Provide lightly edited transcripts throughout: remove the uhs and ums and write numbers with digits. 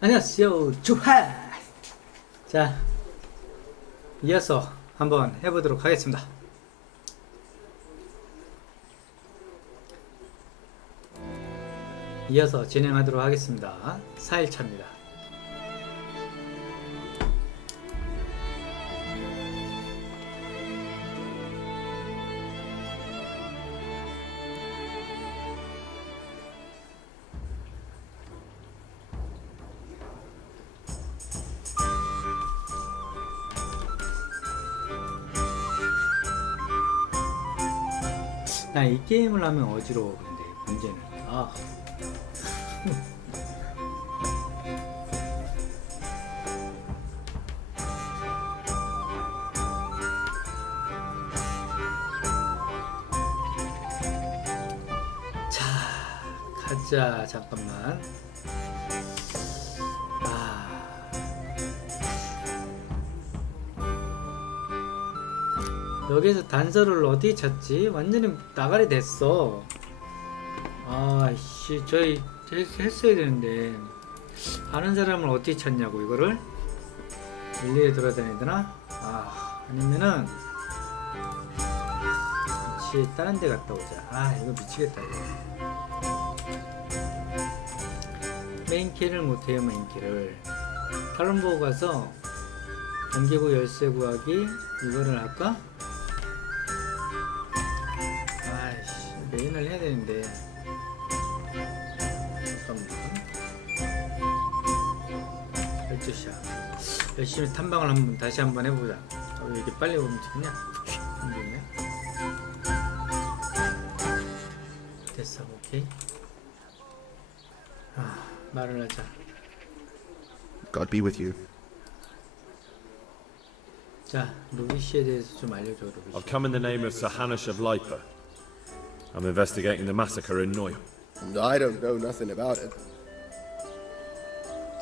안녕하세요. 주하. 자, 이어서 한번 해보도록 하겠습니다. 이어서 진행하도록 하겠습니다. 4일차입니다. 나 이 게임을 하면 어지러워. 근데 문제는 자, 가자. 잠깐만. 여기서 단서를 어디 찾지? 완전히 나가리 됐어. 아씨, 저희 했어야 되는데 아는 사람을 어떻게 찾냐고. 이거를 일일이 돌아다녀야 되나? 아니면은 같이 다른 데 갔다 오자. 이거 미치겠다 이거. 메인키를 못해요. 메인키를 탈론 보고 가서 전기구 열쇠 구하기 이거를 할까? 메인을 해야 되는데 잠깐만. 12시야. 열심히 탐방을 다시 한번 해보자. 왜 이렇게 빨리 움직이냐? 움직이냐? 됐어. 오케이. 말을 하자. God be with you. 자, 루비씨에 대해서 좀 알려줘. 루비씨. I've come in the name of Sir Hanush of Lipa. I'm investigating the massacre in Noy. I don't know nothing about it.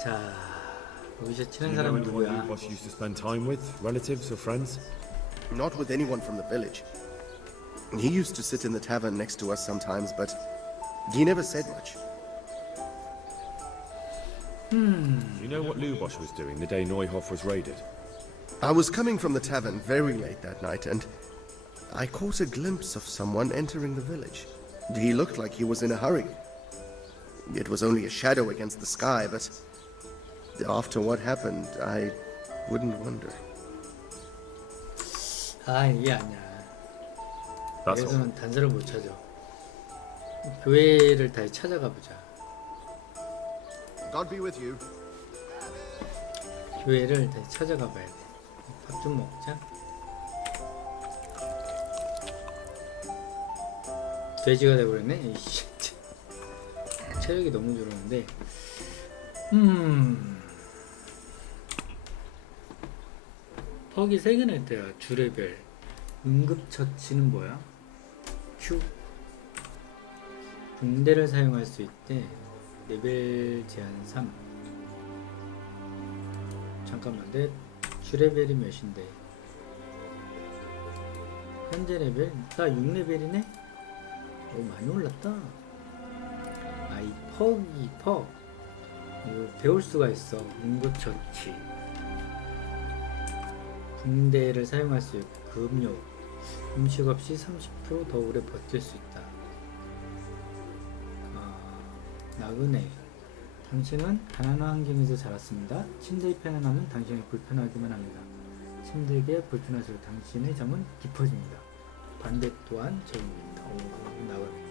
자, 루비씨 Do 친한 you know 사람은 anyone 누구야? Lubosh used to spend time with? Relatives or friends? Not with anyone from the village. He used to sit in the tavern next to us sometimes, but he never said much. Do you know what Lubosh was doing the day Neuhof was raided? I was coming from the tavern very late that night, and I caught a glimpse of someone entering the village. He looked like he was in a hurry. It was only a shadow against the sky, but after what happened, I wouldn't wonder. 이게 아니야. That's all. 여기서는 단서를 못 찾아. 교회를 다시 찾아가 보자. God be with you. 교회를 다시 찾아가 봐야 돼. 밥 좀 먹자. 돼지가 돼버렸네. 이씨, 체력이 너무 줄었는데. 퍽이 3개나 있대요. 주레벨. 응급처치는 뭐야? Q. 붕대를 사용할 수 있대. 레벨 제한 3. 잠깐만, 내 주레벨이 몇인데? 현재 레벨? 나 6레벨이네? 오, 많이 올랐다. 이 퍽. 이거 배울 수가 있어. 응급처치. 붕대를 사용할 수 있고, 급료. 음식 없이 30% 더 오래 버틸 수 있다. 나그네. 당신은 가난한 환경에서 자랐습니다. 침대에 편안함은 당신을 불편하기만 합니다. 침대에 불편할수록 당신의 잠은 깊어집니다. 반대 또한 적용됩니다. 나그네.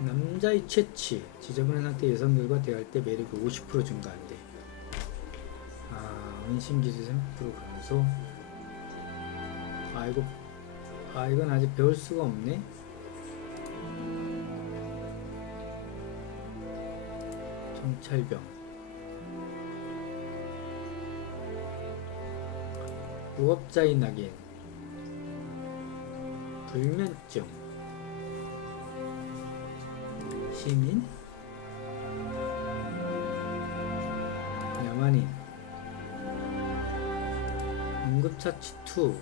남자의 채취. 지저분한 상태 여성들과 대화할 때 매력이 50% 증가한대. 은신기술 30% 감소. 이건 아직 배울 수가 없네. 정찰병. 무법자의 낙인. 불면증. 시민. 야만인. 응급처치 2.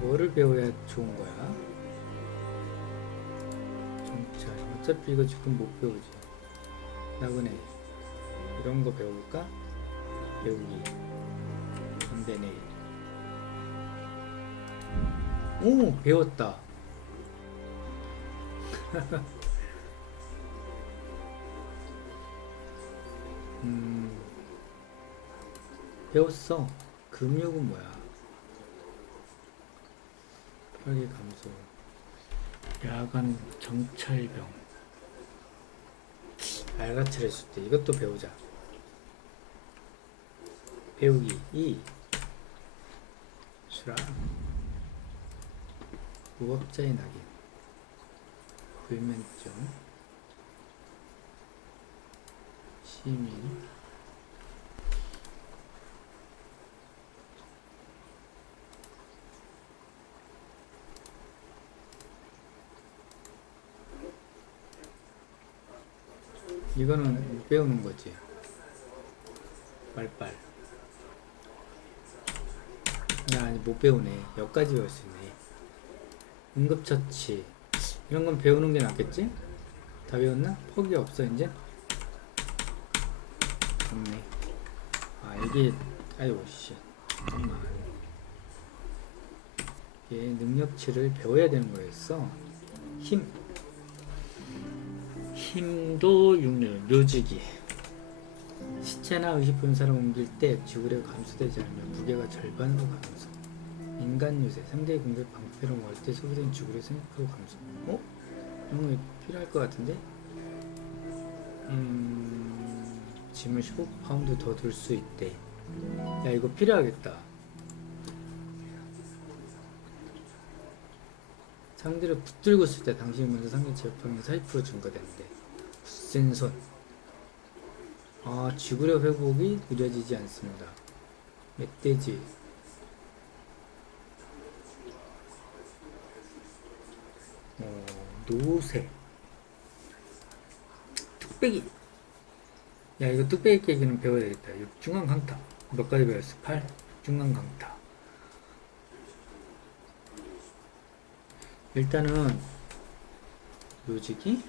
뭐를 배워야 좋은 거야? 정찰. 어차피 이거 지금 못 배우지. 나그네 이런 거 배워볼까? 배우기 안되네. 오 배웠다. 배웠어. 금욕은 뭐야? 혈기 감소, 야간 정찰병, 알가치를 했을 때 이것도 배우자. 배우기 2 수락, 무법자의 낙인, 불면증, 시민, 이거는 못 배우는 거지. 빨빨. 아니 못 배우네. 여기까지 배울 수 있네. 응급처치 이런 건 배우는 게 낫겠지? 다 배웠나? 폭이 없어 이제? 없네. 아 이게 아유 씨 잠깐만. 이게 능력치를 배워야 되는 거였어. 힘도 6류 묘지기. 시체나 의식분 사람 옮길 때 지구력이 감소되지 않으면 무게가 절반으로 감소. 인간 요새 상대의 공격 방패로 모을 때 소비된 지구력 30% 감소. 어? 이런 거 필요할 것 같은데? 짐을 15파운드 더 들 수 있대. 야 이거 필요하겠다. 상대를 붙들고 있을 때 당신이 먼저 상대 제압하면 40% 증가되는데. 굳센손. 아 지구력 회복이 느려지지 않습니다. 멧돼지. 노새. 뚝배기. 야 이거 뚝배기 깨기는 배워야 되겠다. 중간 강타. 몇 가지 배웠어? 8. 중간 강타. 일단은 묘지기.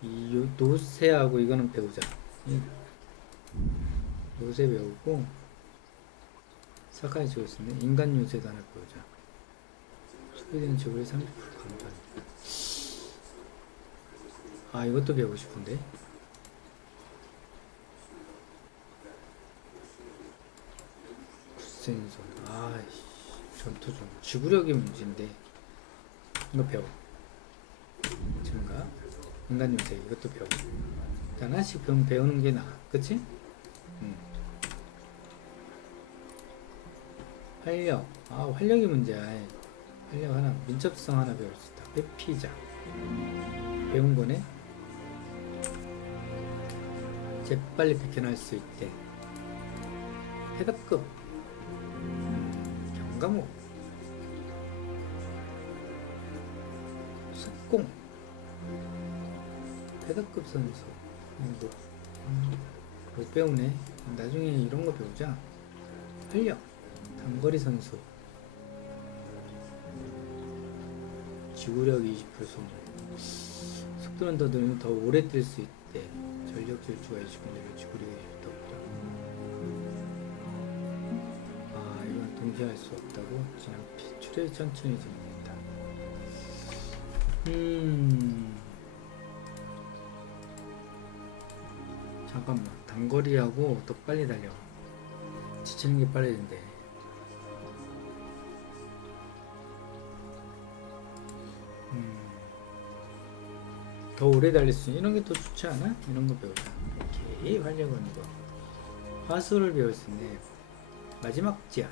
이 노새하고 이거는 배우자. 노새 배우고 사카이 지웠으네. 인간 요새도 하나 배우자. 소비되는 지구의 30% 감소한다. 아 이것도 배우고 싶은데. 굳센손. 아이씨 전투 중 지구력이 문제인데 이거 배워. 증가. 인간 요새 이것도 배우고. 하나씩 배우는 게 나아. 그치? 활력. 아 활력이 문제야. 활력 하나. 민첩성 하나 배울 수 있다. 회피자. 배운 거네. 재빨리 비켜날 수 있대. 해답급. 경감호. 속공. 해답급 선수. 못 배우네. 나중에 이런 거 배우자. 활력. 단거리 선수. 지구력 20% 소모. 속도는 더 늘면 더 오래 뛸 수 있대. 전력 질주가 20분대로 지구력이 20% 없다. 아 이건 동시에 할 수 없다고? 그냥 출혈이 천천히 진행된다. 잠깐만. 단거리하고 더 빨리 달려. 지치는 게 빨라진대. 더 오래 달릴 수 있는 이런 게 더 좋지 않아? 이런 거 배우자. 오케이. 활력은 이거. 화수를 배울 수 있네. 마지막 제안.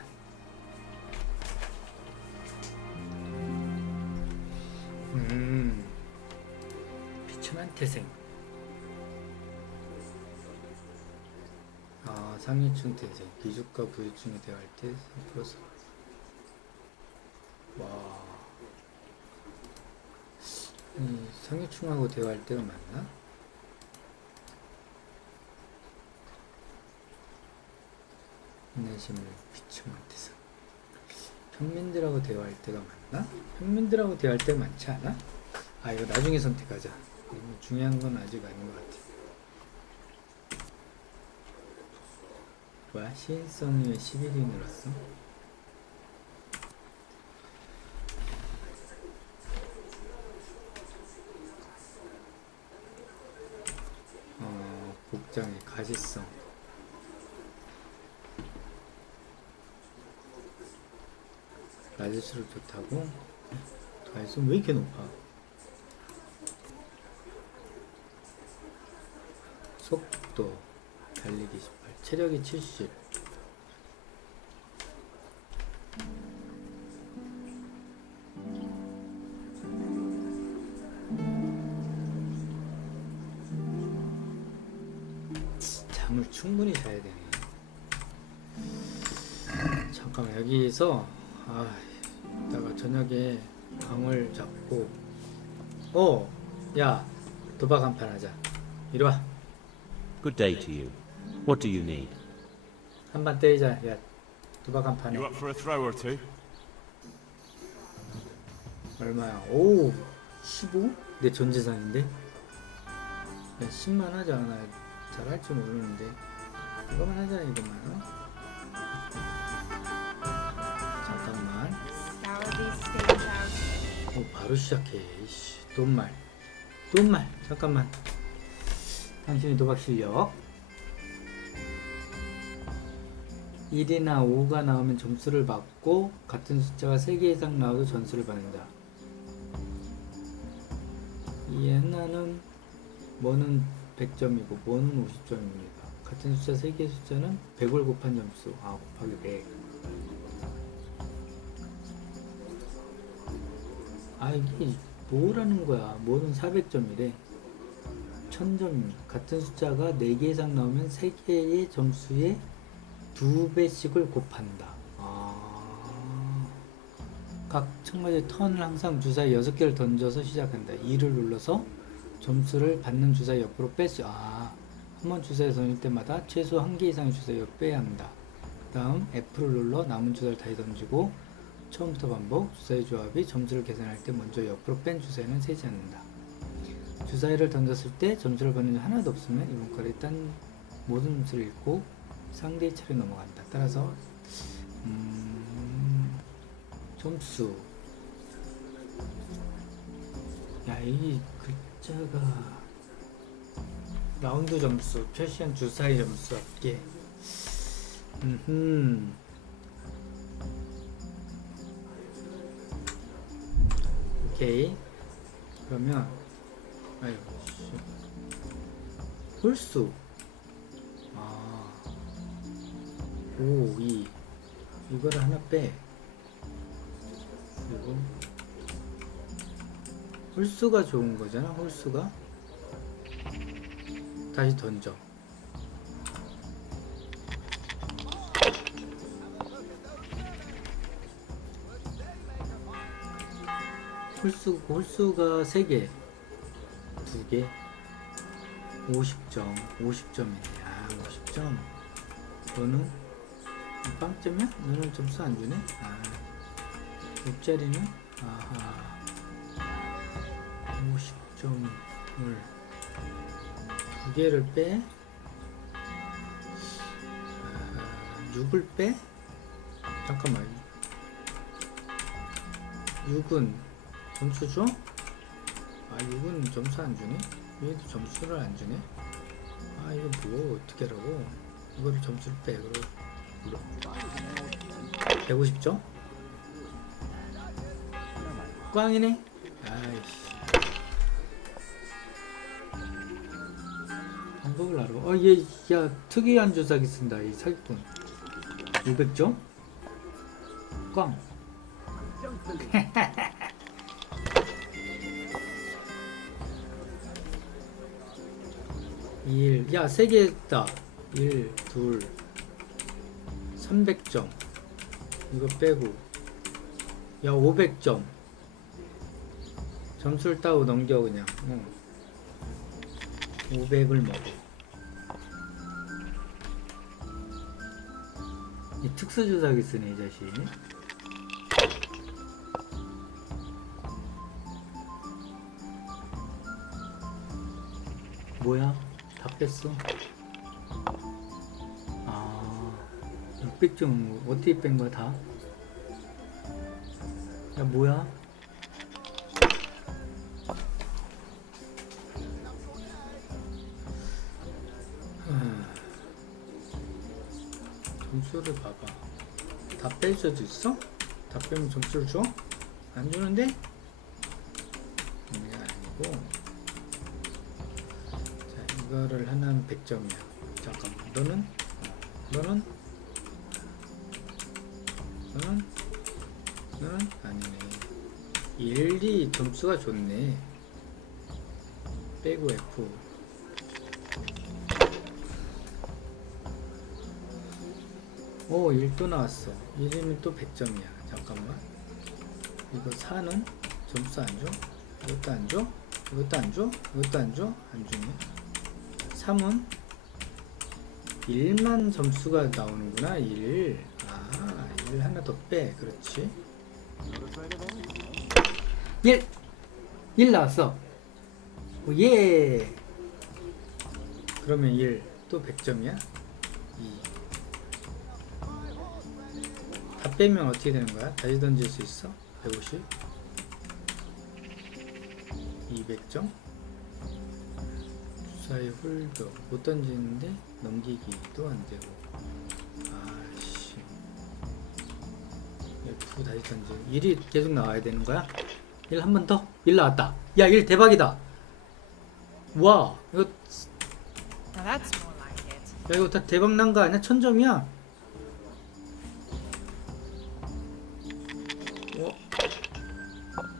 비천한 태생. 아 상류층 태생. 기숙과 부유층이 대화할 때 3%. 와. 상류층하고 대화할 때가 맞나? 인내심을 비참한 대상. 평민들하고 대화할 때가 맞나? 평민들하고 대화할 때가 많지 않아? 아 이거 나중에 선택하자. 중요한 건 아직 아닌 것 같아. 뭐야? 시인성이 왜 11이 늘었어? 복장의 가시성. 낮을수록 좋다고? 가시성 왜 이렇게 높아? 속도 달리기 18, 체력이 70. 잠을 충분히 자야 되네. 잠깐만, 여기서 이따가 저녁에 방을 잡고 야, 도박 한 판 하자. 이리 와. Good day to you. What do you need? 한 판 때리자. 야, 도박 한 판에 You up for a throw or two? 얼마야? 오, 15? 내 전재산인데? 야, 10만 하자. 나 잘할 줄 모르는데. 이거만 하자, 이거만. 잠깐만. 오, 바로 시작해. 이씨, 돈말. 잠깐만. 당신의 도박 실력. 1이나 5가 나오면 점수를 받고, 같은 숫자가 3개 이상 나와도 점수를 받는다. 얘는 뭐는 100점이고 뭐는 50점입니다. 같은 숫자 3개의 숫자는 100을 곱한 점수. 곱하기 100. 이게 뭐라는 거야. 뭐는 400점이래. 1000점입니다. 같은 숫자가 4개 이상 나오면 3개의 점수에 2배씩을 곱한다. 각 청마제 턴을 항상 주사위 6개를 던져서 시작한다. 2를 눌러서 점수를 받는 주사위 옆으로 뺄수. 한번 주사위 던질 때마다 최소 1개 이상의 주사위 옆 빼야 한다. 그 다음 F를 눌러 남은 주사위를 다시 던지고 처음부터 반복. 주사위 조합이 점수를 계산할 때 먼저 옆으로 뺀 주사위는 세지 않는다. 주사위를 던졌을 때 점수를 받는 게 하나도 없으면 이번 걸 일단 모든 점수를 읽고 상대의 차례 넘어간다. 따라서 점수. 야, 이 글자가 라운드 점수, 표시한 주사위 점수 합계. 오케이. 그러면 홀수 5, 2 이거를 하나 빼. 그리고 홀수가 좋은 거잖아. 홀수가 다시 던져. 홀수가 3개, 2개, 50점, 50점이네. 50점. 너는 빵점이야? 너는 점수 안 주네? 옆자리는 50점을 2개를 빼. 6을 빼? 잠깐만. 6은 점수 줘? 6은 점수 안 주네? 얘도 점수를 안 주네? 이거 뭐 어떻게 하라고? 이거를 점수를 빼. 그리고 150점? 꽝이네? 아이씨. 방법을 알아. 야, 특이한 주사기 쓴다. 이 사기꾼. 500점? 꽝. 1. 야, 3개 했다. 1, 2, 300점. 이거 빼고. 야, 500점. 점수를 따고 넘겨, 그냥. 500을 먹어. 이 특수주사기 쓰네, 이 자식. 뭐야? 다 뺐어. 아, 600점 어떻게 뺀 거야 다? 야 뭐야? 점수를 봐봐. 다 뺄 수도 있어? 다 빼면 점수를 줘? 안 주는데? 이게 아니고. 자, 이거를 하나는 100점이야. 잠깐만. 너는? 너는? 아니네. 1, 2 점수가 좋네. 빼고 F. 오, 1도 나왔어. 1이면 또 100점이야. 잠깐만. 이거 4는 점수 안 줘? 이것도 안 줘? 이것도 안 줘? 이것도 안 줘? 안 주네. 3은 1만 점수가 나오는구나. 1. 아, 1 하나 더 빼. 그렇지. 1! 1 나왔어. 오, 예! 그러면 1. 또 100점이야? 2. 다 빼면 어떻게 되는 거야? 다시 던질 수 있어? 150? 200점? 주사위 홀더 못 던지는데 넘기기도 안 되고. 아씨. F 다시 던지. 1이 계속 나와야 되는 거야? 1 한 번 더? 1 나왔다. 야, 1 대박이다. 와, 이거 Now that's more like it. 야, 이거 다 대박 난 거 아니야? 1000점이야.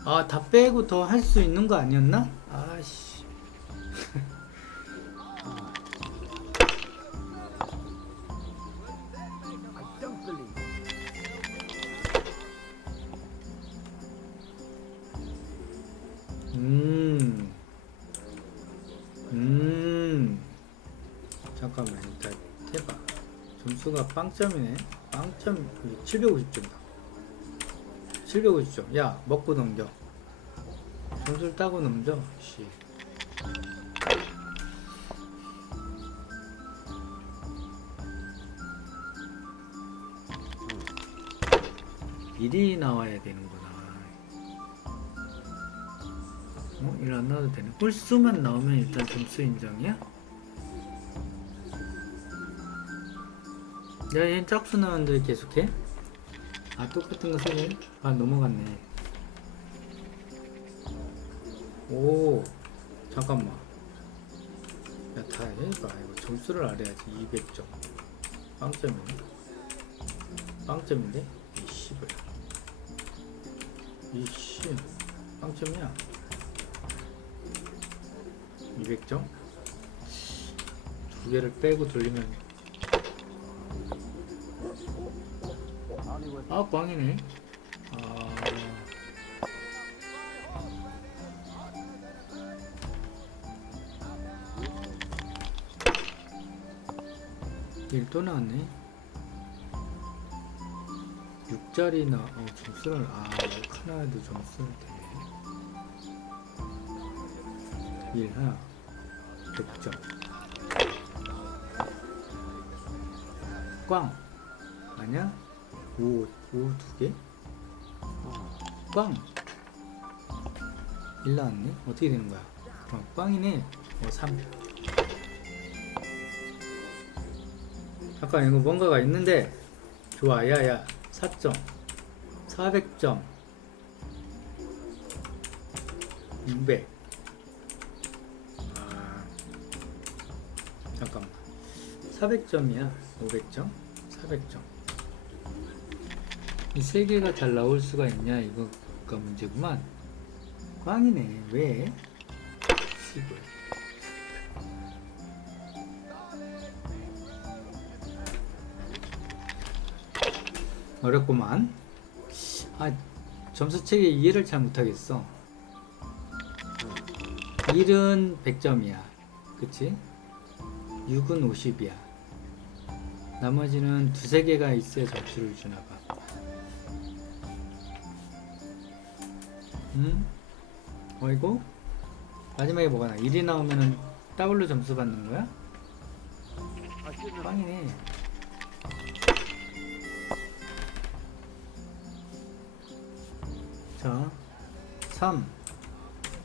아, 다 빼고 더 할 수 있는 거 아니었나? 아씨. 잠깐만, 일단 해봐. 점수가 빵점이네. 빵점 750점이다. 750점. 야, 먹고 넘겨. 점수를 따고 넘겨. 씨. 일이 나와야 되는구나. 어? 일 안 나와도 되네. 홀수만 나오면 일단 점수 인정이야? 야, 얘는 짝수 나왔는데 계속해? 아, 똑같은 거 쓰네. 아, 넘어갔네. 오, 잠깐만. 야, 다 해봐. 이거 점수를 알아야지. 200점. 빵점이네. 빵점인데? 이씨발. 이씨. 빵점이야. 200점? 두 개를 빼고 돌리면. 아, 꽝이네. 아. 일 또 나왔네. 6짜리나 점수를 하나에도 점수를 대. 1 하나 100점. 꽝 아니야? 5 두 개? 꽝! 1 나왔네? 어떻게 되는 거야? 꽝이네. 3. 잠깐, 이거 뭔가가 있는데. 좋아. 야야 4점 400점 600. 잠깐만, 400점이야 500점 400점. 이 세 개가 잘 나올 수가 있냐, 이거가 문제구만. 꽝이네. 왜? 시골. 어렵구만. 점수 체계 이해를 잘 못하겠어. 1은 100점이야. 그치? 6은 50이야. 나머지는 두세 개가 있어야 점수를 주나봐. 어이구? 마지막에 뭐가 나? 1이 나오면은 더블로 점수 받는 거야? 꽝이네. 자, 3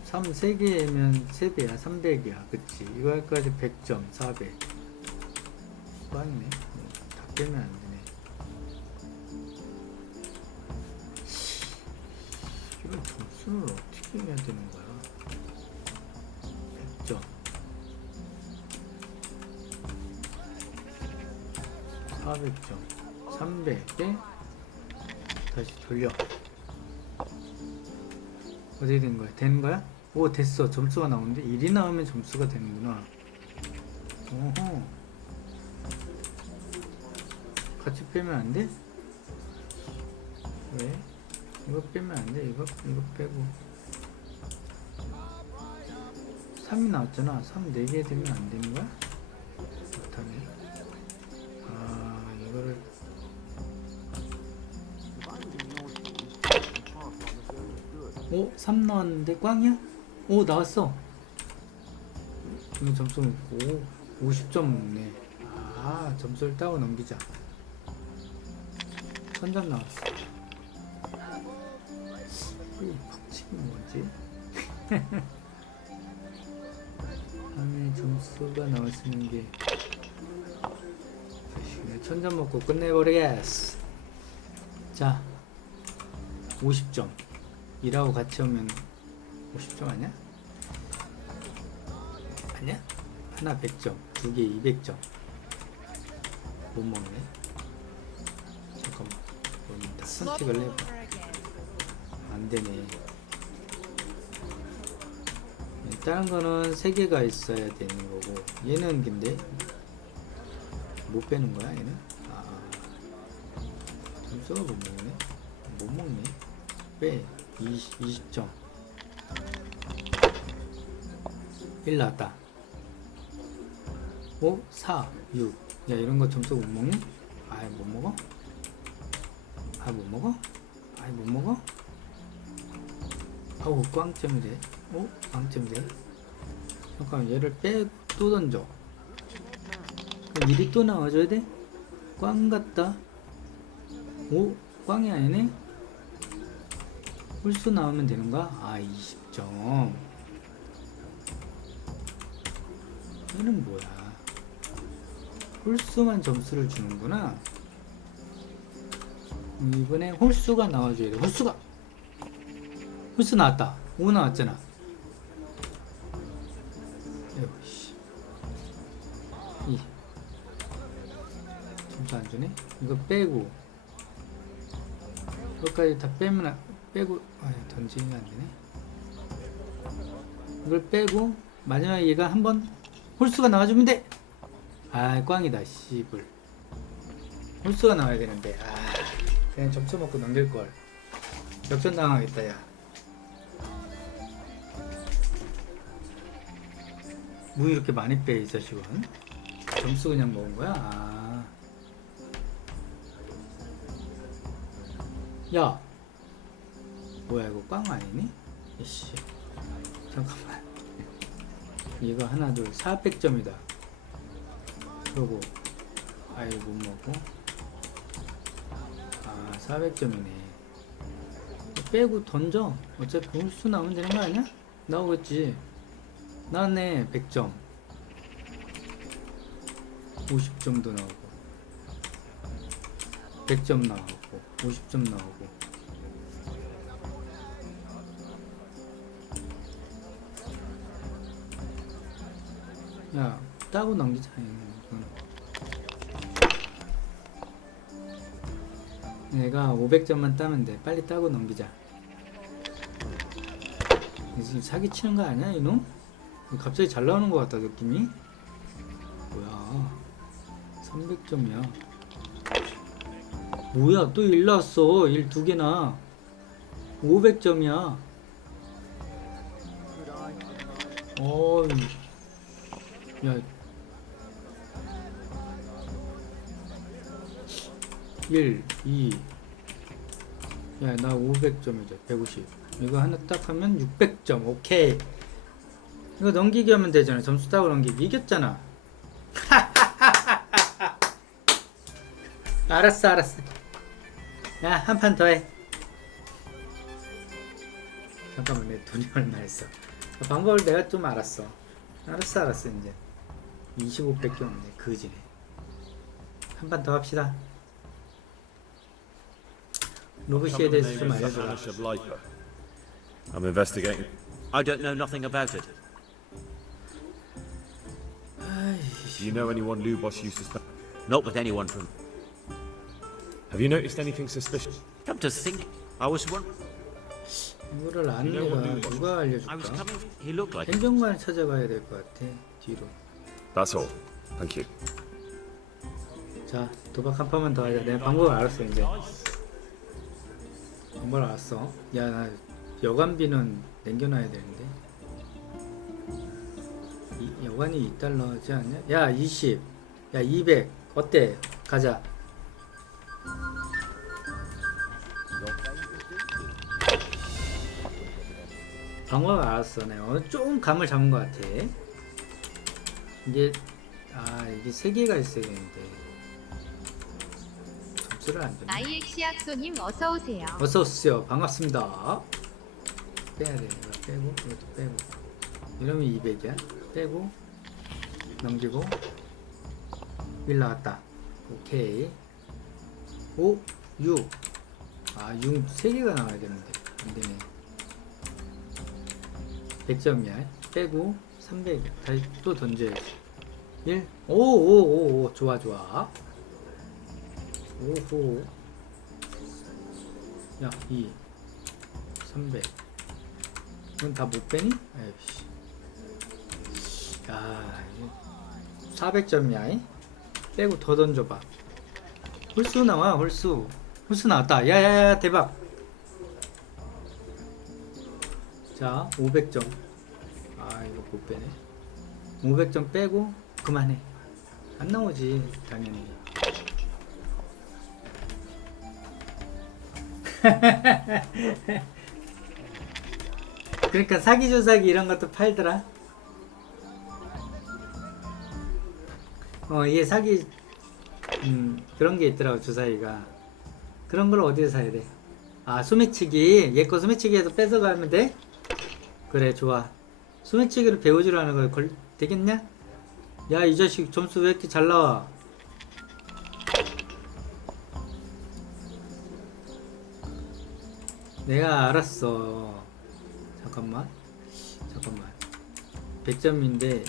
3개면 3배야. 300이야. 그치? 이거 할까지 100점 400. 꽝이네. 다 빼면 안 되네. 이런 점수를 어떻게 해야 되는 거야? 100점 400점 300에 다시 돌려. 어디 된 거야? 되는 거야? 오, 됐어. 점수가 나오는데 1이 나오면 점수가 되는구나. 오호. 같이 빼면 안 돼? 왜? 이거 빼면 안 돼. 이거 빼고 3이 나왔잖아. 3 4개 되면 안 되는 거야? 못하네. 아, 이거를 오, 3 나왔는데 꽝이야? 오, 나왔어. 이거 점수 오 50점 먹네. 아, 점수를 따고 넘기자. 1000점 나왔어. 이 법칙이 뭐지? 다음에 점수가 나왔으면 게 1000점 먹고 끝내버리겠어. 자, 50점. 이라고 같이 오면 50점 아니야? 아니야? 하나 100점, 두 개 200점. 못 먹네. 잠깐만. 다 선택을 해봐. 안 되네. 다른 거는 3개가 있어야 되는 거고, 얘는 근데 못 빼는 거야, 얘는? 아, 점수가 못 먹네. 못 먹네. 빼. 20점 1 나왔다. 5, 4, 6. 야, 이런 거 점수 못 먹니? 아이, 못 먹어? 아, 못 먹어? 아이, 못 먹어? 아우, 꽝점이래. 오, 꽝점이래. 잠깐, 얘를 빼, 또 던져. 그럼 1이 또 나와줘야 돼? 꽝 같다. 오, 꽝이 아니네? 홀수 나오면 되는가? 아, 20점. 얘는 뭐야? 홀수만 점수를 주는구나. 이번에 홀수가 나와줘야 돼. 홀수 나왔다. 5 나왔잖아. 에휴, 씨. 2. 점수 안 주네? 이거 빼고. 여기까지 다 빼고, 던지면 안 되네. 이걸 빼고, 마지막에 얘가 한번 홀수가 나와주면 돼! 아, 꽝이다, 씨불. 홀수가 나와야 되는데, 아, 그냥 점수 먹고 넘길걸. 역전당하겠다, 야. 뭐 이렇게 많이 빼, 이 자식은? 점수 그냥 먹은 거야? 아. 야! 뭐야, 이거 꽝 아니니? 이씨. 잠깐만. 이거 하나, 둘, 400점이다. 그러고, 아이, 못 먹고. 아, 400점이네. 빼고 던져. 어차피 홀수 나오면 되는 거 아니야? 나오겠지. 나왔네. 100점. 50점도 나오고. 100점 나오고. 50점 나오고. 야, 따고 넘기자. 내가 500점만 따면 돼. 빨리 따고 넘기자. 지금 사기치는 거 아니야, 이놈? 갑자기 잘 나오는 것 같다, 느낌이. 뭐야, 300점이야. 뭐야, 또 1 나왔어. 1 2개나 500점이야. 어이, 야, 1, 2. 야, 나 500점이죠. 150. 이거 하나 딱 하면 600점. 오케이. 이거 넘기기 하면 되잖아. 점수 따고 넘기기. 이겼잖아. 알았어, 알았어. 야, 한 판 더 해. 잠깐만, 내 돈이 얼마 했어. 방법을 내가 좀 알았어. 알았어, 이제. 25밖에 없네. 그지네. 한 판 더 합시다. 루브시에 대해서 좀 알려줘라. Hanish of Lipa. I'm investigating. I don't know nothing about it. Do you know anyone Lubos used to spend? Not with anyone from... Have you noticed anything suspicious? Come to think, I was one... 이거를 아는 애가 누가 I was 알려줄까? coming... He looked like... 행정관을 찾아가야 될 것 같아. 뒤로. That's all. Thank you. 자, 도박 한 판만 더 하자. 내가 방법을 알았어, 이제. 방법을 알았어. 야, 나 여관비는 남겨놔야 되는데. 여관이 2달러지 않냐? 야, 20. 야, 200. 어때? 가자. 방법을 알았어. 내가 좀 감을 잡은 것 같아. 이게 이게 3개가 있어야 되는데 점수를 안 주네. IX약소님 어서오세요. 어서오세요. 반갑습니다. 빼야 돼. 이거 빼고 이것도 빼고 이러면 200이야. 빼고 넘기고 1 나왔다. 오케이. 5, 6. 6 3개가 나와야 되는데 안되네. 100점이야. 빼고 300. 다시 또 던져야지. 1. 오. 좋아. 오호. 야, 2. 300. 이건 다 못 빼니? 에이씨. 야, 400점이야. 빼고 더 던져봐. 홀수 나와, 홀수. 홀수 나왔다. 야야야, 대박. 자, 500점. 이거 못 빼네. 500점 빼고 그만해. 안 나오지, 당연히. 그러니까 사기 조사기 이런 것도 팔더라. 이게 사기 그런 게 있더라고. 주사위가 그런 걸 어디서 사야 돼? 소매치기. 얘 거 소매치기에서 뺏어가면 돼? 그래, 좋아. 소매치기를 배우지로 하는 거 되겠냐? 야, 이 자식 점수 왜 이렇게 잘 나와? 내가 알았어. 잠깐만. 100점인데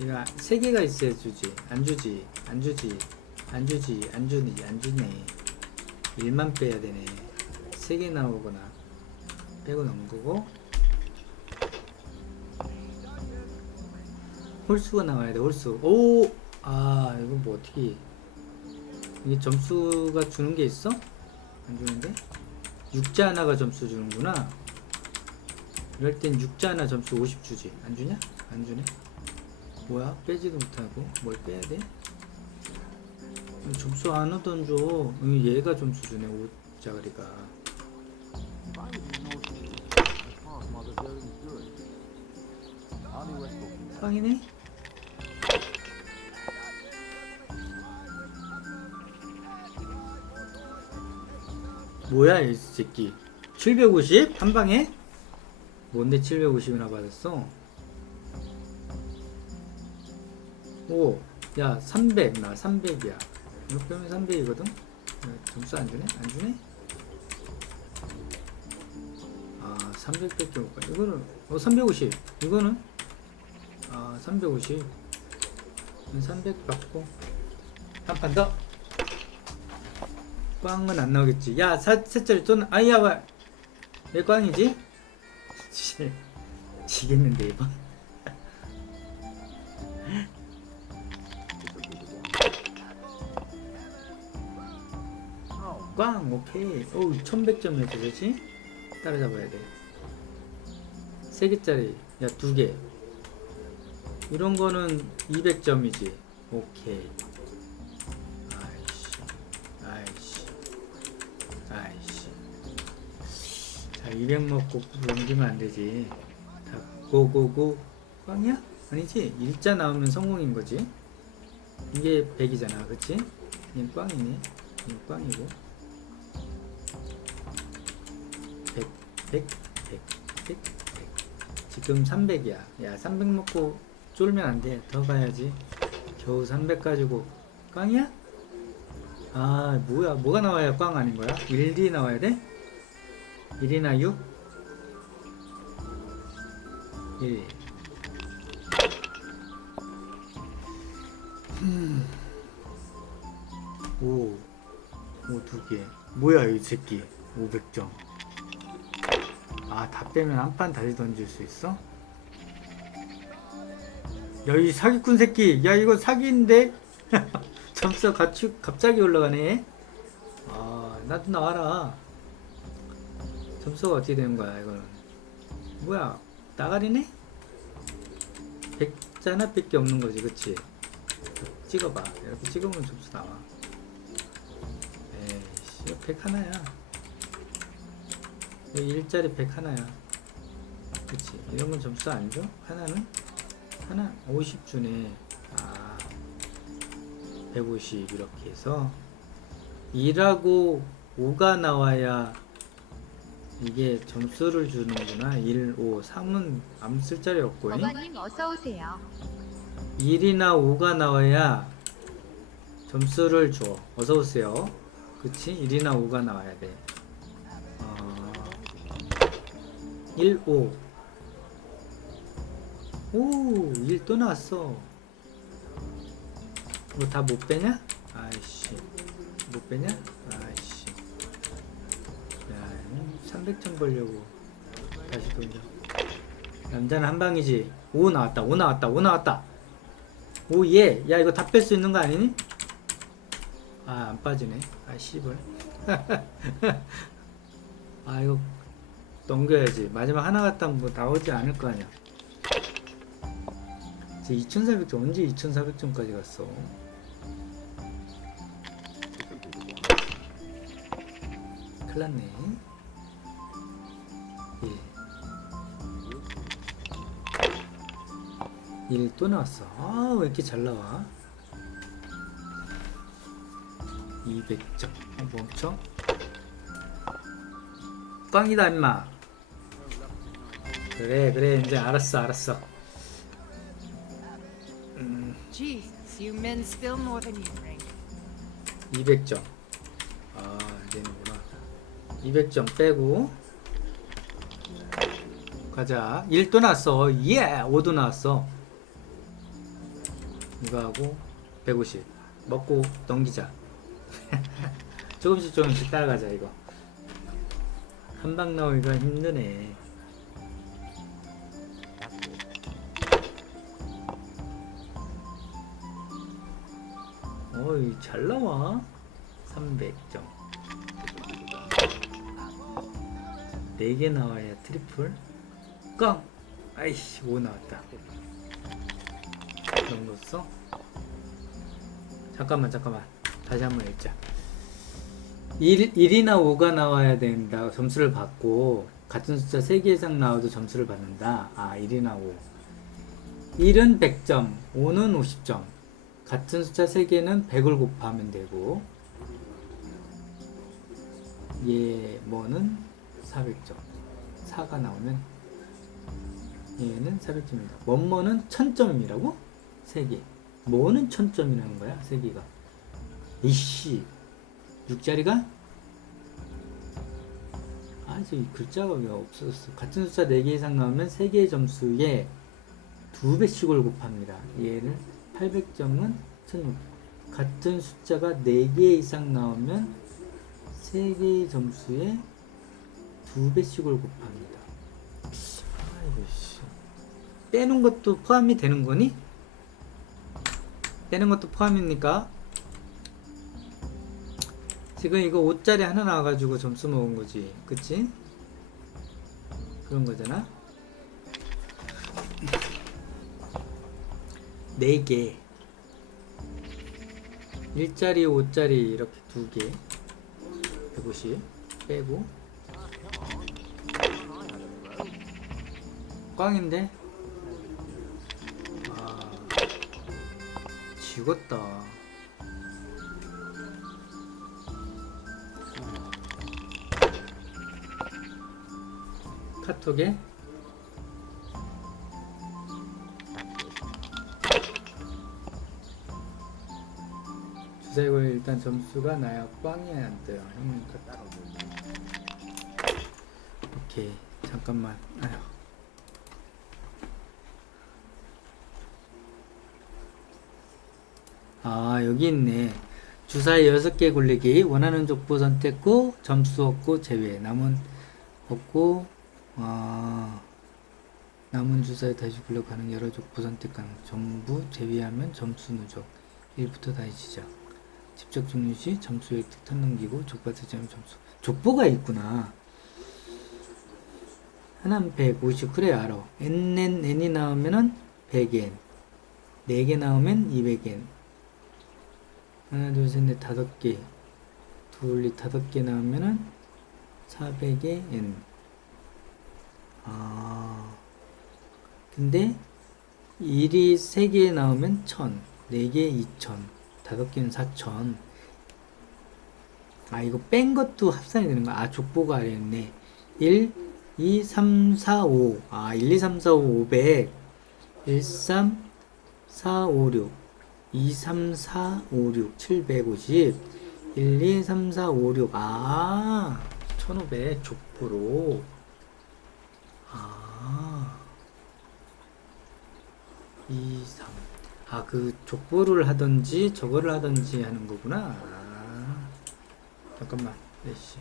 얘가 3개가 있어야 주지. 안 주네. 1만 빼야 되네. 3개 나오거나 빼고 넘기고 홀수가 나와야 돼. 홀수. 오! 이거 뭐 어떻게 이게 점수가 주는 게 있어? 안 주는데? 육자 하나가 점수 주는구나. 이럴 땐 육자 하나 점수 50 주지. 안 주냐? 안 주네. 뭐야? 빼지도 못하고 뭘 빼야 돼? 점수 안 얻던 줘. 얘가 점수 주네. 5자가리가. 빵이네? 뭐야 이 새끼. 750? 한 방에? 뭔데 750이나 받았어? 오, 야 300. 나 300이야. 이거 빼면 300이거든? 점수 안 주네? 안 주네? 300밖에 못 가. 이거는 350. 이거는 350. 300 받고 한 판 더. 꽝은 안 나오겠지. 야, 셋짜리 돈. 야, 왜 꽝이지? 지겠는데 이번. 꽝. 오케이. 1100점이었지. 그렇지? 따라잡아야 돼. 3개짜리. 야, 2개. 이런 거는 200점이지. 오케이. 아이씨. 자, 200 먹고 넘기면 안 되지. 자, 고고고. 꽝이야? 아니지? 일자 나오면 성공인 거지. 이게 100이잖아, 그치? 얘는 꽝이네. 얘는 꽝이고. 100, 100, 100, 100, 100. 지금 300이야. 야, 300 먹고 쫄면 안 돼. 더 가야지. 겨우 300 가지고 꽝이야? 아, 뭐야? 뭐가 나와야 꽝 아닌 거야? 1D 나와야 돼? 1이나 6? 1. 오, 2개. 뭐야, 이 새끼. 500점. 아, 다 빼면 한 판 다시 던질 수 있어? 야, 이 사기꾼 새끼. 야, 이거 사기인데? 점수 갑자기 올라가네. 아, 나도 나와라. 점수가 어떻게 되는 거야, 이거는. 뭐야, 나가리네? 100자 하나밖에 없는 거지, 그치? 찍어봐. 이렇게 찍으면 점수 나와. 에이씨, 100 하나야. 여기 일자리 100 하나야. 그치? 이런 건 점수 안 줘? 하나는? 하나 50 주네. 아, 150 이렇게 해서 2하고 5가 나와야 이게 점수를 주는구나. 1, 5, 3은 아무 쓸 자리 없고. 어머님 어서오세요. 1이나 5가 나와야 점수를 줘. 어서오세요. 그치? 1이나 5가 나와야 돼. 1, 5. 오, 1 또 나왔어. 뭐 다 못 빼냐? 아이씨. 못 빼냐? 아이씨. 야, 300점 벌려고 다시 돌려. 남자는 한 방이지. 5 나왔다. 5 나왔다. 5 나왔다. 오, 예. 야, 이거 다 뺄 수 있는 거 아니니? 아, 안 빠지네. 아, 씨발. 아, 이거 넘겨야지. 마지막 하나 갔다 뭐 나오지 않을 거 아니야. 제 2400점. 언제 2400점까지 갔어? 큰일났네. 예. 1 또 나왔어. 아, 왜 이렇게 잘 나와? 200점. 멈춰. 꽝이다, 임마. 그래, 이제 알았어. Jesus, you men spill more than you drink. 200점. 아, 되는구나. 200점 빼고 가자. 1도 나왔어. 예! 5도 나왔어. 이거 하고 150 먹고 넘기자. 조금씩 따라가자. 이거 한 방 나오기가 힘드네. 어이, 잘 나와. 300점 4개 나와야 트리플. 꽝! 아이씨, 5 나왔다. 넘겼어? 잠깐만 다시 한번 읽자. 1이나 5가 나와야 된다. 점수를 받고 같은 숫자 3개 이상 나와도 점수를 받는다. 아, 1이나 5. 1은 100점, 5는 50점. 같은 숫자 3개는 100을 곱하면 되고, 뭐는 400점. 4가 나오면 얘는 400점이다. 뭐는 1000점이라고? 3개. 뭐는 1000점이라는 거야? 3개가. 이씨, 6자리가? 아, 저 글자가 왜 없어졌어. 같은 숫자 4개 이상 나오면 3개의 점수에 2배씩을 곱합니다. 얘를 800점은 1600. 같은 숫자가 4개 이상 나오면 3개의 점수에 2배씩을 곱합니다. 아이고, 씨. 빼는 것도 포함이 되는 거니? 빼는 것도 포함입니까? 지금 이거 5짜리 하나 나와가지고 점수 먹은 거지. 그치? 그런 거잖아? 4개. 1짜리, 5짜리 이렇게 2개. 150 빼고. 꽝인데? 지웠다. 카톡에 주사위고 일단 점수가 나야 꽝이 안 떠요. 형님 카톡. 오케이, 잠깐만. 아휴. 아, 여기 있네. 주사위 6개 굴리기. 원하는 족보 선택 후 점수 얻고 제외. 남은 얻고 남은 주사위 다시 굴려 가능. 여러 족보 선택 가능. 전부 제외하면 점수 누적. 1부터 다시 시작. 직접 종료 시 점수 획득 턴 넘기고 족보 되지면 점수. 족보가 있구나. 하나는 150. 그래 알아. n이 나오면은 100엔. 4개 나오면 200엔. 하나 둘셋넷 5개. 둘이 5개 나오면은 400에 n. 근데 1이 3개 나오면 1000. 4개 2000. 5개는 4000. 이거 뺀 것도 합산이 되는 거야. 족보가 아래 있네. 1, 2, 3, 4, 5. 1, 2, 3, 4, 5, 500. 1, 3, 4, 5, 6. 2, 3, 4, 5, 6. 750. 1, 2, 3, 4, 5, 6. 1500 족보로. 2, 3. 그 족보를 하던지 저거를 하던지 하는 거구나. 잠깐만. 몇시?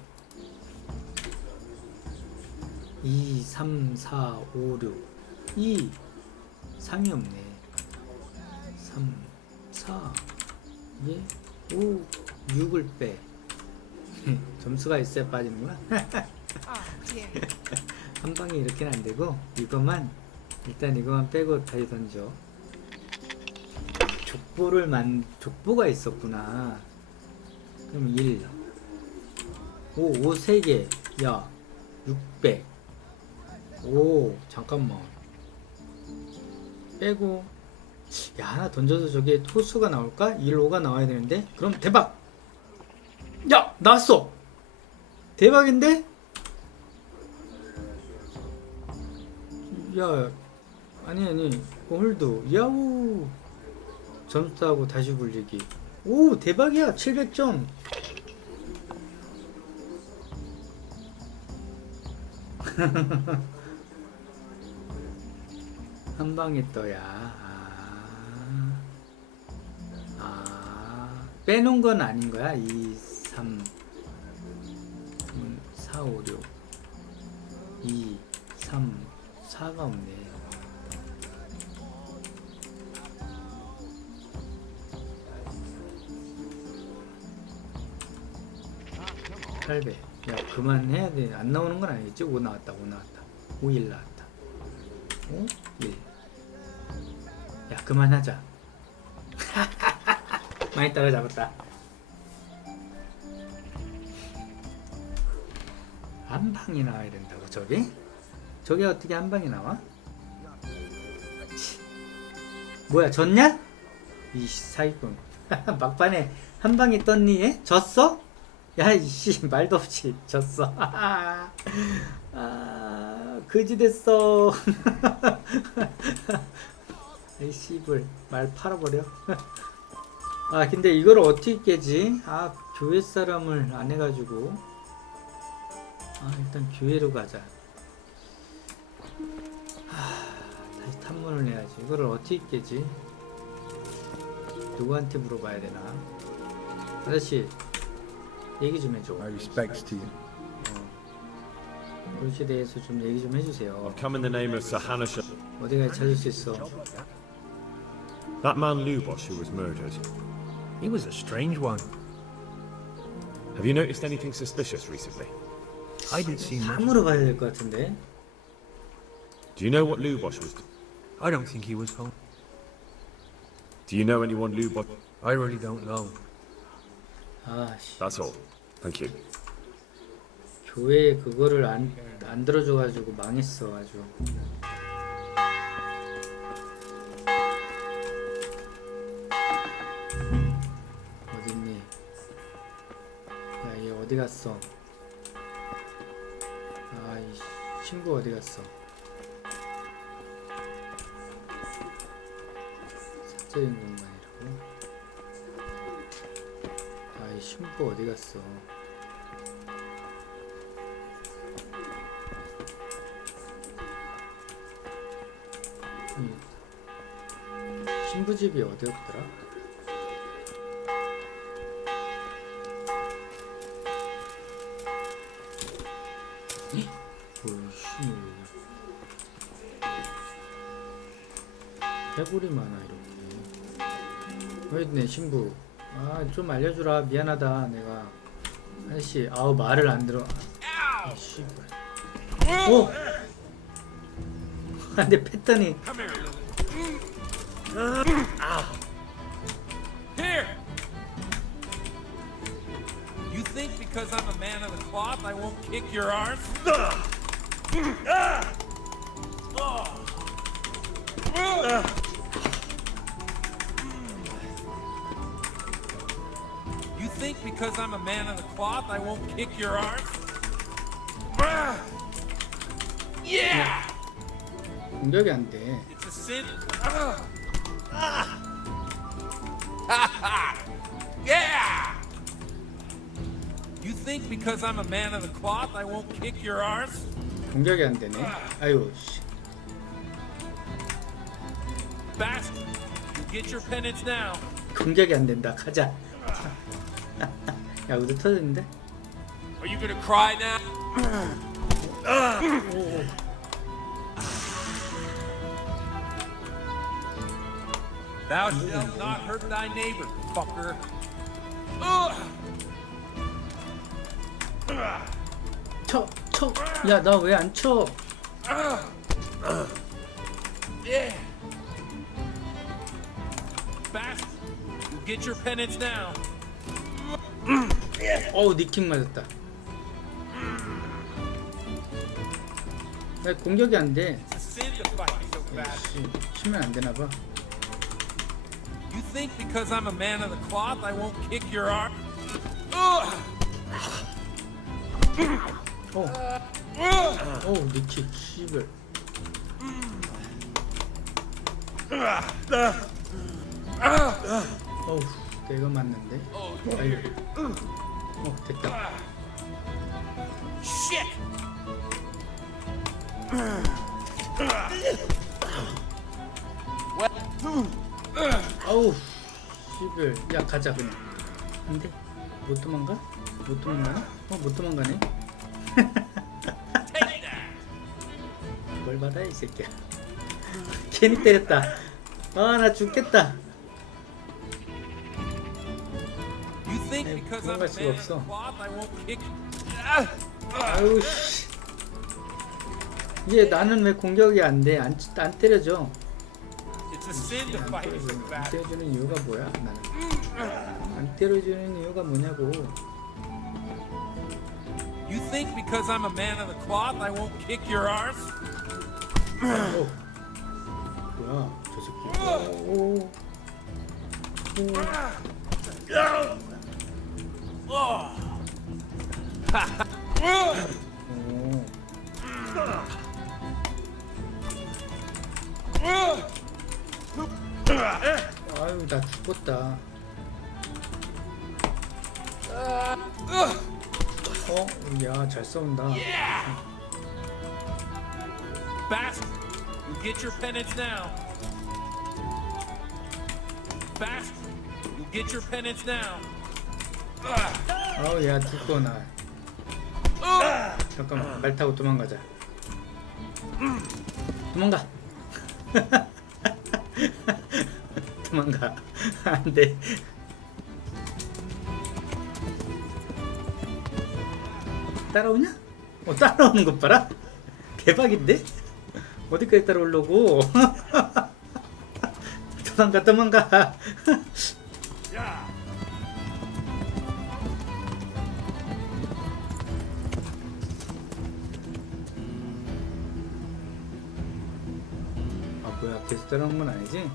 2, 3, 4, 5, 6. 2, 3이 없네. 3, 4, 5, 6을 빼. 점수가 있어야 빠지는구나. Oh, dear. 한 방에 이렇게는 안 되고, 일단 이거만 빼고 다시 던져. 족보가 있었구나. 그럼 1, 5 3개. 야, 600. 오, 잠깐만. 빼고. 야, 하나 던져서 저게 토수가 나올까? 1, 5가 나와야 되는데? 그럼 대박! 야! 나왔어! 대박인데? 야, 아니, 홀드. 야우! 점수하고 다시 굴리기. 오, 대박이야! 700점! 한 방에 떠야. 빼놓은 건 아닌 거야. 2, 3, 4, 5, 6. 2, 3, 4가 없네. 800. 야, 그만해야 돼. 안 나오는 건 아니겠지? 5 나왔다. 5 1 나왔다. 5, 1. 야, 그만하자. 많이 따라잡았다. 한 방이 나와야 된다고, 저게? 저게 어떻게 한 방이 나와? 뭐야, 졌냐? 이씨, 사기꾼. 막판에 한 방이 떴니, 얘? 졌어? 야, 이씨, 말도 없이 졌어. 그지 됐어. 이 씨불, 말 팔아버려. 근데 이걸 어떻게 깨지? 교회 사람을 안 해가지고. 일단 교회로 가자. 다시 탐문을 해야지. 이거를 어떻게 깨지? 누구한테 물어봐야 되나? 아저씨, 얘기 좀 해줘. My respects to you. 그것에 대해서 좀 얘기 좀 해주세요. I've come in the name of Sir Hanush. 어디가 찾을 수 있어? That man Lubosh who was murdered. He was a strange one. Have you noticed anything suspicious recently? I didn't see much. 함으로 가야 될 것 같은데. Do you know what Lubosh was? I don't think he was home. Do you know anyone Lubosh? I really don't know. 씨. That's all. Thank you. 교회에 그거를 안 들어줘가지고 망했어 아주. 어디 갔어? 아이 신부 어디 갔어? 사적인 공간이라고? 아이 신부 어디 갔어? 신부 집이 어디였더라? 오이씨 개구리 많아 이렇게. 왜 내 신부 아 좀 알려주라. 미안하다 내가. 아저씨 아우 말을 안 들어. 아 씨발. 오! 근데 팼더니 Here! You think because I'm a man of the cloth I won't kick your arse? You think because I'm a man of the cloth I won't kick your arse? Yeah! 공격이 안 돼. It's a sin. Yeah! You think because I'm a man of the cloth I won't kick your arse? 공격이 안 되네. 아유 씨. Bastard! You get your penance now. 공격이 안 된다. 가자. 야 우드 터졌는데? Are you gonna cry now? Thou shalt not hurt thy neighbor, fucker. 쳐! 쳐! 야 나 왜 안 쳐? Yeah. Bastard! You get your penance now. 어우 니킥 맞았다. 나 공격이 안 돼. It's a sin to fight so fast. 씨, 치면 안 되나 봐. You think because I'm a man of the cloth I won't kick your arm? 어우 니킥 씨발. 어우 내가 맞는데. 아이고. 됐다. Shit! 아우 씨발. 야 가자 그냥. 안돼. 못 도망가? 못 도망가네? 못 도망가네. 뭘 받아 이 새끼야. 괜히 때렸다. 아 나 죽겠다. You think because I'm a 도망갈 수가 man of 없어. the cloth I won't kick? 아유 씨. 이게 나는 왜 공격이 안 돼? 안 때려줘. It's a sin to fight so 안 fast. 때려주는 이유가 뭐야? 나는 안 때려주는 이유가 뭐냐고. You think because I'm a man of the cloth I won't kick your arse? 뭐야 저 새끼. 오. 아유 나 죽었다. 야 잘 싸운다. Bastard! You get your penance now. Bastard! You get your penance now. 아우 야 죽거나. 잠깐만 말 타고 도망가자. 도망가. 도망가. 안돼. 따라오냐? 따라오는 것 봐라. 대박인데? 어디까지 따라오려고? 도망가 도망가. 아 뭐야 계속 따라오는 건 아니지?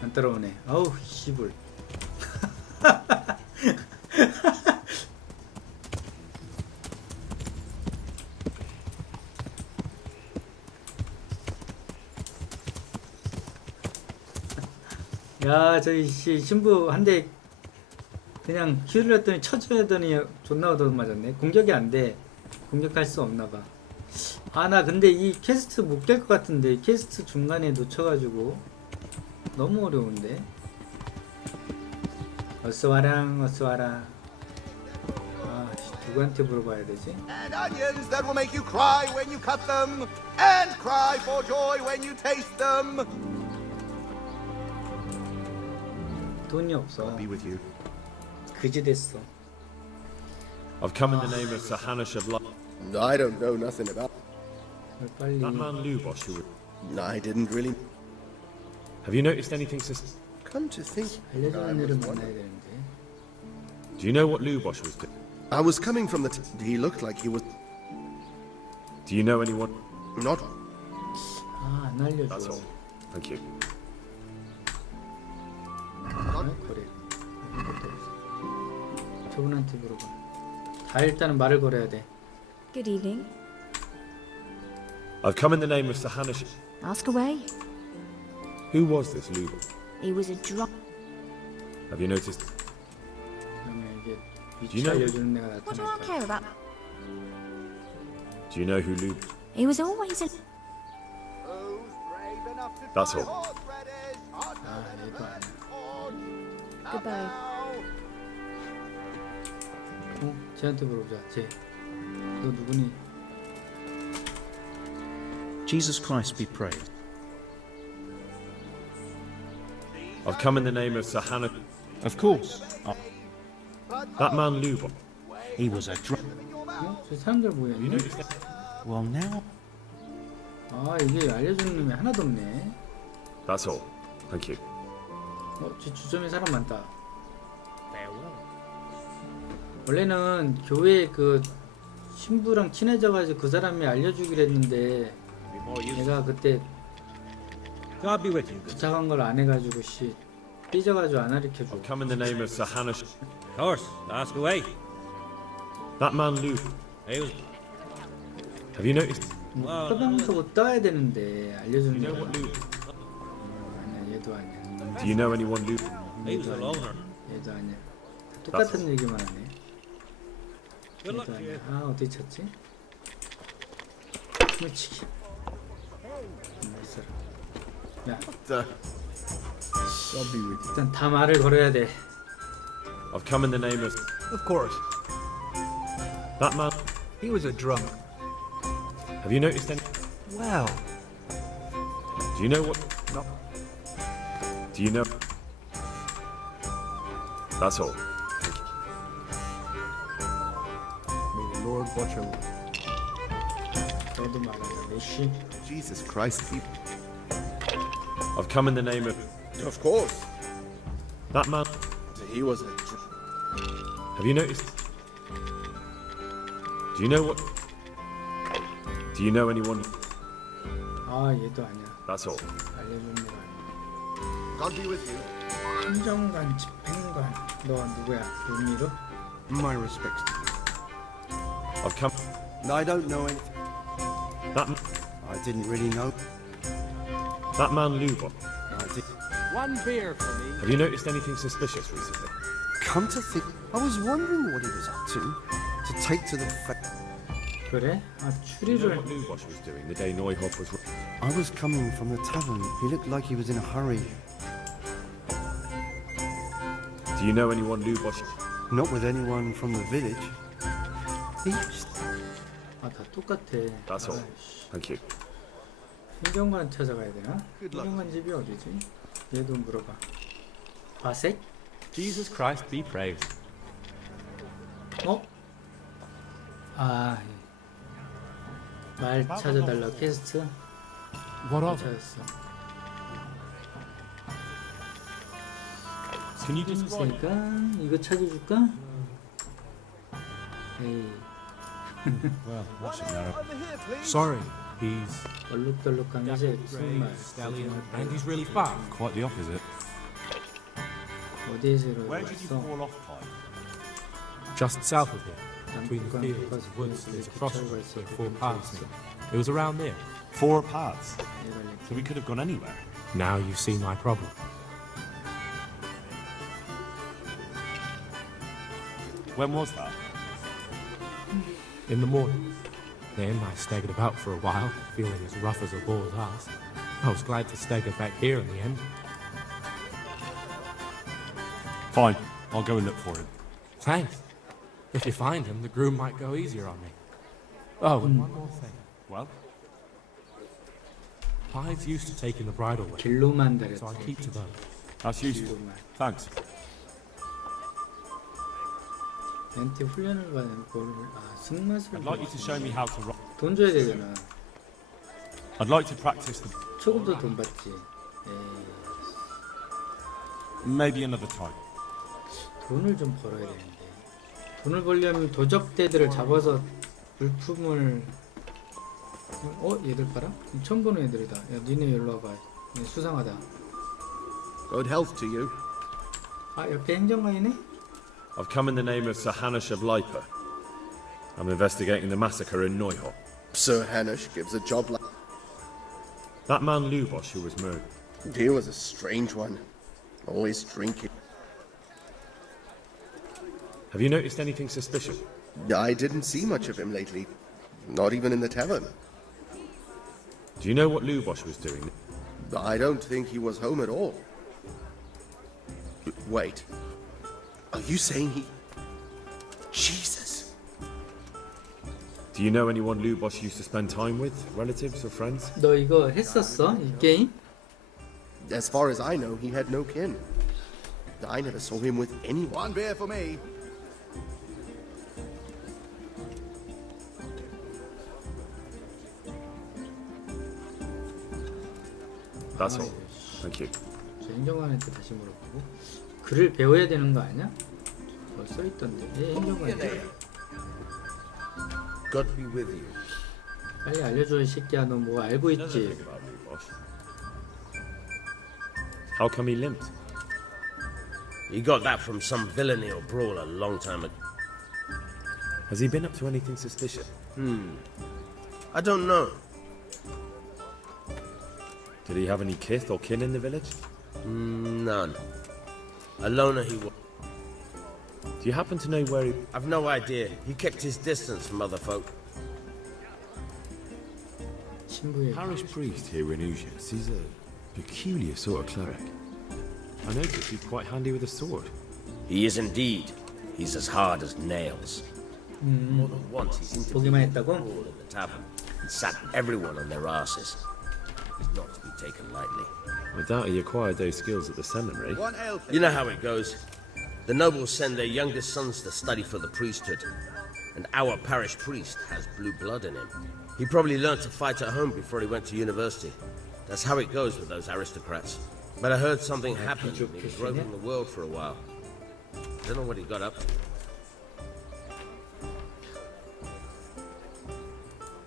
안 따라오네. 아우 씨불. 야, 저기 신부 한 대 그냥 큐를 했더니 쳐줘야 하더니 존나 얻어 맞았네. 공격이 안 돼. 공격할 수 없나 봐. 아, 나 근데 이 퀘스트 못 깰 것 같은데. 퀘스트 중간에 놓쳐가지고 너무 어려운데. 어서 와랑 어서 와라. 아, 누구한테 물어봐야 되지? And onions that will make you cry when you cut them, and cry for joy when you taste them. 돈이 없어. Be with you. 그지 됐어. I've come in the name of Sir Hanush of Light. I don't know nothing about. 빨리. That man Lubosh who... I didn't really. Have you noticed anything sus... Come to think, 알려주는 일을 만나야 되는데. Do you know what Lubosh was doing? I was coming from the. He looked like he was Do you know anyone? not. 아, 안 That's 알려줘. all. Thank you. 그래. 아무것도 없어. 저분한테 물어봐. 다 일단은 말을 걸어야 돼. Good evening. I've come in the name of Sir Hanush. Ask away. Who was this Lubosh? He was a drunk. Have you noticed? 그러면 이게 Do 위치 you know- 알려주는 애가 What do I 나타날까? care about? Do you know who Lubosh? He was always a... That's all. 아, 얘도 아니야. Goodbye. 쟤한테 물어보자. 쟤. 너 누구니? Jesus Christ be praised. I've come in the name of Sir Hanush. Of course. That man Lubosh. He was a drunk. 저 사람들 Have you 뭐였니? noticed that? Well, now. 아, 이게 알려주는 놈이 하나도 없네. That's all. Thank you. 저 주점에 사람 많다. 원래는 교회 그 신부랑 친해져가지고 그 사람이 알려주기로 했는데 내가 그때 God be with you. 부탁한 걸 안 해가지고 삐져가지고 안 가르쳐줘. I've come in the name of Sir Hanush. Of course. Ask away. That man Lubosh. He was... Have you noticed? 서방서 떠야 되는데 알려주는 Do you know 거야. what Lubosh? 아니야, 얘도 아니야. Do you know anyone Lubosh? He was a loner. 얘도 아니야. 똑같은 얘기만 하네. Good 얘도 luck to 아니야. you. 아, 어디 쳤지? 스매치기. 이 사람. 야, 일단 다 말을 걸어야 돼. I've come in the name of Of course. that man. He was a drunk. Have you noticed any? Well, Do you know what? no. Do you know? That's all. May the Lord watch over. 너도 말하자. 메시. Jesus Christ. I've come in the name of Of course. that man. He was a. Have you noticed? Do you know what? Do you know anyone? 아, 얘도 아니야. That's all. 알려주는 애가 아니야. God be with you. 행정관, 집행관. 너 누구야? 루미로? My respects. I've come. I don't know anything. That I didn't really know. man Lubosh. I did. One beer for me. Have you noticed anything suspicious recently? Come to think, I was wondering what he was up to take to the fact. 그래? 아, Do you know 추리를. what Lubosh was doing the day Neuhoff was? I was coming from the tavern. He looked like he was in a hurry. Do you know anyone Lubosh? Not with anyone from the village. He used 아, 다 똑같아. That's all. 아이씨. Thank you. 행정관 찾아가야 되나? 행정관 집이 어디지? 얘도 물어봐. 바색? Jesus Christ be praised. 어? 아, 말 찾아달라 퀘스트? What of it? 찾았어. Can you describe? 있으니까 이거 찾아줄까? 에이, Well, what's it matter? Sorry. He's 얼룩덜룩한 이제 무슨 말? Stallion, and he's really fast. quite the opposite. 어디에서 Where did you 이러고 fall off, Pi? Just south of here, between the fields and woods, there's a crossroads where 4 paths meet. It was around there. 4 paths. So we could have gone anywhere. Now you see my problem. When was that? In the morning. Then I staggered about for a while, feeling as rough as a bull's ass. I was glad to stagger back here in the end. Fine. I'll go and look for him. Thanks. If you find him, the groom might go easier on me. Oh, and one more thing. Well? Hides used to taking the bridle with, 길로만 so I 다녔지. keep to those. That's useful. 길로만. Thanks. 얘한테 훈련을 받는 거를 승마술. I'd like you to show me how to rock. 돈 줘야 되잖아. I'd like to practice the... 초급도 돈 받지. Maybe another time. 돈을 좀 벌어야 되는데. 돈을 벌려면 도적대들을 잡아서 물품을 얘들 봐라? 처음 보는 애들이다. 야 니네 일로 와봐. 얘네 수상하다. Good health to you. 옆에 행정관이네? I've come in the name of Sir Hanush of Lipa. I'm investigating the massacre in Neuhof. Sir Hanush gives a job like... That man Lubosh who was murdered. He was a strange one. Always drinking. Have you noticed anything suspicious? I didn't see much of him lately. Not even in the tavern. Do you know what Lubosh was doing? I don't think he was home at all. Wait. Are you saying he... Jesus. Do you know anyone Lubosh used to spend time with? Relatives or friends? 너 이거 했었어? 이 게임? As far as I know, he had no kin. I never saw him with anyone. One beer for me. That's all. Thank you. 저 행정관한테 다시 물어보고. 글을 배워야 되는 거 아니야? 써있던데. 행정관인데. God be with you. 빨리 알려줘 이 새끼야. 너 뭐 알고 있지? About Lubosh. How come he limped? He got that from some villainy or brawl a long time ago. Has he been up to anything suspicious? I don't know. Did he have any kith or kin in the village? None. A loner he was. Do you happen to know where he... I've no idea. He kept his distance from other folk. 친구의 Parish priest here in Uzis. He's a peculiar sort of cleric. I noticed he's quite handy with a sword. He is indeed. He's as hard as nails. More than once he's 보기만 interviewed 했다고? all in the tavern and sat everyone on their asses. He's not to be taken lightly. I doubt he acquired those skills at the seminary. One ale. You know how it goes. The nobles send their youngest sons to study for the priesthood, and our parish priest has blue blood in him. He probably learned to fight at home before he went to university. That's how it goes with those aristocrats. But I heard something happened and he was roving the world for a while. Don't know what he got up to.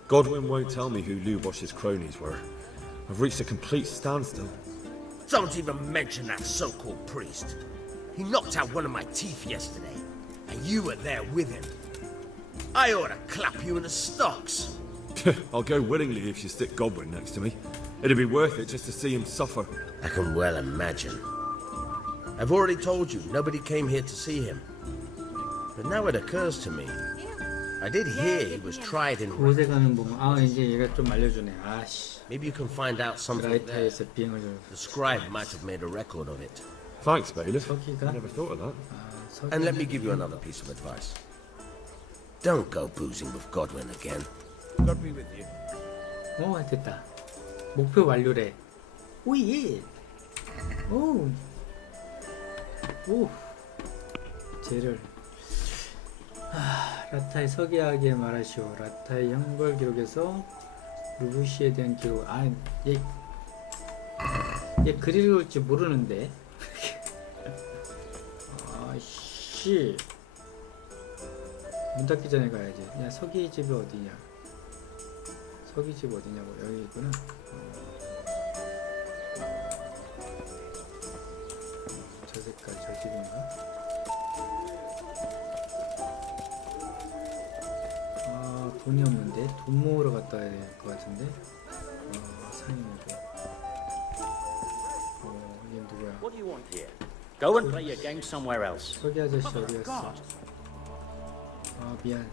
Godwin won't tell me who Lubosh's cronies were. I've reached a complete standstill. Don't even mention that so-called priest. He knocked out one of my teeth yesterday, and you were there with him. I ought to clap you in the stocks. I'll go willingly if you stick Godwin next to me. It'd be worth it just to see him suffer. I can well imagine. I've already told you, nobody came here to see him. But now it occurs to me. I did hear he was tried in... 곳에 가면 보면 이제 얘가 좀 알려주네. 아씨. Maybe you can find out something there. 라이타에서 비행을 좀. The scribe might have made a record of it. Thanks, bailiff. 서기가. I never thought of that. And let me give you another piece of advice. Don't go boozing with Godwin again. God be with you. 됐다. 목표 완료래. 오예. 오. 쟤를. 라타의 서기하게 말하시오. 라타의 형벌 기록에서 루부시에 대한 기록. 얘 글 읽을지 모르는데. 씨. 문 닫기 전에 가야지. 야, 서기 집이 어디냐? 서기 집 어디냐고. 여기 있구나. 저 색깔 저 집인가? 돈이 없는데 돈 모으러 갔다 와야 될 것 같은데. 상인이고. 얘 누구야? What do you want here? Go and play your game somewhere else. 서기 아저씨 어디 갔어? 미안.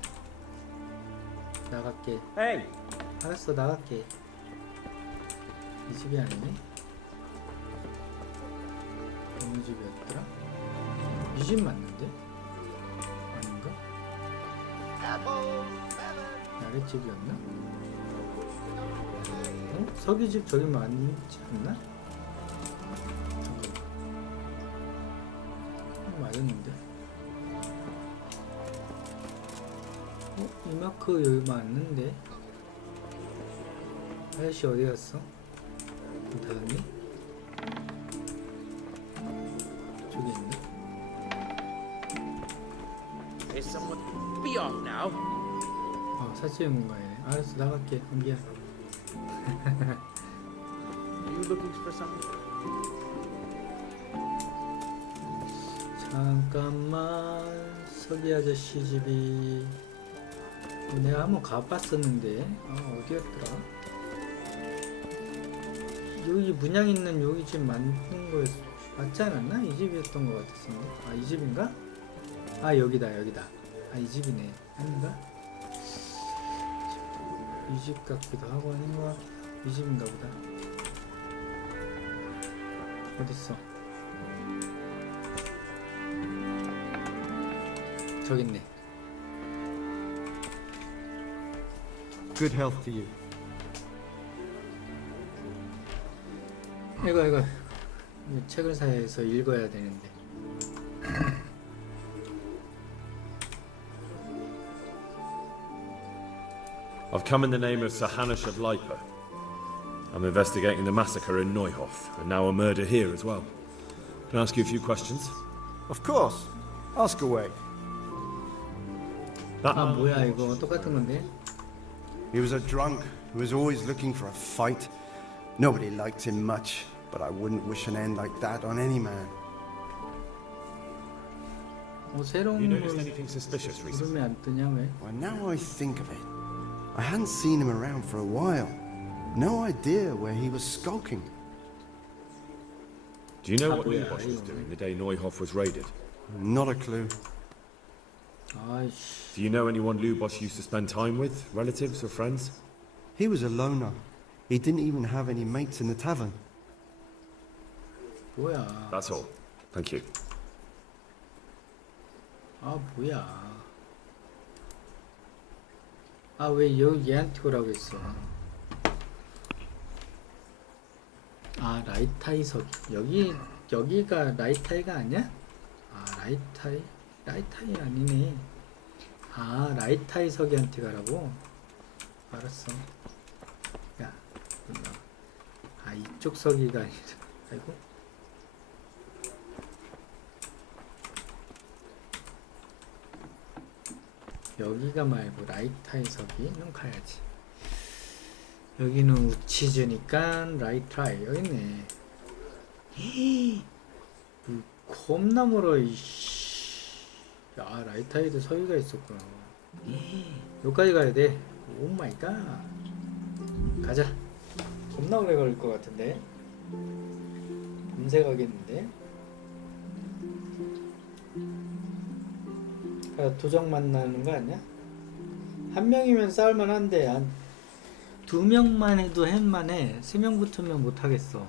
나갈게. Hey, 알았어, 나갈게. 이 집이 아니네? 어느 집이었더라? 이 집 맞는데? 아닌가? 아랫집이었나? 서기집 저기 맞지 않나? 잠깐만. 맞았는데? 이 마크 여기 맞는데? 아저씨 어디 갔어? 닫았니? 저기 있네? is someone be off now? 사치의 공간이네. 알았어, 나갈게. 미안. You looking for something? 잠깐만. 서기 아저씨 집이 내가 한번 가봤었는데 어디였더라? 여기 문양 있는 여기 집 맞는 거였 맞지 않았나? 이 집이었던 것 같았는데. 이 집인가? 여기다. 이 집이네. 아닌가? 이 집 같기도 하고 아닌가? 이 집인가 보다. 어딨어? 저기 있네. Good health to you. 이거 책을 사서 읽어야 되는데. I've come in the name of Sir Hanush of Leipa. I'm investigating the massacre in Neuhof, and now a murder here as well. Can I ask you a few questions? Of course. Ask away. That man 뭐야 이거 똑같은 건데? He was a drunk who was always looking for a fight. Nobody liked him much, but I wouldn't wish an end like that on any man. 새로운 You 걸 noticed anything suspicious recently? 이름이 안 뜨냐 왜? Well, now I think of it, I hadn't seen him around for a while. No idea where he was skulking. Do you know what 뭐야, Lubosch was 이거. doing the day Neuhof was raided? Not a clue. 아이씨. Do you know anyone Lubosch used to spend time with? Relatives or friends? He was a loner. He didn't even have any mates in the tavern. 뭐야? That's all. Thank you. 뭐야? 왜 여기 얘한테 오라고 했어? 라이타이 서기. 여기가 라이타이가 아니야? 라이타이 아니네. 라이타이 서기한테 가라고? 알았어. 야, 이쪽 서기가 아니라. 아이고. 여기가 말고 라이타이 서기는 가야지. 여기는 우치즈니까 라이트라이 여기 있네. 겁나 멀어. 라이타이도 서기가 있었구나. 여기까지 가야 돼. 오 마이 갓. 가자. 겁나 오래 걸릴 것 같은데. 검색하겠는데. 도적 만나는 거 아니야? 한 명이면 싸울만 한데 한 두 명만 해도 할만해. 세 명 붙으면 못 하겠어.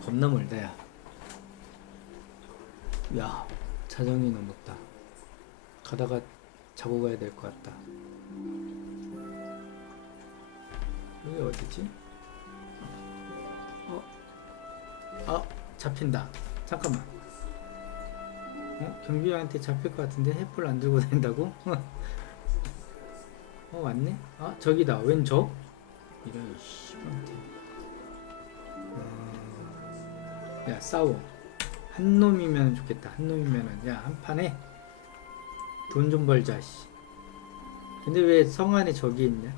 겁나 멀다. 야, 자정이 넘었다. 가다가 자고 가야 될 것 같다. 여기 어디지? 잡힌다. 잠깐만. 경비원한테 잡힐 것 같은데 횃불 안 들고 다닌다고? 왔네? 저기다. 왼쪽? 이런 씨발한테. 야, 싸워. 한 놈이면 좋겠다. 한 놈이면은 야, 한 판에 돈 좀 벌자. 씨. 근데 왜 성 안에 저기 있냐?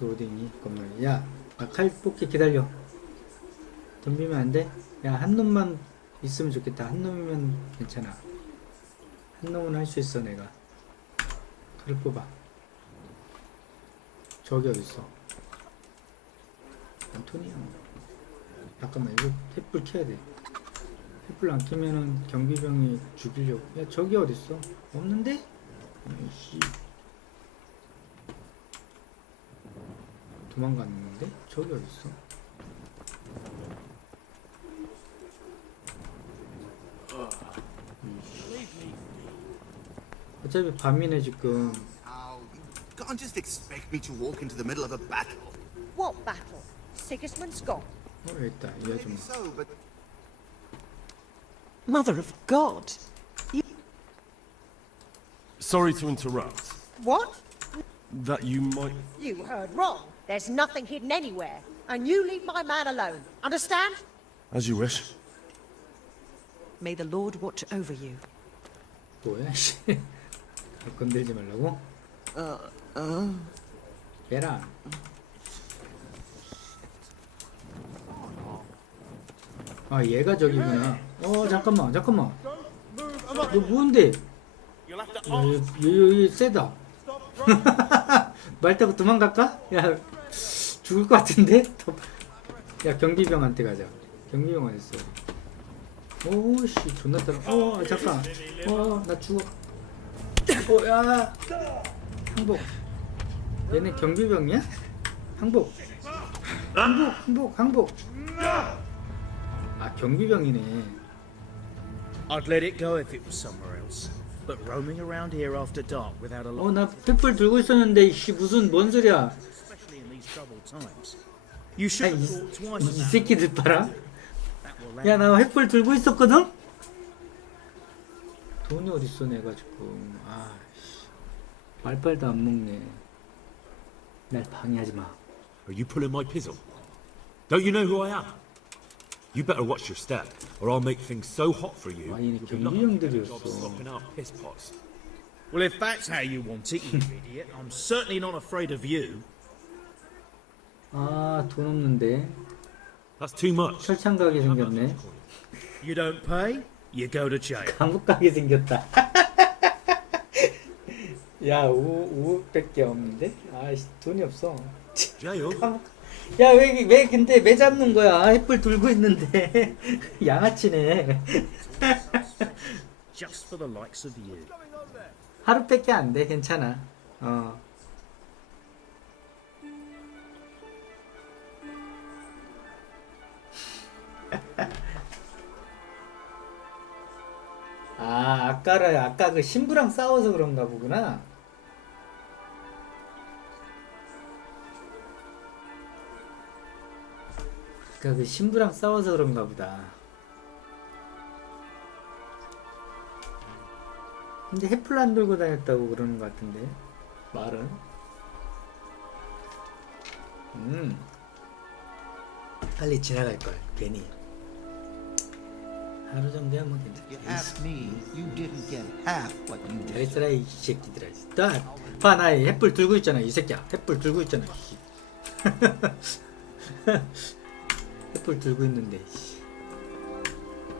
로딩이 겁나. 야, 나 칼 뽑기 기다려. 덤비면 안 돼? 야, 한 놈만 있으면 좋겠다. 한 놈이면 괜찮아. 한 놈은 할 수 있어 내가. 칼을 뽑아. 저기 어딨어? 안토니아. 잠깐만, 이거 횃불 켜야 돼. 횃불 안 켜면은 경비병이 죽이려고. 야, 저기 어딨어? 없는데? 아이씨. 도망갔는데? 저기 어딨어? 어차피 밤이네 지금. Can't just expect me to walk into the middle of a battle. What battle? Sigismund's gone. 있다 이 아줌마. So, but Mother of God. Sorry to interrupt. What? That you might... You heard wrong. There's nothing hidden anywhere. And you leave my man alone. Understand? As you wish. May the Lord watch over you. 뭐야 씨. 건들지 말라고? 계란. 아 얘가 저기구나. 잠깐만. 너 뭔데? 얘 세다. 말 타고 도망갈까? 야 죽을 것 같은데? 야 경비병한테 가자. 경비병 어딨어? 오씨 존나 따라. 잠깐. 나 죽어. 야 항복. 얘네 경비병이야? 항복. 아 경비병이네. I'd let it go if it was somewhere else. But roaming around here after dark without a light, 나 횃불 들고 있었는데 씨 무슨 뭔 소리야? especially in these troubled times. You 아, should have thought twice 이 about 새끼들 봐라. that will land. 야 나 횃불 들고 있었거든? 돈이 어딨어 내가 지금. 씨 말빨도 안 먹네. 날 방해하지 마. Are you pulling my pizzle? Don't you know who I am? You better watch your step, or I'll make things so hot for you. 아 얘네 you'll be lucky to get a job 경비병들이었어. swapping out piss pots. Well, if that's how you want it, you idiot, I'm certainly not afraid of you. 아 돈 없는데. That's too much. 철창 가게 생겼네. You don't pay, you go to jail. 감옥 가게 생겼다. 야 500개 없는데? 아씨 돈이 없어. Jail? 야 왜 근데 왜 잡는 거야? 횃불 들고 있는데. 양아치네. Just for the likes of you. 하루밖에 안 돼. 괜찮아. 아까 그 신부랑 싸워서 그런가 보구나. 아까 그 신부랑 싸워서 그런가 보다. 근데 횃불 안 들고 다녔다고 그러는 것 같은데 말은. 빨리 지나갈 걸 괜히. 하루 정도야 뭐 괜찮아. 잘했어라 이 새끼들아. 봐 나 횃불 들고 있잖아 이 새끼야. 횃불 들고 있잖아. 횃불 들고 있는데.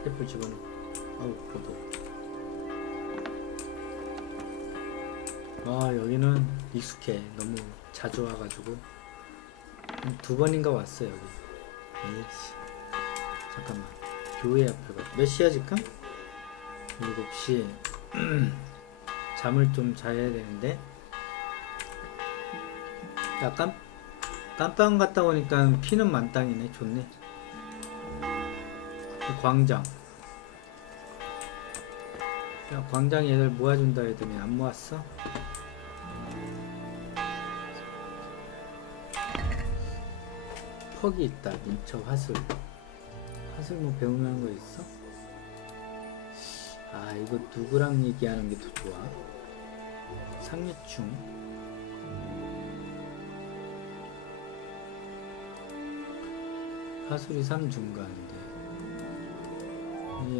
횃불 집어넣어. 아우 포도. 여기는 익숙해. 너무 자주 와가지고 2번인가 왔어 여기. 에이씨. 잠깐만. 교회 앞에 가. 몇 시야 지금? 7시. 잠을 좀 자야 되는데. 약간 깜빵 갔다 오니까 피는 만땅이네. 좋네. 광장. 야, 광장 얘들 모아준다 했더니 안 모았어? 퍽이 있다. 민첩 화술. 화술 뭐 배우는 거 있어? 이거 누구랑 얘기하는 게 더 좋아? 상류충. 화술이 3중간인데.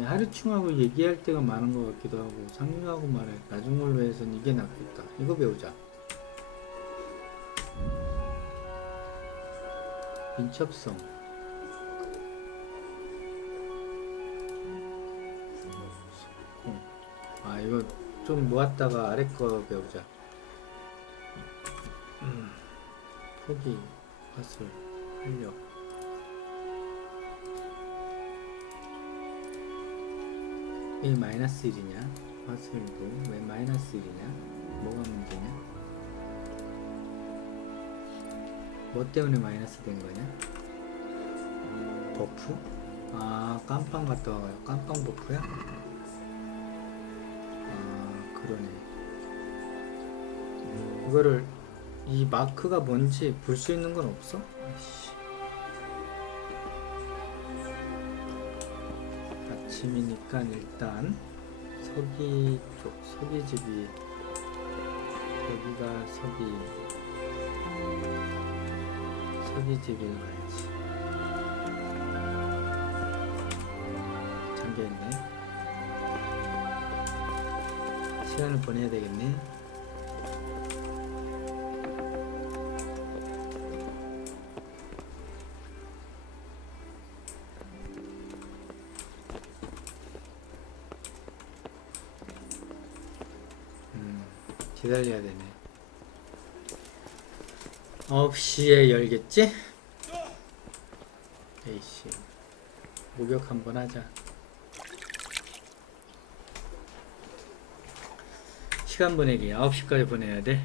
하류충하고 얘기할 때가 많은 것 같기도 하고 상류하고 말해 나중 걸로 해선 이게 낫겠다. 이거 배우자. 민첩성. 아, 이거 좀 모았다가 아래 거 배우자. 포기, 화술, 활력. 왜 마이너스 1이냐? 화술도 왜 마이너스 1이냐? 뭐가 문제냐? 뭐 때문에 마이너스 된 거냐? 버프? 아, 깜빵 갔다 와요. 깜빵 버프야? 아, 그러네. 이거를 이 마크가 뭔지 볼 수 있는 건 없어? 아이씨. 아침이니까 일단 서기 쪽, 서기집이 여기가 서기집을 가야지. 잠겨있네. 시간을 보내야 되겠네. 기다려야 되네. 9시에 열겠지? 에이씨, 목욕 한번 하자. 시간 보내기 9시까지 보내야 돼.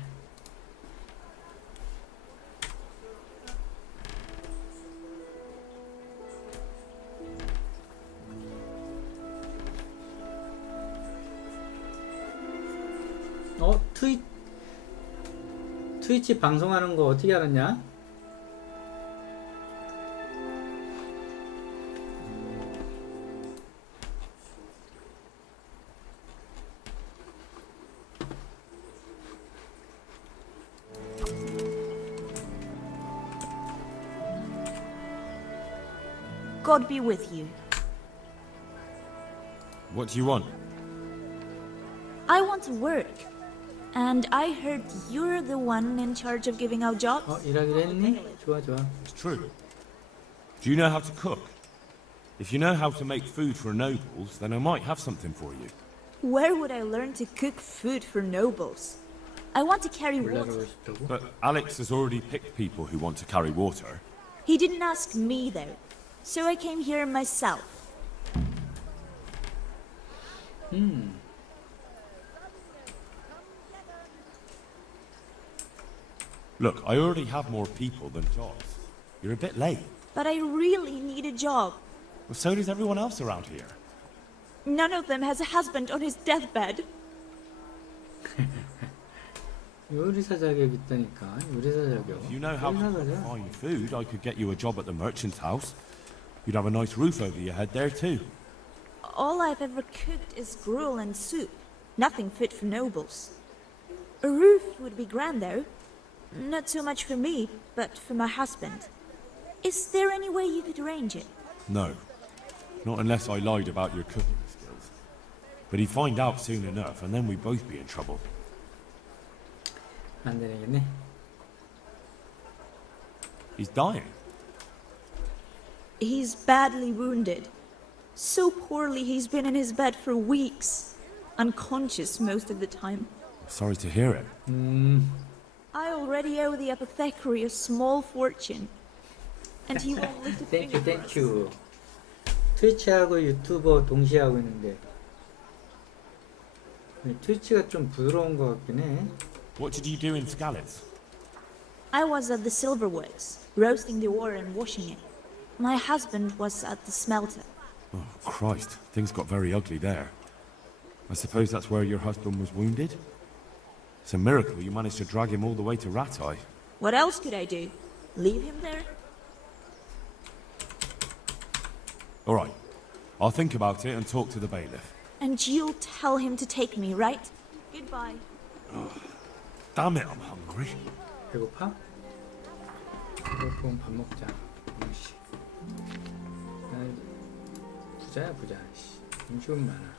트위치 방송하는 거 어떻게 알았냐? God be with you. What do you want? I want to work. And I heard you're the one in charge of giving out jobs. 일하기로 했니? 좋아. It's true. Do you know how to cook? If you know how to make food for nobles, then I might have something for you. Where would I learn to cook food for nobles? I want to carry water. But Alex has already picked people who want to carry water. He didn't ask me though, so I came here myself. Look, I already have more people than jobs. You're a bit late. But I really need a job. Well, so does everyone else around here. None of them has a husband on his deathbed. 요리사 자격 있다니까. 요리사 자격. If you know how to cook fine food, I could get you a job at the merchant's house. You'd have a nice roof over your head there too. All I've ever cooked is gruel and soup. Nothing fit for nobles. A roof would be grand though. Not so much for me, but for my husband. Is there any way you could arrange it? No. Not unless I lied about your cooking skills. But he'd find out soon enough, and then we'd both be in trouble. 안 되겠네. He's dying. He's badly wounded. So poorly he's been in his bed for weeks. Unconscious most of the time. Sorry to hear it. I already owe the apothecary a small fortune. And he won't lift a finger for us. 땡큐. 트위치하고 유튜버 동시에 하고 있는데 트위치가 좀 부드러운 것 같긴 해. What did you do in Skalitz? I was at the silverworks, roasting the ore and washing it. My husband was at the smelter. Oh, Christ. Things got very ugly there. I suppose that's where your husband was wounded? It's a miracle you managed to drag him all the way to Ratai. What else could I do? Leave him there? All right. I'll think about it and talk to the bailiff. And you'll tell him to take me, right? Goodbye. Damn it, I'm hungry. 배고파? 배고프면 밥 먹자. 씨. 부자야 부자. 씨. 음식은 많아.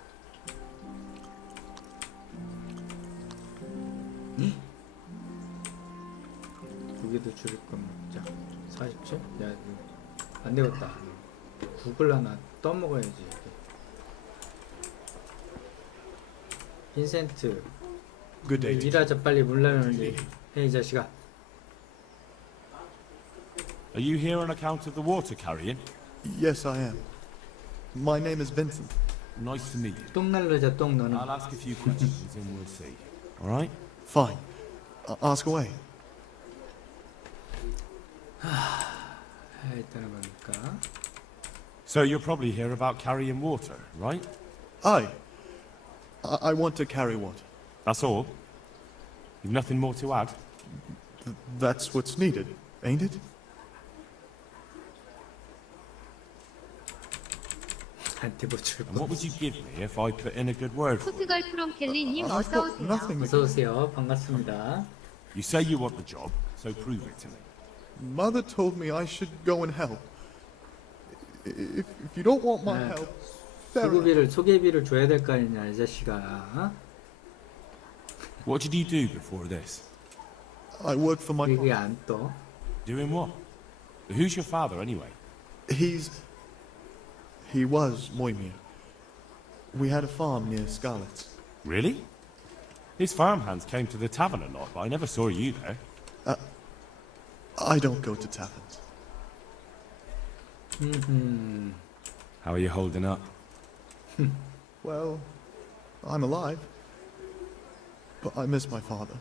고기도 줄일 건 먹자. 47? 야, 이거 안 되겠다. 국을 하나 떠먹어야지. 이게. 빈센트. Good day. 일하자 빨리 물라면 해, 이 자식아. Are you here on account of the water carrying? Yes, I am. My name is Vincent. Nice to meet you. 똥 날르자 똥 너는. I'll ask a few questions and we'll see. All right? Fine. Ask away. 일단은 보니까 So you're probably here about carrying water, right? I want to carry water. That's all? You've nothing more to add? That's what's needed, ain't it? 한테 뭐 줄 And what would you give me if I put in a good word for you? 포트걸 프롬 켈리님 I've 어서 got 오세요. nothing. 어서 오세요. 반갑습니다. You say you want the job, so prove it to me. Mother told me I should go and help. If you don't want my help, fair enough. 수고비를 소개비를 줘야 될 거 아니냐 이 자식아. What did you do before this? I work for my 그게 안 떠. Doing what? Who's your father, anyway? He was Moimir. We had a farm near Scarlet. Really? His farmhands came to the tavern a lot, but I never saw you there. I don't go to taverns. How are you holding up? Well, I'm alive. But I miss my father.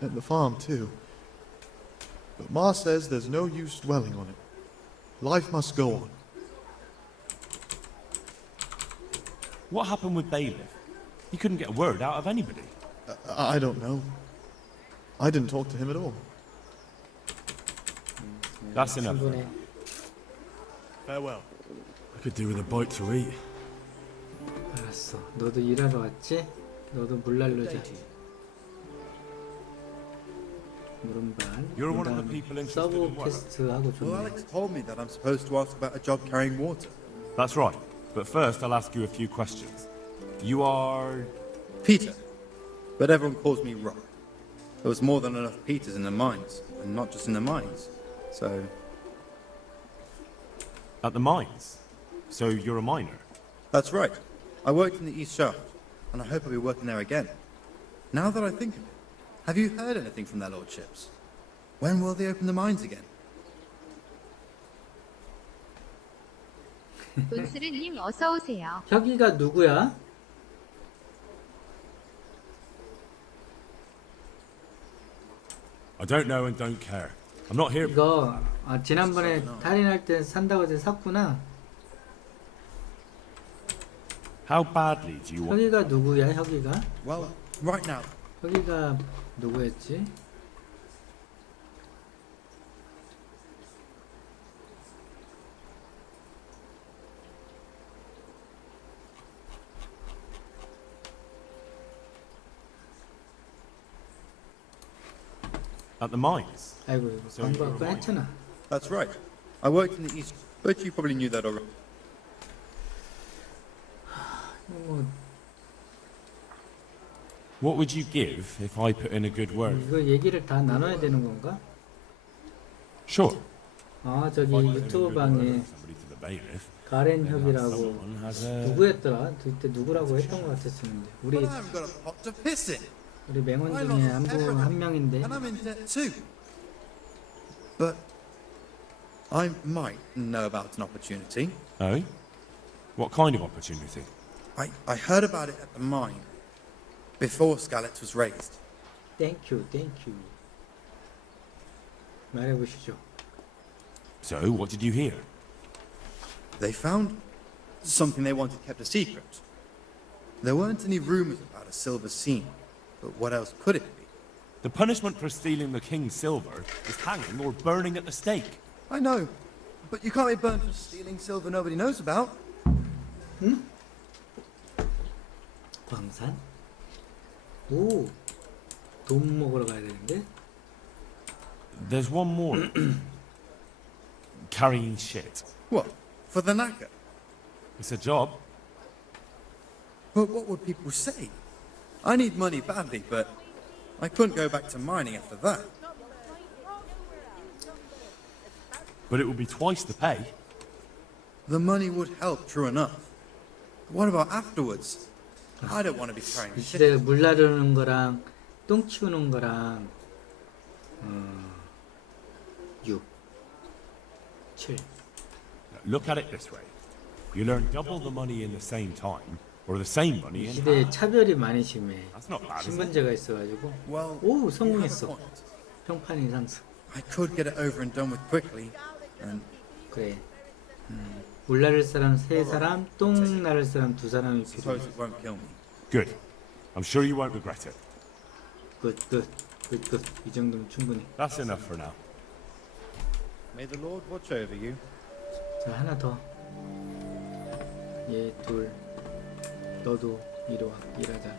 And the farm, too. But Ma says there's no use dwelling on it. Life must go on. What happened with Bailiff? He couldn't get a word out of anybody. I don't know. I didn't talk to him at all. That's enough. 충분해. Farewell. I could do with a bite to eat. 알았어. 너도 일하러 왔지? 너도 물 날르자. 물음반. You're one of the 그다음에 people interested 서브 in work. 퀘스트 하고 Well, 좋네. Alex told me that I'm supposed to ask about a job carrying water. That's right. But first, I'll ask you a few questions. You are... Peter. But everyone calls me Rock. There was more than enough Peters in the mines, and not just in the mines. So, at the mines? So you're a miner? that's right. I worked in the East Shaft, and I hope I'll be working there again. Now that I think of it, have you heard anything from their lordships? When will they open the mines again? 돈스르님 어서 오세요. 혁이가 누구야? I don't know and don't care. I'm not here... 이거 지난번에 탈인할 때 산다고 해서 샀구나. How badly do you want... 혁이가 누구야? 혁이가? Well, right now. 혁이가 누구였지? At the mines? 아이고 이거 광고 아까 했잖아. That's right. I worked in the East, but you probably knew that already. What would you give if I put in a good word? 이거 얘기를 다 나눠야 되는 건가? Sure. 아 저기 유튜브 방에 가렌 협이라고 누구였더라? 그때 누구라고 했던 것 같았었는데 우리 Well, I haven't got a pot to piss in. 우리 맹원 중에 한 명인데 And I'm in debt too. But I might know about an opportunity. Oh? What kind of opportunity? I heard about it at the mine before Scarlet was raised. 땡큐 말해보시죠. So, what did you hear? They found something they wanted kept a secret. There weren't any rumors about a silver scene, but what else could it be? The punishment for stealing the king's silver is hanging or burning at the stake. I know, but you can't be burned for stealing silver nobody knows about. 응? 광산? 오, 돈 먹으러 가야 되는데? There's one more. Carrying shit. What? For the knacker? It's a job. But what would people say? I need money badly, but I couldn't go back to mining after that. But it would be twice the pay. The money would help, true enough. What about afterwards? I don't want to be carrying 이 shit. 시대에 물 나르는 거랑 똥 치우는 거랑 6, 7. Look at it this way. You learn double the money in the same time, or the same money 이 in 시대에 차별이 많이 심해. That's not bad, is it? 신분제가 있어가지고. Well, 오, you have a 성공했어. point. 평판 상승. I could get it over and done with quickly, and 그래. 물 나를 사람 3사람, 똥 나를 사람 2사람이 suppose 필요해. it won't kill me. Good. I'm sure you won't regret it. 끝. 이 정도면 충분해. That's enough for now. May the Lord watch over you. 자, 하나 더. 얘 둘. 너도 이리 와. 일하자.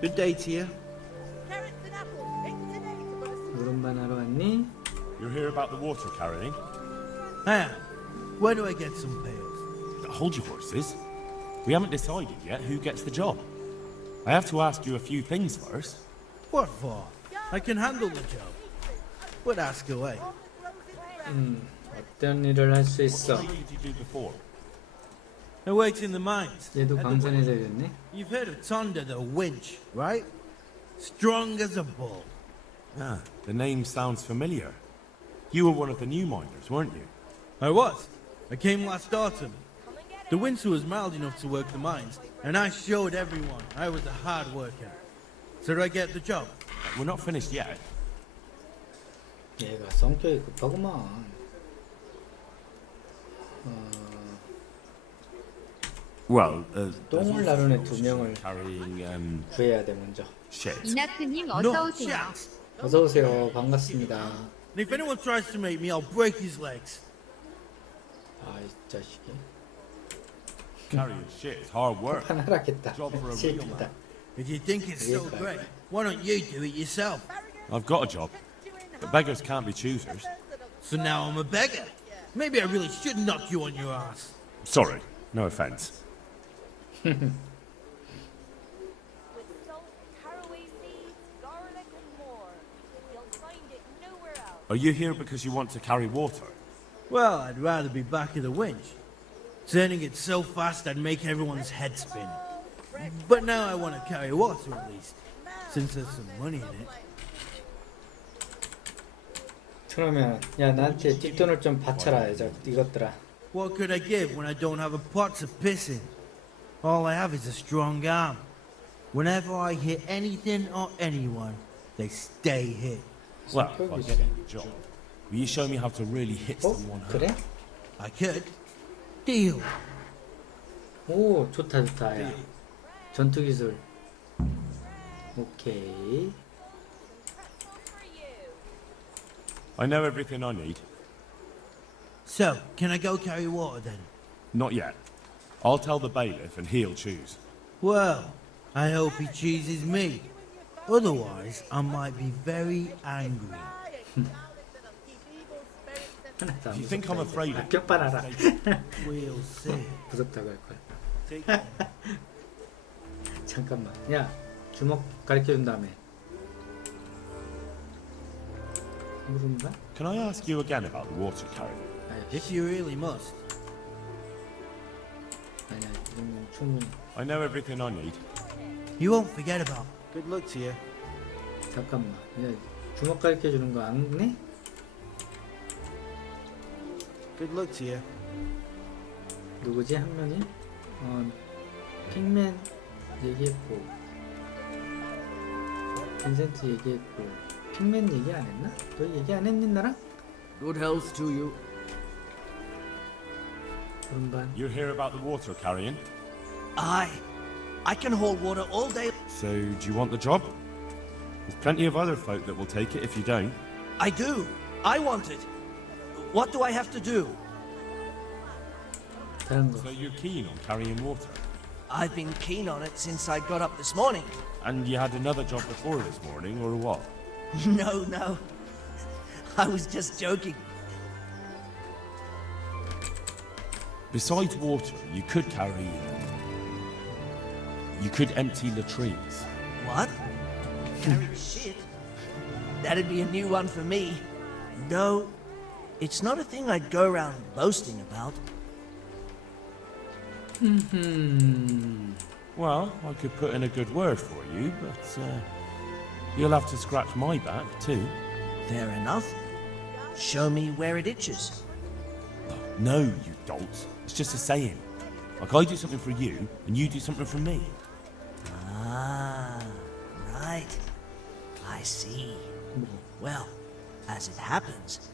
Good day to you. 물음반 하러 왔니? You're here about the water carrying? Hey, where do I get some pails? Hold your horses. We haven't decided yet who gets the job. I have to ask you a few things first. What for? I can handle the job. But ask away. 어떤 일을 할 수 있어? What did you do before? I worked in the mines. 얘도 광산에서 일했네? You've heard of Tonda the winch, right? Strong as a bull. Ah, the name sounds familiar. You were one of the new miners, weren't you? I was. I came last autumn. The winter was mild enough to work the mines, and I showed everyone I was a hard worker. So do I get the job? We're not finished yet. 얘가 성격이 급하구만. Well, 똥을 나르는 2명을 carrying 구해야 돼 먼저. shit. 이나크님 어서 오세요. 어서 오세요. 반갑습니다. And if anyone tries to make me, I'll break his legs. 아, 이 자식이. Carrying shit is hard work. 하나라겠다. Job for a real 싫다. man. If you think it's so great, why don't you do it yourself? I've got a job, but beggars can't be choosers. So now I'm a beggar. Maybe I really should knock you on your ass. Sorry, no offense. Are you here because you want to carry water? Well, I'd rather be back at the winch. Turning it so fast I'd make everyone's head spin. But now I want to carry water at least, since there's some money in it. 그러면 야 나한테 뒷돈을 좀 바쳐라 이것들아. What could I give when I don't have a pot to piss in? All I have is a strong arm. Whenever I hit anything or anyone, they stay hit. Well, if I get you the job, will you show me how to really hit someone hard? 그래? I could. Deal. 오 좋다 야. 전투 기술. 오케이. I know everything I need. So, can I go carry water then? Not yet. I'll tell the bailiff and he'll choose. Well, I hope he chooses me. Otherwise, I might be very angry. If you think I'm afraid of 격발하라. We'll see. 무섭다고 할 거야. 잠깐만. 야 주먹 가르쳐 준 다음에. 물음반? Can I ask you again about the water carrying? If you really must. 아니야 이건 충분히. I know everything I need. You won't forget about. Good luck to you. 잠깐만. 야 주먹 가르쳐 주는 거 안 해? Good luck to you. 누구지 한 명이? 핑맨 얘기했고 빈센트 얘기했고 핑맨 얘기 안 했나? 너 얘기 안 했니 나랑? Good health to you. 물음반. You're here about the water carrying? I can hold water all day. So, do you want the job? There's plenty of other folk that will take it if you don't. I do. I want it. What do I have to do? 다른 거. So you're keen on carrying water? I've been keen on it since I got up this morning. And you had another job before this morning, or what? No. I was just joking. Besides water, you could carry... You could empty latrines. What? Carry shit? That'd be a new one for me. No, It's not a thing I'd go around boasting about. Well, I could put in a good word for you, but you'll have to scratch my back too. Fair enough. Show me where it itches. No, you dolts. It's just a saying. Like I do something for you, and you do something for me. Ah, right. I see. Well, as it happens,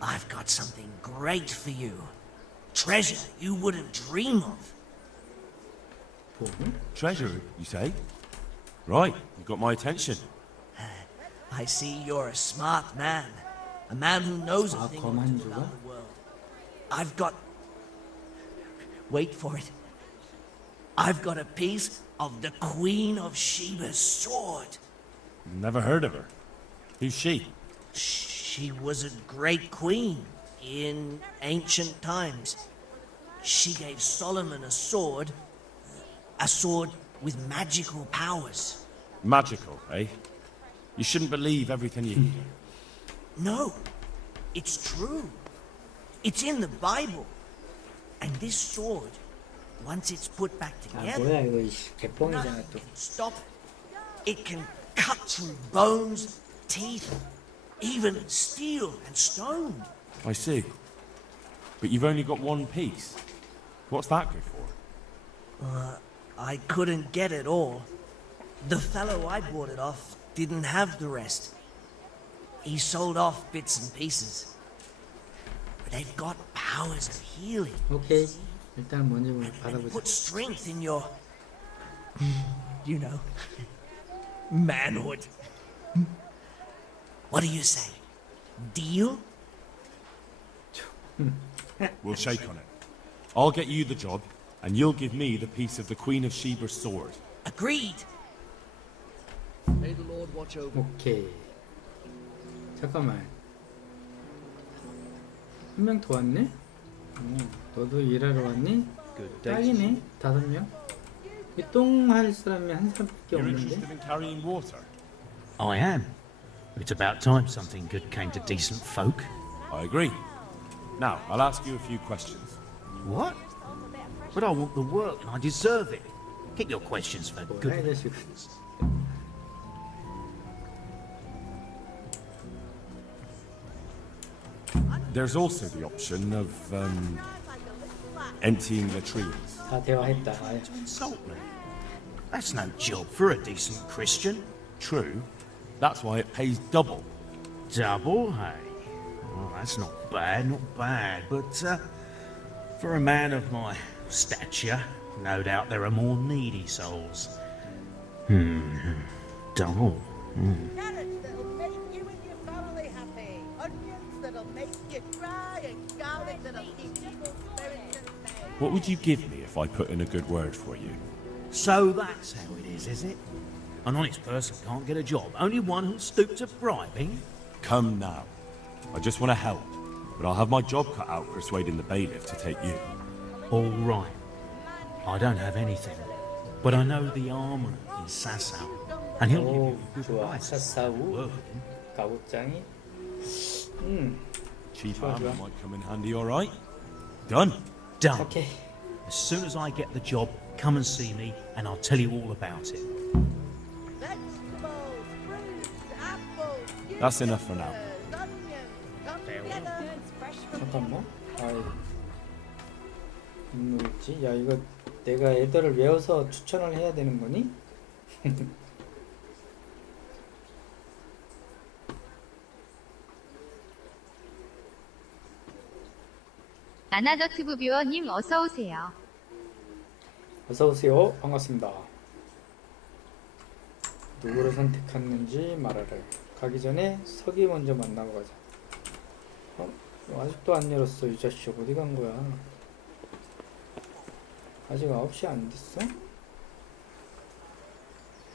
I've got something great for you. Treasure you wouldn't dream of. Treasure, you say? Right, you got my attention. I see you're a smart man. A man who knows a thing or two about the world. I've got... Wait for it. I've got a piece of the Queen of Sheba's sword. Never heard of her. Who's she? She was a great queen in ancient times. She gave Solomon a sword with magical powers. Magical, eh? You shouldn't believe everything you hear. No, it's true. It's in the Bible. And this sword, once it's put back together, 뭐야 이거 개뻥이잖아 또. stop it. It can cut through bones, teeth, even steel and stone. I see. But you've only got one piece. What's that good for? I couldn't get it all. The fellow I bought it off didn't have the rest. He sold off bits and pieces. But they've got powers of healing. 오케이. 일단 뭔지 And 받아보자. put strength in your, you know, manhood. What do you say? Deal? We'll shake on it. I'll get you the job, and you'll give me the piece of the Queen of Sheba's sword. Agreed. May the Lord watch over. 오케이. 잠깐만. 한 명 더 왔네? 너도 일하러 왔니? 딱이네. 5명. 이 똥할 사람이 한 사람밖에 You're 없는데? interested in carrying water? I am. It's about time something good came to decent folk. I agree. Now, I'll ask you a few questions. What? But I want the work and I deserve it. Get your questions for 뭐야 이 good. 자식. There's also the option of emptying latrines. 다 대화했다. 아유. Insult me. That's no job for a decent Christian. True. That's why it pays double. Double, hey? Well, that's not bad, not bad. But for a man of my stature, no doubt there are more needy souls. Double. Carrots that'll make you and your family happy. Onions that'll make you cry, and garlic that'll keep people's spirits at bay. What would you give me if I put in a good word for you? So that's how it is it? An honest person can't get a job. Only one who'll stoop to bribing? Come now. I just want to help, but I'll have my job cut out persuading the bailiff to take you. All right. I don't have anything, but I know the armourer in Sasau, and he'll give 오, you a good 좋아. price. 사사우. 가국장이. Cheap 좋아, armor 좋아. might come in handy, all right? Done. Done. 오케이. As soon as I get the job, come and see me, and I'll tell you all about it. Vegetables, fruits, apples, That's enough for now. onions, come together. It's fresh from 잠깐만. 아이. 뭐였지? 야 이거 내가 애들을 외워서 추천을 해야 되는 거니? 나나더튜브 뷰어님 어서오세요. 어서오세요. 반갑습니다. 누구를 선택했는지 말하라. 가기 전에 석이 먼저 만나고 가자. 아직도 안 열었어. 이 자식 어디 간 거야? 아직 9시 안 됐어?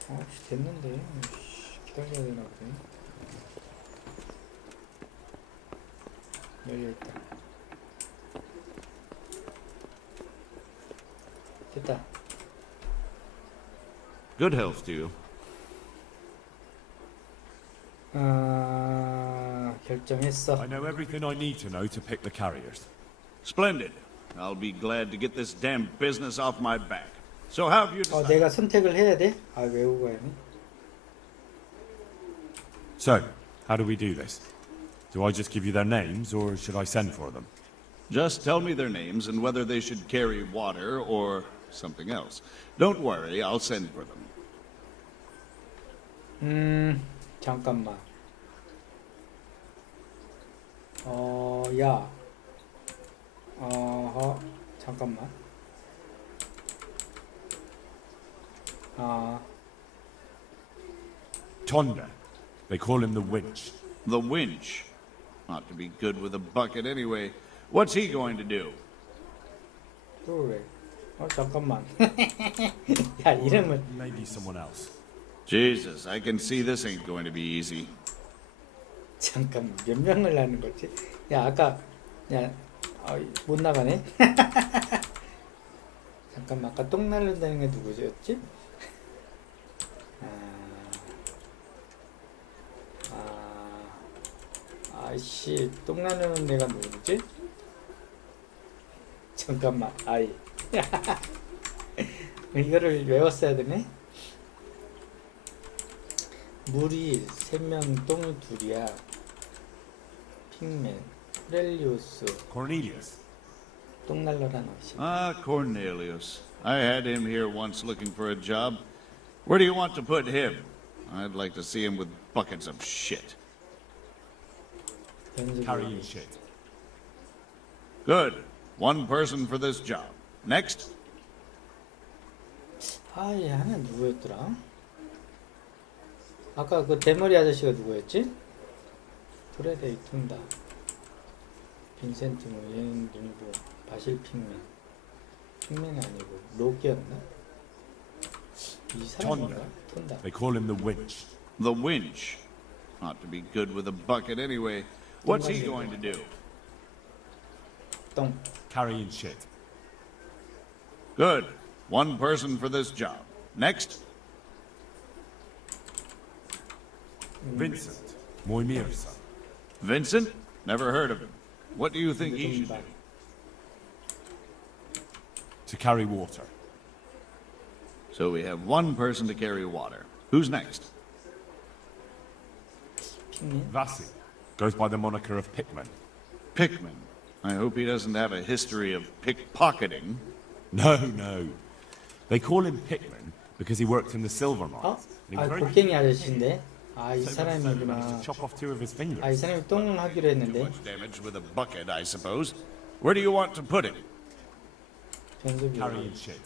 9시 됐는데. 기다려야 되나 보네. 열려있다. 됐다. Good health to you. 결정했어. I know everything I need to know to pick the carriers. Splendid. I'll be glad to get this damn business off my back. So how have you decided? 내가 선택을 해야 돼? 외우고 가야네. So, how do we do this? Do I just give you their names, or should I send for them? Just tell me their names and whether they should carry water or something else. Don't worry, I'll send for them. 잠깐만. 야. 잠깐만. Tonda. They call him the winch. The winch. Ought to be good with a bucket anyway. What's he going to do? 또 왜? 잠깐만. 야, 이름을. Maybe someone else. Jesus, I can see this ain't going to be easy. 잠깐만, 몇 명을 하는 거지? 야, 아까, 못 나가네? 잠깐만, 아까 똥 날른다는 게 누구였지? 아이씨, 똥 날르는 데가 누구지? 잠깐만, 이거를 외웠어야 되네? 물이 3명, 똥이 2이야. 핑맨, 코렐리우스, Cornelius. 똥 날러라는 것이. Cornelius. I had him here once looking for a job. Where do you want to put him? I'd like to see him with buckets of shit. Carrying shit. Good. One person for this job. Next. 얘 하나 누구였더라? 아까 그 대머리 아저씨가 누구였지? 프레데이 툰다, 빈센트 얘는 누구? 바실 핑맨이 아니고 로키였나? 이 사람인가? 툰다. They call him the winch. The winch. Ought to be good with a bucket anyway. What's he going to do? 똥. Carrying shit. Good. One person for this job. Next. Vincent. Moimirsa. Vincent? Never heard of him. What do you think he should do? To carry water. So we have one person to carry water. Who's next? Vasi. Goes by the moniker of Pickman. Pickman. I hope he doesn't have a history of pickpocketing. No. They call him Pickman because he worked in the silver mines. 곡괭이 아저씨인데? 이 사람이구나. To chop off 2 of his fingers. 이 사람이 똥을 하기로 했는데. Much damage with a bucket, I suppose. Where do you want to put him? Carrying shit.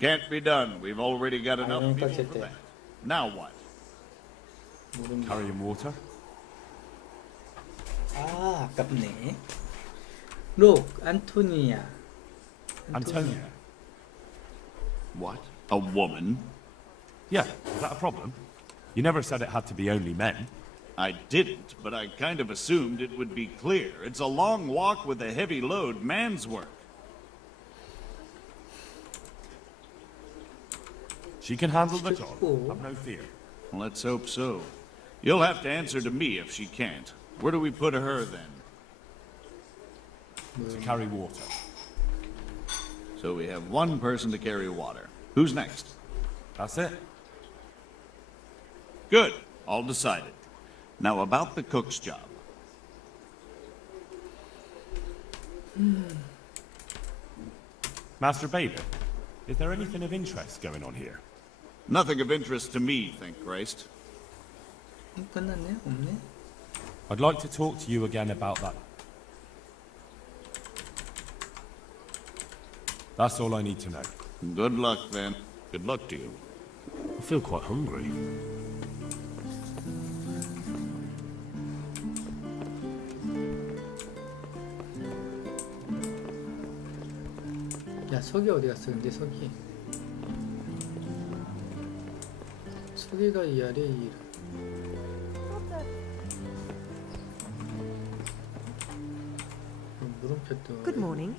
Can't be done. We've already got enough people for that. Now what? Carrying water. 아깝네. 록, 안토니아. Antonia. What? A woman? Yeah, is that a problem? You never said it had to be only men. I didn't, but I kind of assumed it would be clear. It's a long walk with a heavy load, man's work. She can handle the job. Have no fear. Let's hope so. You'll have to answer to me if she can't. Where do we put her then? To carry water. So we have one person to carry water. Who's next? That's it. Good. All decided. Now about the cook's job. Master Bader, is there anything of interest going on here? Nothing of interest to me, thank Christ. 끝났네? 없네? I'd like to talk to you again about that. That's all I need to know. Good luck, then. Good luck to you. I feel quite hungry. 야, 석이 어디 갔어? 근데 석이가 이 아래에 물음표도. Good morning.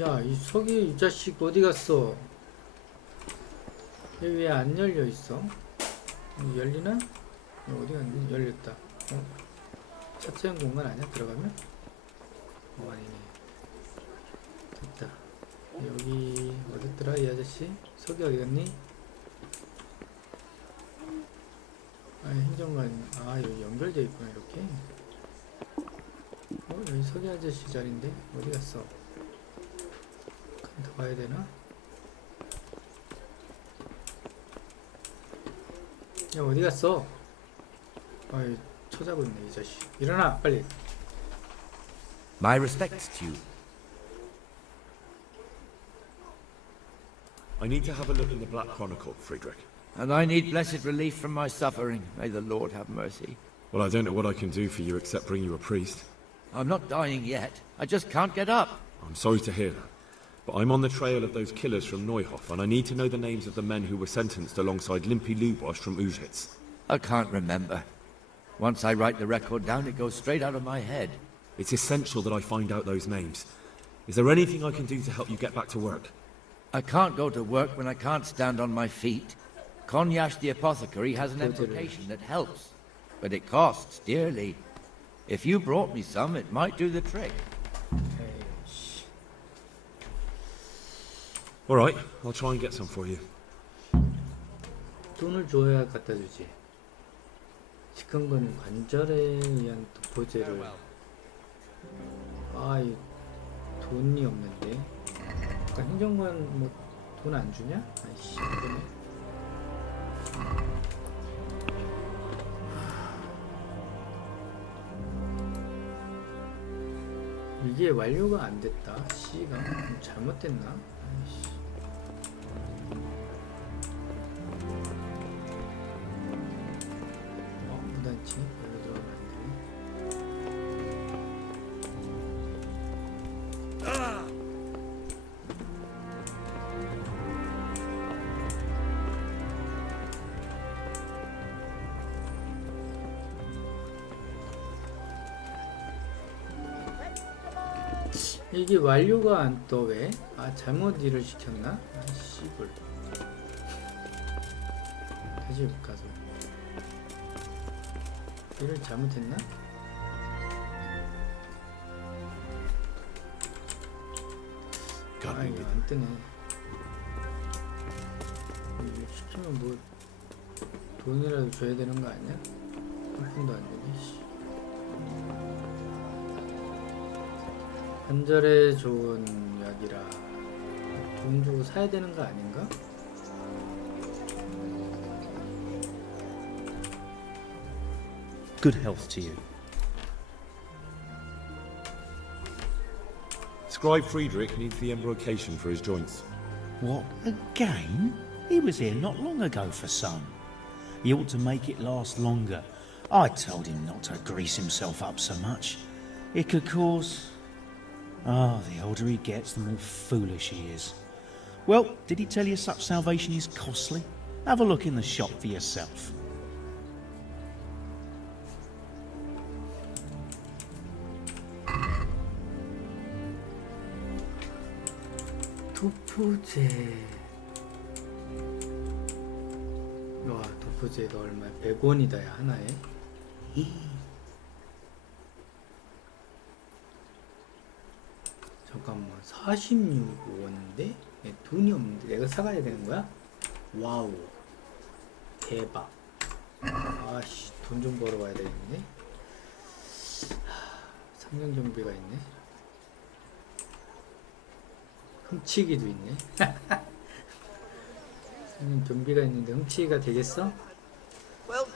야, 이 석이 이 자식 어디 갔어? 얘 왜 안 열려 있어? 열리나? 어디 갔니? 열렸다. 차체형 공간 아니야? 들어가면? 아니네. 됐다. 여기 어딨더라 이 아저씨? 석이 어디 갔니? 행정관. 여기 연결돼 있구나 이렇게. 여기 석이 아저씨 자리인데 어디 갔어? 더 가야 되나? 야, 어디 갔어? 쳐자고 있네 이 자식. 일어나 빨리. My respects to you. I need to have a look in the Black Chronicle, Friedrich. And I need blessed relief from my suffering. May the Lord have mercy. Well, I don't know what I can do for you except bring you a priest. I'm not dying yet. I just can't get up. I'm sorry to hear that. But I'm on the trail of those killers from Neuhof, and I need to know the names of the men who were sentenced alongside Limpy Lubosch from Uzhitz. I can't remember. Once I write the record down, it goes straight out of my head. It's essential that I find out those names. Is there anything I can do to help you get back to work? I can't go to work when I can't stand on my feet. Konyash the apothecary has an embrocation that helps, but it costs dearly. If you brought me some, it might do the trick. All right, I'll try and get some for you. 돈을 줘야 갖다 주지. 시큰거는 관절에 의한 도포제를. 이 돈이 없는데. 아까 행정관 뭐 돈 안 주냐? 아이씨, 안 되네. 이게 완료가 안 됐다. C가 잘못됐나? 아이씨. 무단치 여기 들어가면 안 되네. 이게 완료가 안 떠 왜? 잘못 일을 시켰나? 씨불. 다시 가서 일을 잘못했나? 이거 안 뜨네. 이거 시키면 뭐 돈이라도 줘야 되는 거 아니야? 한 푼도 안 되네. 씨. 관절에 좋은 약이라 돈 주고 사야 되는 거 아닌가? Good health to you. Scribe Friedrich needs the embrocation for his joints. What, again? He was here not long ago for some. He ought to make it last longer. I told him not to grease himself up so much. It could cause... the older he gets, the more foolish he is. Well, did he tell you such salvation is costly? Have a look in the shop for yourself. 도포제. 와, 도포제가 얼마야? 100원이다 야 하나에. 잠깐만, 46원인데? 돈이 없는데 내가 사가야 되는 거야? 와우, 대박. 아씨, 돈 좀 벌어봐야 되겠네. 상점 정비가 있네. 훔치기도 있네. 상점 정비가 있는데 훔치기가 되겠어? Well,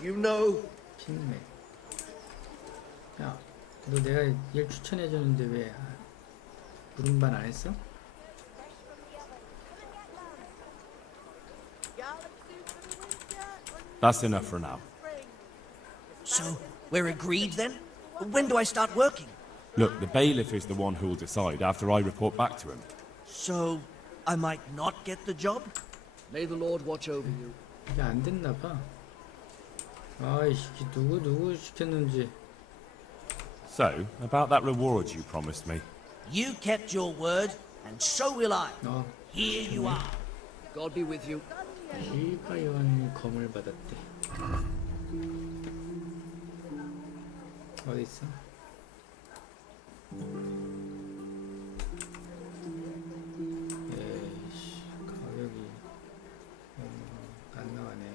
you know. 핑맨. 야, 너 내가 일 추천해줬는데 왜 부름반 안 했어? That's enough for now. So, we're agreed then? When do I start working? Look, the bailiff is the one who'll decide after I report back to him. So, I might not get the job? May the Lord watch over you. 이게 안 됐나 봐. 이 새끼 누구 시켰는지. So, about that reward you promised me. You kept your word, and so will I. Here you are. God be with you. 딜리버런스 검을 받았대. 어디 있어? 에이씨, 가격이 안 나가네.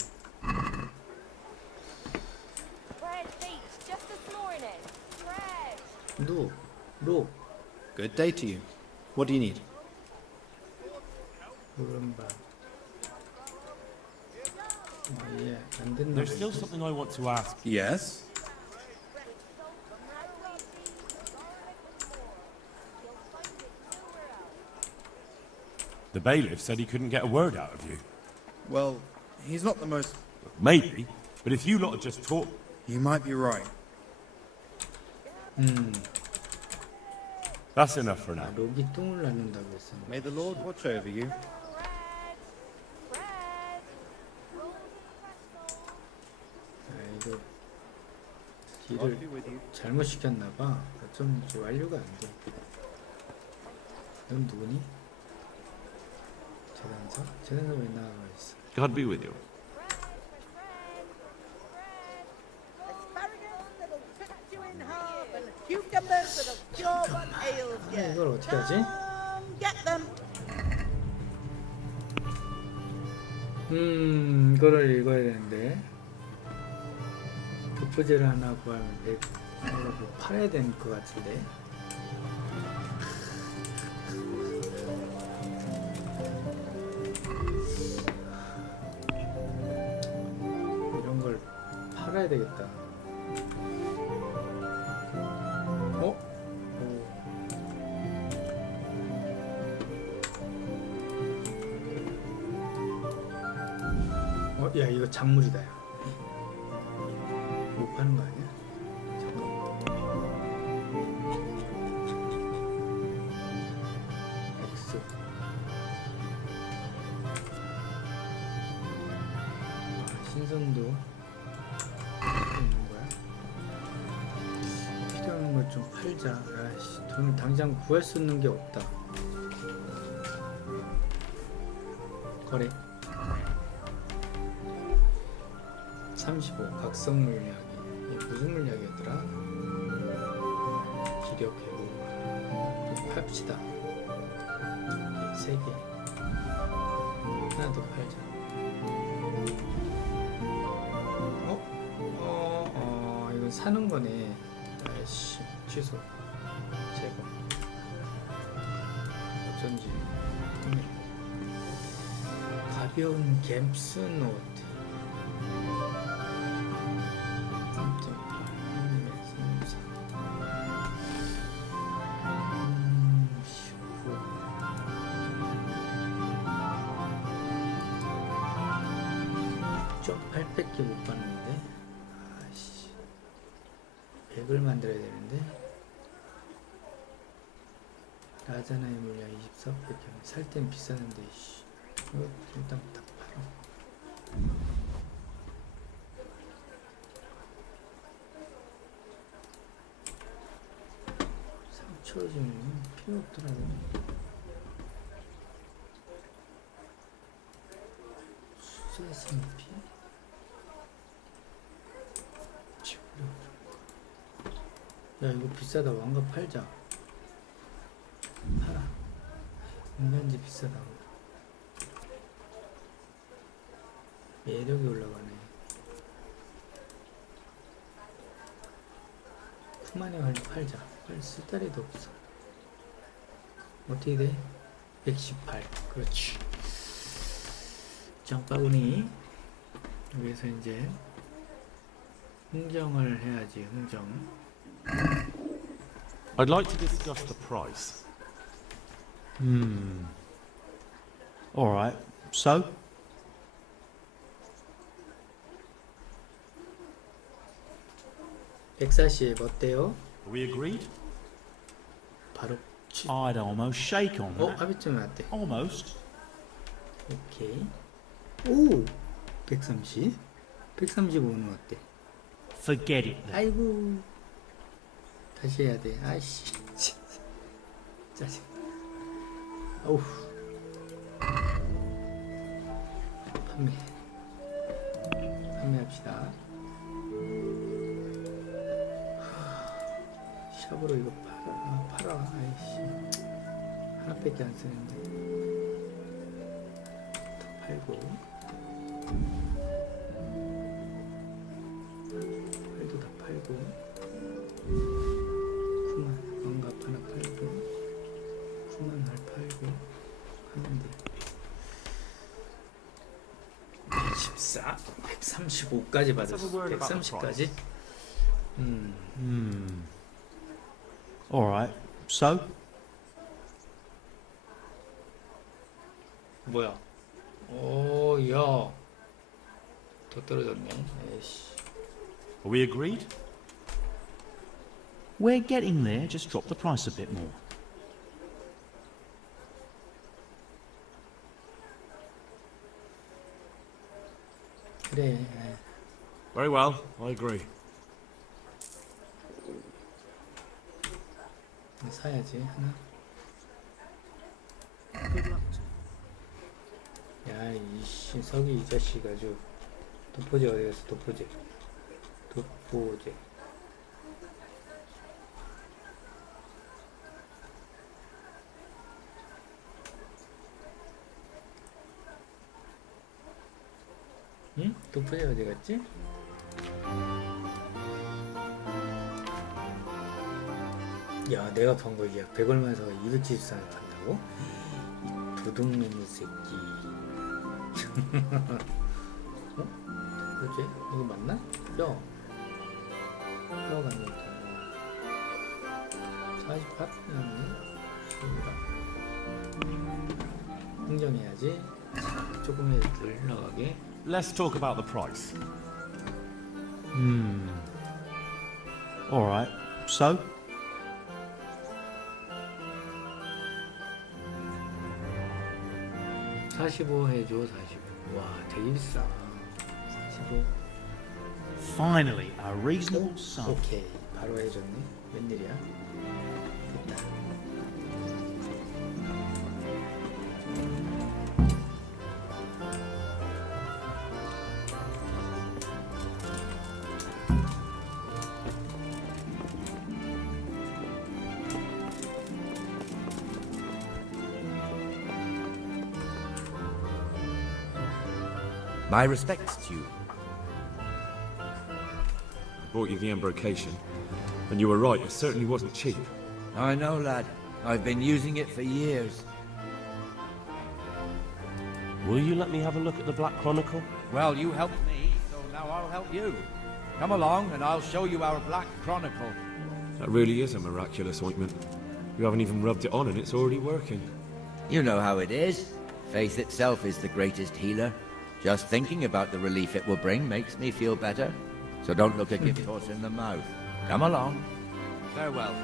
로. Good day to you. What do you need? 오른발. 예, 안 된다. There's still something I want to ask. Yes? The bailiff said he couldn't get a word out of you. Well, he's not the most... Maybe, but if you lot had just talked... You might be right. That's enough for now. 록이 똥을 낳는다고 했어. May the Lord watch over you. 이거 딜을 잘못 시켰나봐. 좀 완료가 안 돼. 넌 누구니? 재단사? 재단사 왜 나와 있어? God be with you. Cucumbers that'll cure what ails you. 이걸 어떻게 하지? Get them. 이거를 읽어야 되는데 독보제를 하나 구하면 팔아야 될 것 같은데. 이런 걸 팔아야 되겠다. 야, 이거 작물이다. 야. 못 파는 거 아니야? X. 신선도 있는 거야? 필요한 걸 좀 팔자. 아씨, 돈을 당장 구할 수 있는 게 없다. 거래. 35 각성 물리하기. 이게 무슨 물리하기였더라? 기력 회복. 좀 팝시다. 3개. 하나 더 팔자. 이건 사는 거네. 아이씨, 취소. 제거. 어쩐지. 가벼운 갬스 노트. 좀 800개 못 받는데. 아씨, 100을 만들어야 되는데. 라자나의 물량 24, 100개. 살 땐 비싸는데. 이거 일단 다 팔아. 상처지는 필요 없더라고. 수제생피 야, 이거 비싸다. 왕갑 팔자. 팔아. 인간지 비싸다. 매력이 올라가네. 쿠마네 관리 팔자. 빨리 쓸다리도 없어. 어떻게 돼? 118. 그렇지. 장바구니. 여기서 이제 흥정을 해야지. 흥정. I'd like to discuss the price. All right. So? 140 어때요? We agreed? 바로 I'd almost shake on that. 합의점이 어때? Almost. 오케이. 오! 130? 135는 어때? Forget it then. 아이고. 다시 해야 돼. 아이씨. 짜증. 어우. 판매합시다. 샵으로 이거 팔아. 아이씨. 하나밖에 안 쓰는데. 더 팔고. 팔도 다 팔고. 왕갑 하나 팔고. 알 팔고. 하면 돼. 114, 135까지 받았어. 130까지. All right. So? 뭐야? 오, 야. 더 떨어졌네. 에이씨. Are we agreed? We're getting there. Just drop the price a bit more. 그래. Very well, I agree. 사야지 하나. 야, 이씨 석이 이 자식 아주. 도포제 어디 갔어? 도포제. 응? 도포제 어디 갔지? 야, 내가 판 거 야 100얼마에서 274를 판다고? 이 도둑놈의 새끼. 어? 뭐지? 이거 맞나? 뼈가 아니었다. 48? 흥정해야지. 조금이라도 덜 나가게. Let's talk about the price. All right. So? $45 해줘. 45. 와, 되게 비싸. 45. Finally, a reasonable sum. 오케이, 바로 해줬네. 웬일이야? 됐다. My respects to you. I bought you the embrocation, and you were right, it certainly wasn't cheap. I know, lad. I've been using it for years. Will you let me have a look at the Black Chronicle? Well, you helped me, so now I'll help you. Come along and I'll show you our Black Chronicle. That really is a miraculous ointment. You haven't even rubbed it on and it's already working. You know how it is. Faith itself is the greatest healer. Just thinking about the relief it will bring makes me feel better. So don't look a gift horse in the mouth. Come along. Farewell.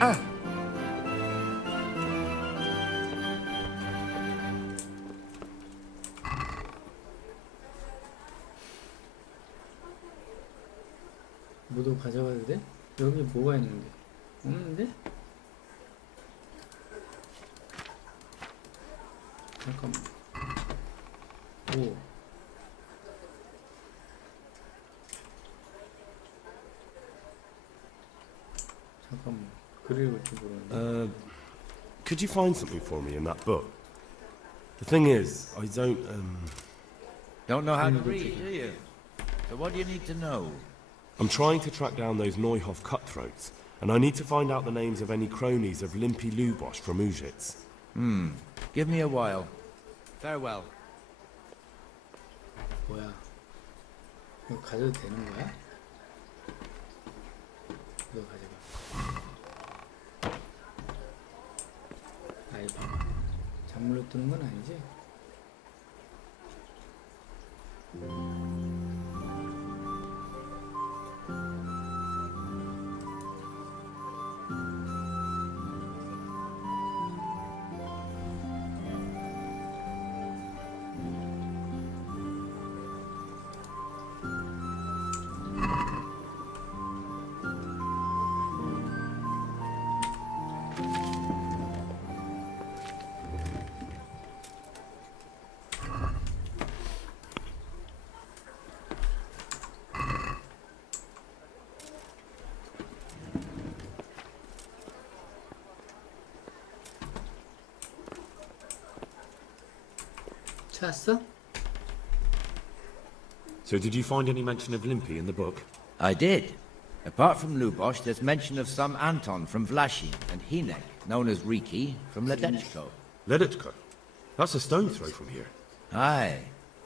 Ah! 모두 가져가도 돼? 여기 뭐가 있는데? 없는데? 잠깐만. 오. 잠깐만. 그릴 줄 모르는데. Could you find something for me in that book? The thing is, I don't Don't know how to read, do you? So what do you need to know? I'm trying to track down those Neuhoff cutthroats, and I need to find out the names of any cronies of Limpy Lubosh from Ujitz. Give me a while. Farewell. 뭐야? 이거 가져도 되는 거야? 이거 가져가. 아이 봐봐. 작물로 뜨는 건 아니지? 찾았어? So did you find any mention of Limpy in the book? I did. Apart from Lubosh, there's mention of some Anton from Vlashin and Hinek, known as Riki, from Ledechko. Ledechko? That's a stone throw from here. Aye.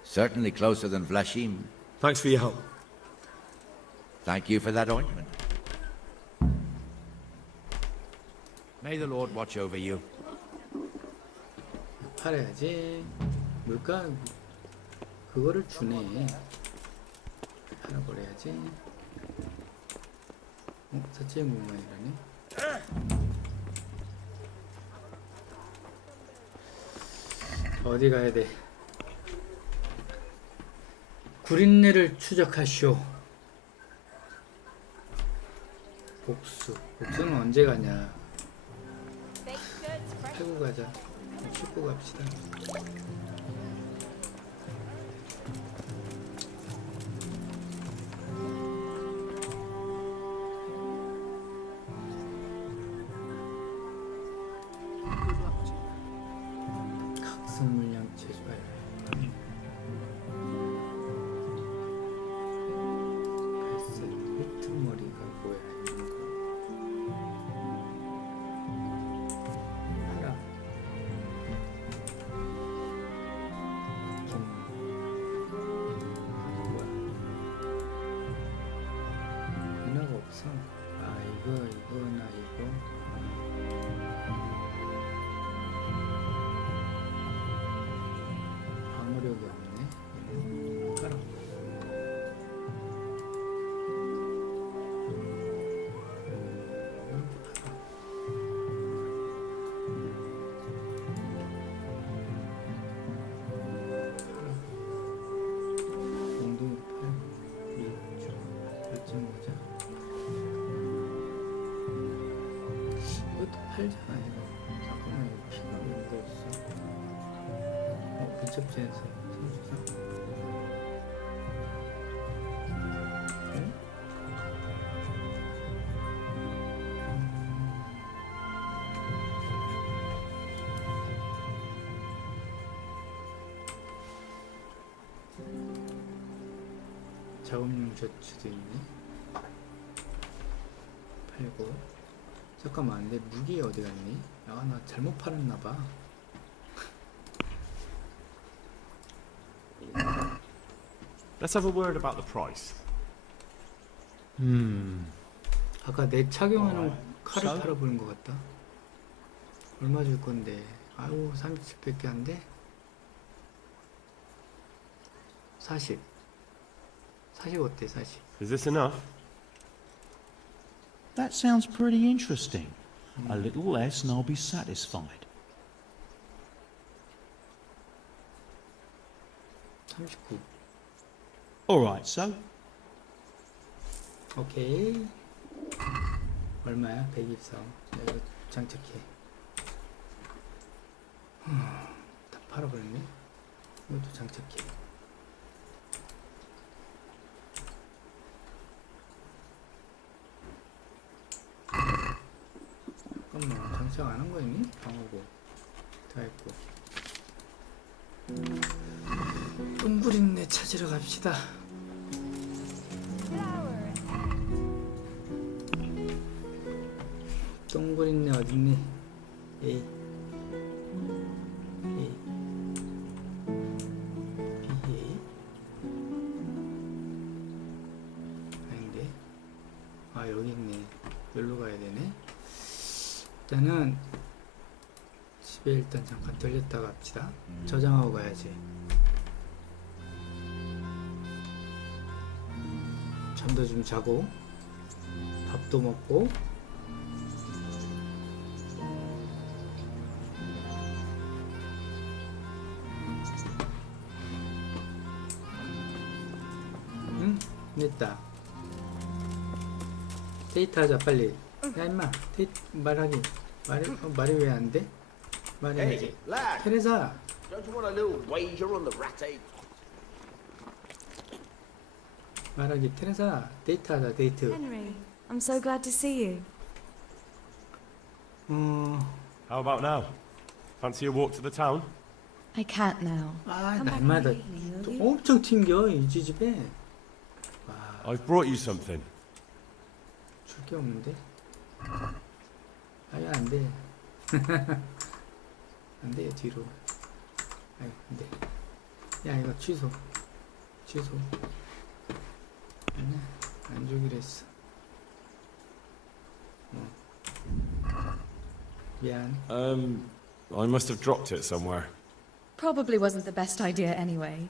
Certainly closer than Vlashim. Thanks for your help. Thank you for that ointment. May the Lord watch over you. 팔아야지. 물가 그거를 주네. 팔아버려야지. 사치의 물건이라네. 어디 가야 돼? 구린내를 추적하시오. 복수는 언제 가냐? 태국 가자. 축구 갑시다. 각성 물량 제조할. 갈색 휘트머리가 뭐야? 하라. 하나가 없어. 이거나 이거. 방어력이 없네. 가라. 엉덩이 팔, 밀주, 발전 모자. 이것도 팔잖아 이거. 잠깐만 이거 피가 왜 묻어있어? 근접지에서 선수상. 응? 작업용 셔츠도 있네. 팔고. 잠깐만, 내 무기 어디 갔니? 나 잘못 팔았나봐. Let's have a word about the price. 아까 내 착용하는 칼을 팔아보는 것 같다. 얼마 줄 건데? 아유, 30밖에 안 돼? 40. 40 어때, 40? Is this enough? That sounds pretty interesting. A little less and I'll be satisfied. 39. Alright, so? 오케이. 얼마야? 124. 이거 장착해. 다 팔아버렸네. 이것도 장착해. 잠깐만, 장착 안 한 거 있니? 방어구 다 했고. 똥구린내 찾으러 갑시다. 똥구린내 어딨니? 에이. 아닌데. 여기 있네. 여기로 가야 되네. 일단은 집에 일단 잠깐 들렸다 갑시다. 저장하고 가야지. 잠도 좀 자고 밥도 먹고 응? 됐다. 데이트하자 빨리. 야 임마 데이트 말하기 말이 왜 안 돼? 말해야지. 테레사. Don't you want a little wager on the rat egg? 말하기. 테레사 데이트하자. 데이트. Henry, I'm so glad to see you. How about now? Fancy a walk to the town? I can't now. 아, Come back 날마다 in the evening, 또 will you? 엄청 튕겨 이 집에. I've brought you something. 줄 게 없는데. 아야 안 돼. 안 돼, 뒤로. 아유, 안 돼. 야, 이거 취소. 취소. 아니야, 안 주기로 했어. 미안. I must have dropped it somewhere. Probably wasn't the best idea anyway.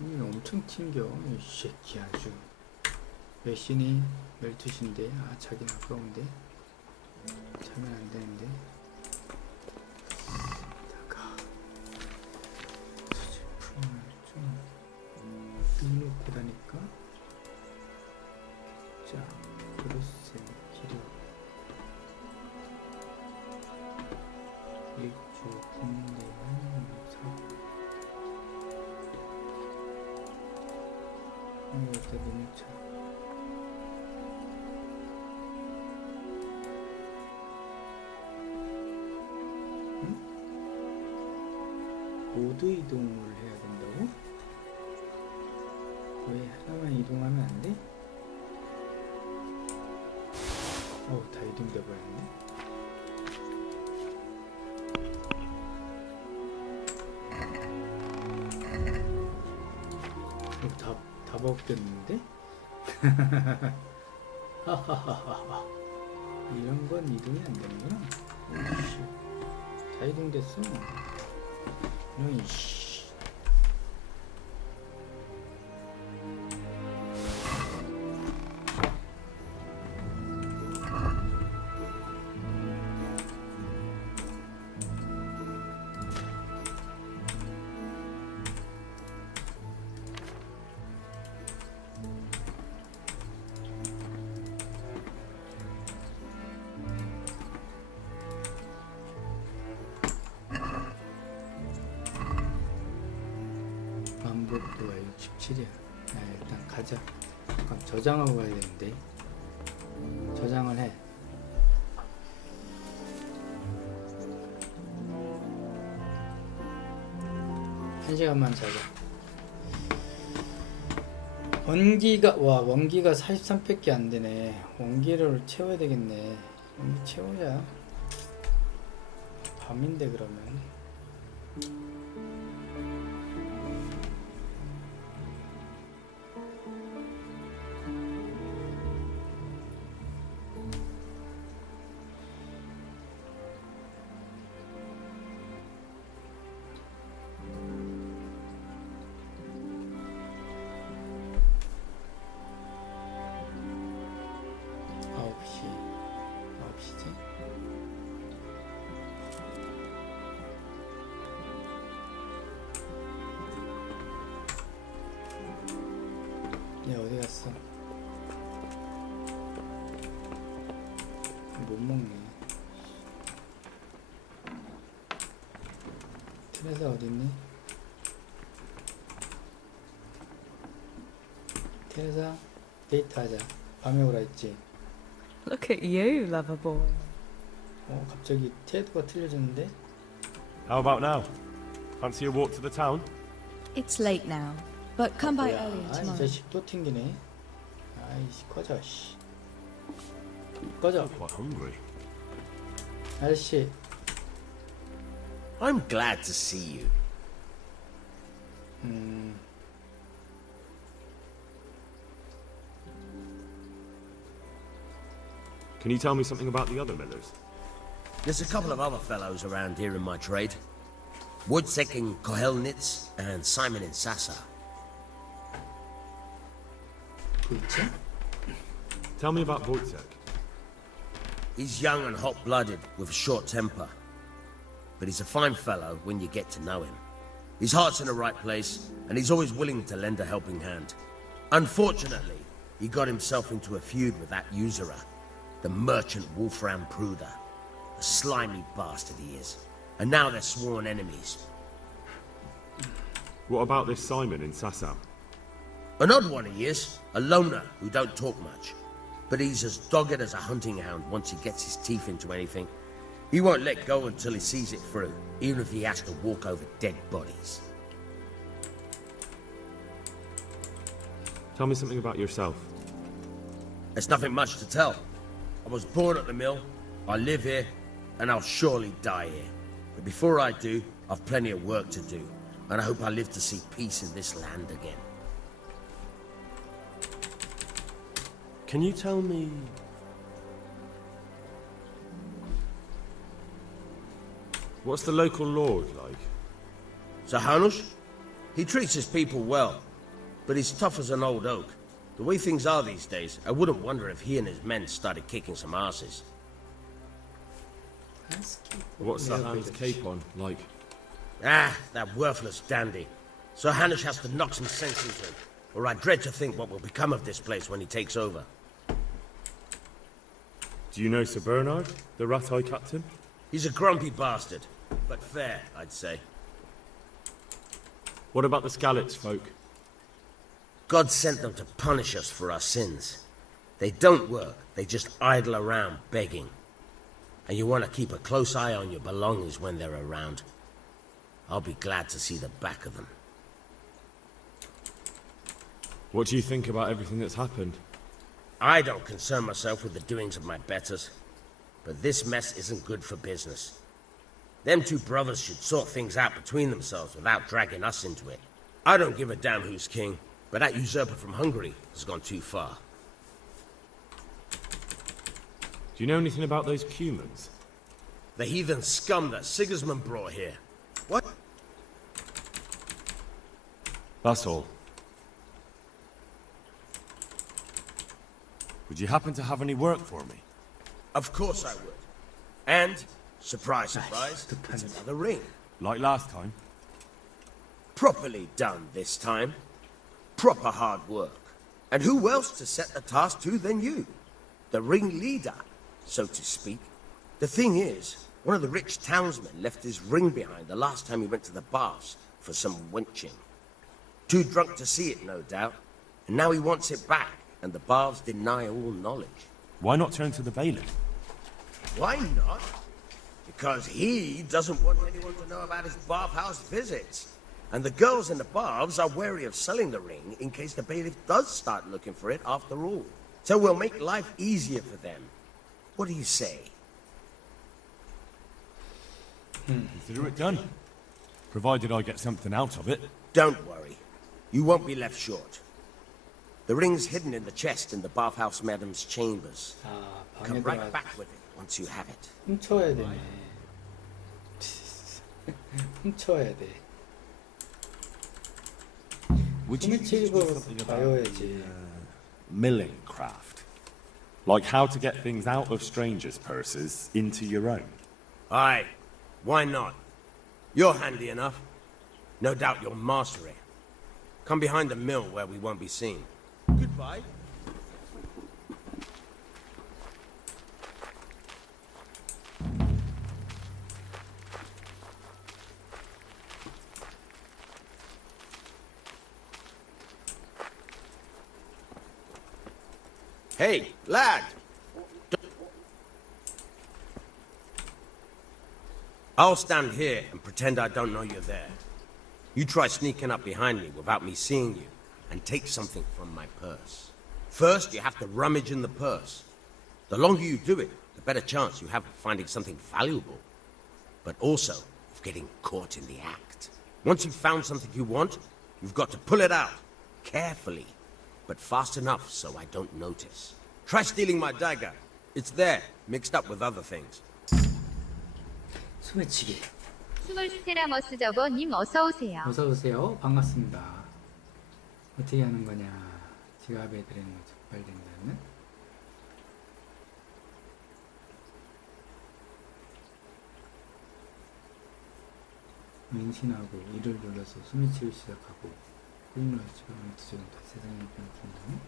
엄청 튕겨, 이 새끼 아주. 몇 시니? 12시인데. 아, 자기는 아까운데. 자면 안 되는데. 다가 소지품을 좀 넣고 다니까. 자, 그릇에 기름, 일주, 분대, 사고. 이거 너무 차. 모두 이동을 해야 된다고? 왜 하나만 이동하면 안 돼? 다 이동돼 버렸네. 다 먹겠는데? 하하하하. 이런 건 이동이 안 되는구나. 오이씨. 다 이동됐어. 이런 씨. 반복도가 67이야. 일단 가자. 잠깐 저장하고 가야 되는데. 저장을 해. 한 시간만 자자. 원기가 43밖에 안 되네. 원기를 채워야 되겠네. 원기 채우자. 밤인데 그러면. 얘 어디 갔어? 못 먹네. 테레사 어디 있니? 테레사 데이트하자. 밤에 오라 했지. Look at you, lover boy. 갑자기 태도가 틀려졌는데? How about now? Fancy a walk to the town? It's late now, but come by earlier 이 tomorrow. 자식 또 튕기네. 아이씨, 꺼져, 씨. 꺼져. I'm quite hungry. 아저씨. I'm glad to see you. Can you tell me something about the other millers? There's a couple of other fellows around here in my trade. Wojciech in Kohelnitz and Simon in Sasa. Wojciech? Tell me about Wojciech. He's young and hot-blooded with a short temper. But he's a fine fellow when you get to know him. His heart's in the right place, and he's always willing to lend a helping hand. Unfortunately, he got himself into a feud with that usurer, the merchant Wolfram Pruder. A slimy bastard he is. And now they're sworn enemies. What about this Simon in Sasa? An odd one he is, a loner who don't talk much. But he's as dogged as a hunting hound once he gets his teeth into anything. He won't let go until he sees it through, even if he has to walk over dead bodies. Tell me something about yourself. There's nothing much to tell. I was born at the mill, I live here, and I'll surely die here. But before I do, I've plenty of work to do, and I hope I live to see peace in this land again. Can you tell me... what's the local lord like? Hanush? He treats his people well, but he's tough as an old oak. The way things are these days, I wouldn't wonder if he and his men started kicking some asses. What's the Han's capon like? Ah, that worthless dandy. So Hanush has to knock some sense into him, or I dread to think what will become of this place when he takes over. Do you know Sir Bernard, the rat-eye captain? He's a grumpy bastard, but fair, I'd say. What about the Skalitz folk? God sent them to punish us for our sins. They don't work, they just idle around begging. And you want to keep a close eye on your belongings when they're around. I'll be glad to see the back of them. What do you think about everything that's happened? I don't concern myself with the doings of my betters. But this mess isn't good for business. Them two brothers should sort things out between themselves without dragging us into it. I don't give a damn who's king, but that usurper from Hungary has gone too far. Do you know anything about those Cumans? The heathen scum that Sigismund brought here. What? That's all. Would you happen to have any work for me? Of course I would. And, surprise, surprise, it's another ring. Like last time? Properly done this time. Proper hard work. And who else to set the task to than you? The ring leader, so to speak. The thing is, one of the rich townsmen left his ring behind the last time he went to the baths for some wenching. Too drunk to see it, no doubt. And now he wants it back, and the baths deny all knowledge. Why not turn to the bailiff? Why not? Because he doesn't want anyone to know about his bathhouse visits. And the girls in the baths are wary of selling the ring in case the bailiff does start looking for it after all. So we'll make life easier for them. What do you say? Consider it done. Provided I get something out of it. Don't worry. You won't be left short. The ring's hidden in the chest in the bathhouse madam's chambers. Come right back with it once you have it. 훔쳐야 되네. 훔쳐야 돼. Would you teach me something about milling craft? Like how to get things out of strangers' purses into your own? Aye. Why not? You're handy enough. No doubt you'll master it. Come behind the mill where we won't be seen. Goodbye. Hey, lad! I'll stand here and pretend I don't know you're there. You try sneaking up behind me without me seeing you, and take something from my purse. First, you have to rummage in the purse. The longer you do it, the better chance you have of finding something valuable, but also of getting caught in the act. Once you've found something you want, you've got to pull it out, carefully, but fast enough so I don't notice. Try stealing my dagger. It's there, mixed up with other things. 소매치기. 스몰스테라머스 저버님 어서오세요. 어서오세요. 반갑습니다. 어떻게 하는 거냐. 지갑해드리는 거 적발된다는. 맹신하고 이를 눌러서 소매치기를 시작하고 꿀물 지갑을 뒤져본다. 세상에 변주는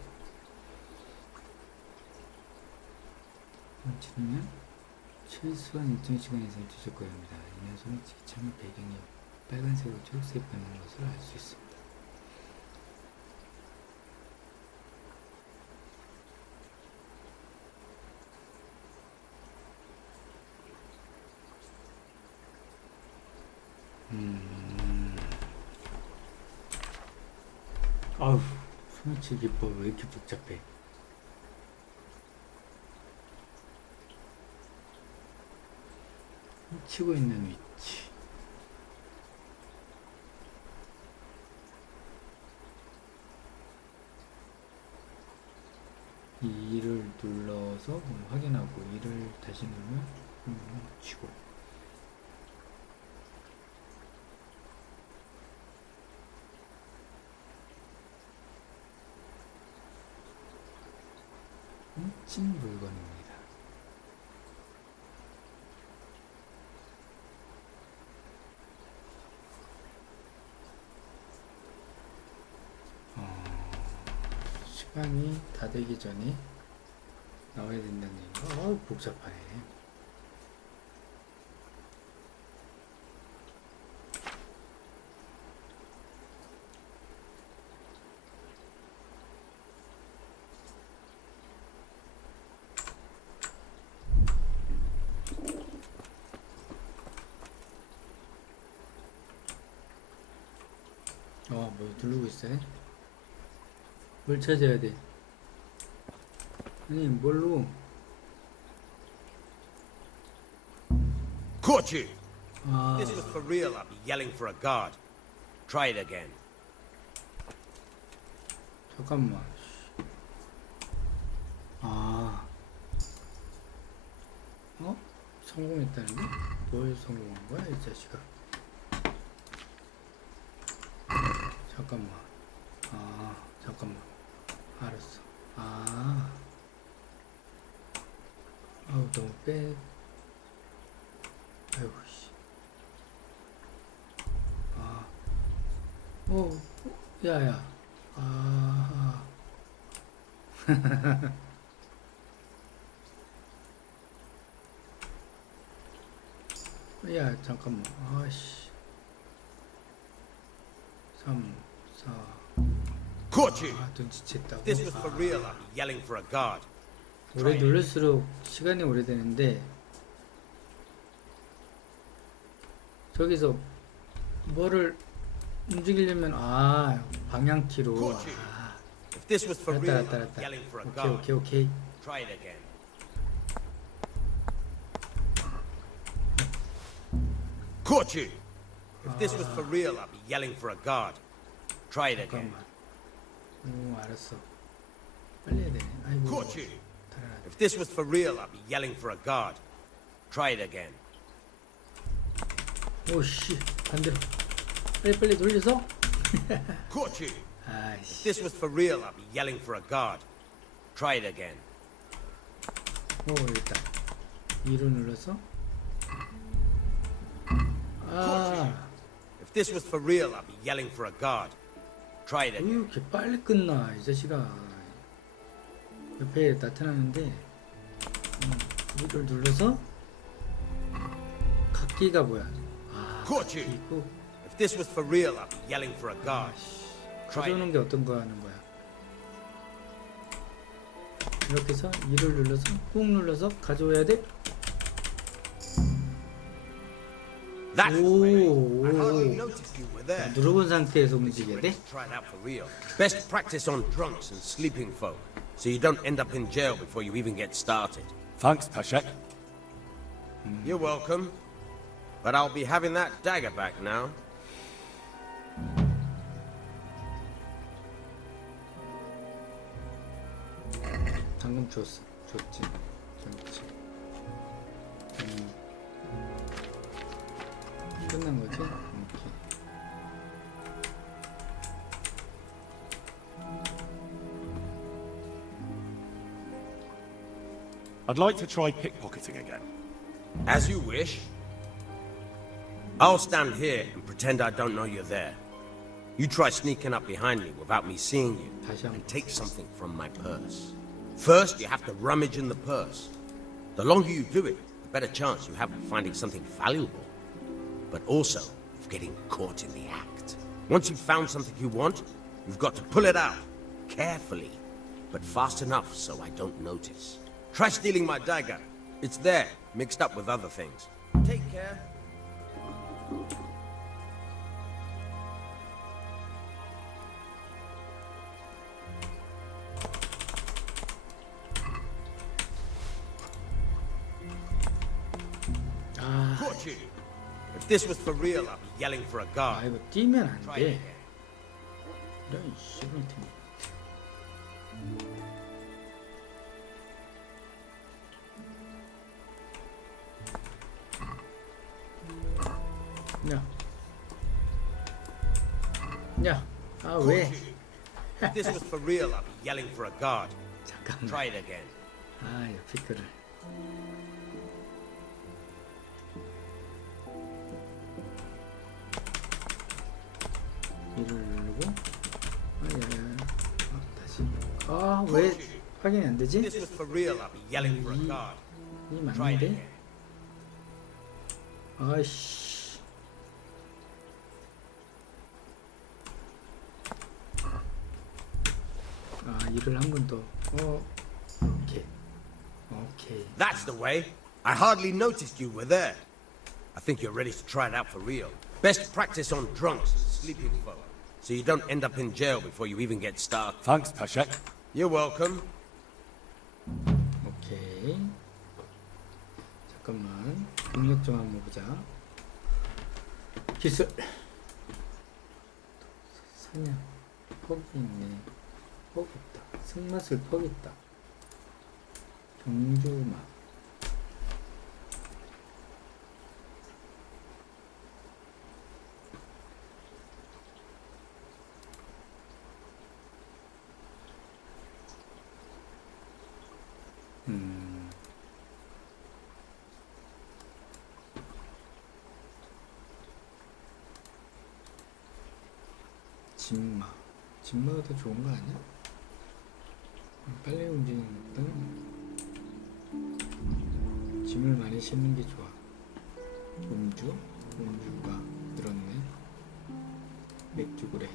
치르면 최소한 일정 시간 이상 뒤적거야 합니다. 이는 소매치기 참여 배경이 빨간색으로 초록색 변하는 것을 알 수 있습니다. 아우, 소매치기 기법 왜 이렇게 복잡해? 치고 있는 위치. 이를 눌러서 확인하고 이를 다시 누르면 치고. 찐 물건입니다. 시간이 다 되기 전에 나와야 된다는 얘기가 복잡하네. 뭐 누르고 있어요? 뭘 찾아야 돼? 아니 뭘로? Caught you! This was for real, I'll be yelling for a guard. Try it again. 잠깐만. 성공했다는데? 뭘 성공한 거야 이 자식아? 잠깐만. 잠깐만. 알았어. 아우 너무 빼. 아이고 씨. 야야. 야 잠깐만. 아씨. 3, 4. Caught you! 눈치챘다고. This was for real, I'll be yelling for a guard. 오래 누를수록 시간이 오래되는데 저기서 뭐를 움직이려면 방향키로. If this was for real, 알았다. I'll be yelling for a guard. 오케이. Try it again. Caught you! If this was for real, I'll be yelling for a guard. Try it again. 알았어. 빨리 해야 되네. 아이고. Caught you! If this was for real, I'll be yelling for a guard. Try it again. 오씨, 반대로. 빨리 돌려서. Caught you! 아이씨. If this was for real, I'll be yelling for a guard. Try it again. 일단 2로 눌러서. If this was for real, I'll be yelling for a guard. Try it again. 이렇게 빨리 끝나 이 자식아. 옆에 나타나는데 이걸 눌러서 각기가 뭐야? Caught you! If this was for real, I'll be yelling for a guard. 가져오는 게 어떤 거 하는 거야? 이렇게 해서 2를 눌러서 꾹 눌러서 가져와야 돼? 누르본 상태에서 움직여야 돼? Try it out for real. Best practice on drunks and sleeping folk, so you don't end up in jail before you even get started. Thanks, Pashek. You're welcome. But I'll be having that dagger back now. 방금 줬지. 끝난 거지? 오케이. I'd like to try pickpocketing again. As you wish. I'll stand here and pretend I don't know you're there. You try sneaking up behind me without me seeing you and take something from my purse. First, you have to rummage in the purse. The longer you do it, the better chance you have of finding something valuable, but also of getting caught in the act. Once you've found something you want, you've got to pull it out, carefully, but fast enough so I don't notice. Try stealing my dagger. It's there, mixed up with other things. Take care. Caught you. If this was for real, I'd be yelling for a 아 guard. 이거 뛰면 안 Try 돼. it again. 이런 씨발템. 야. 야. 아 왜? Caught you. If this was for real, I'd be yelling for a guard. 잠깐만. Try it again. 아, 이 피크를. 이를 누르고. 아야. 다시. 아, 왜 확인이 안 되지? If this was for real, I'd be yelling for a guard. 이 Try it 맞는데? again. 아이씨. 아, 이를 한 번 더. 오케이. 오케이. That's the way. I hardly noticed you were there. I think you're ready to try it out for real. Best practice on drunks and sleeping folk, so you don't end up in jail before you even get started. Thanks, Peshek. You're welcome. 오케이. 잠깐만. 능력 좀 한번 보자. 기술. 사냥. 퍽이 있네. 퍽 있다. 승마술 퍽 있다. 경주마. 진마. 진마가 더 좋은 거 아니야? 빨리 움직이는 것보다는 짐을 많이 싣는 게 좋아. 음주? 음주가 늘었네. 맥주구래.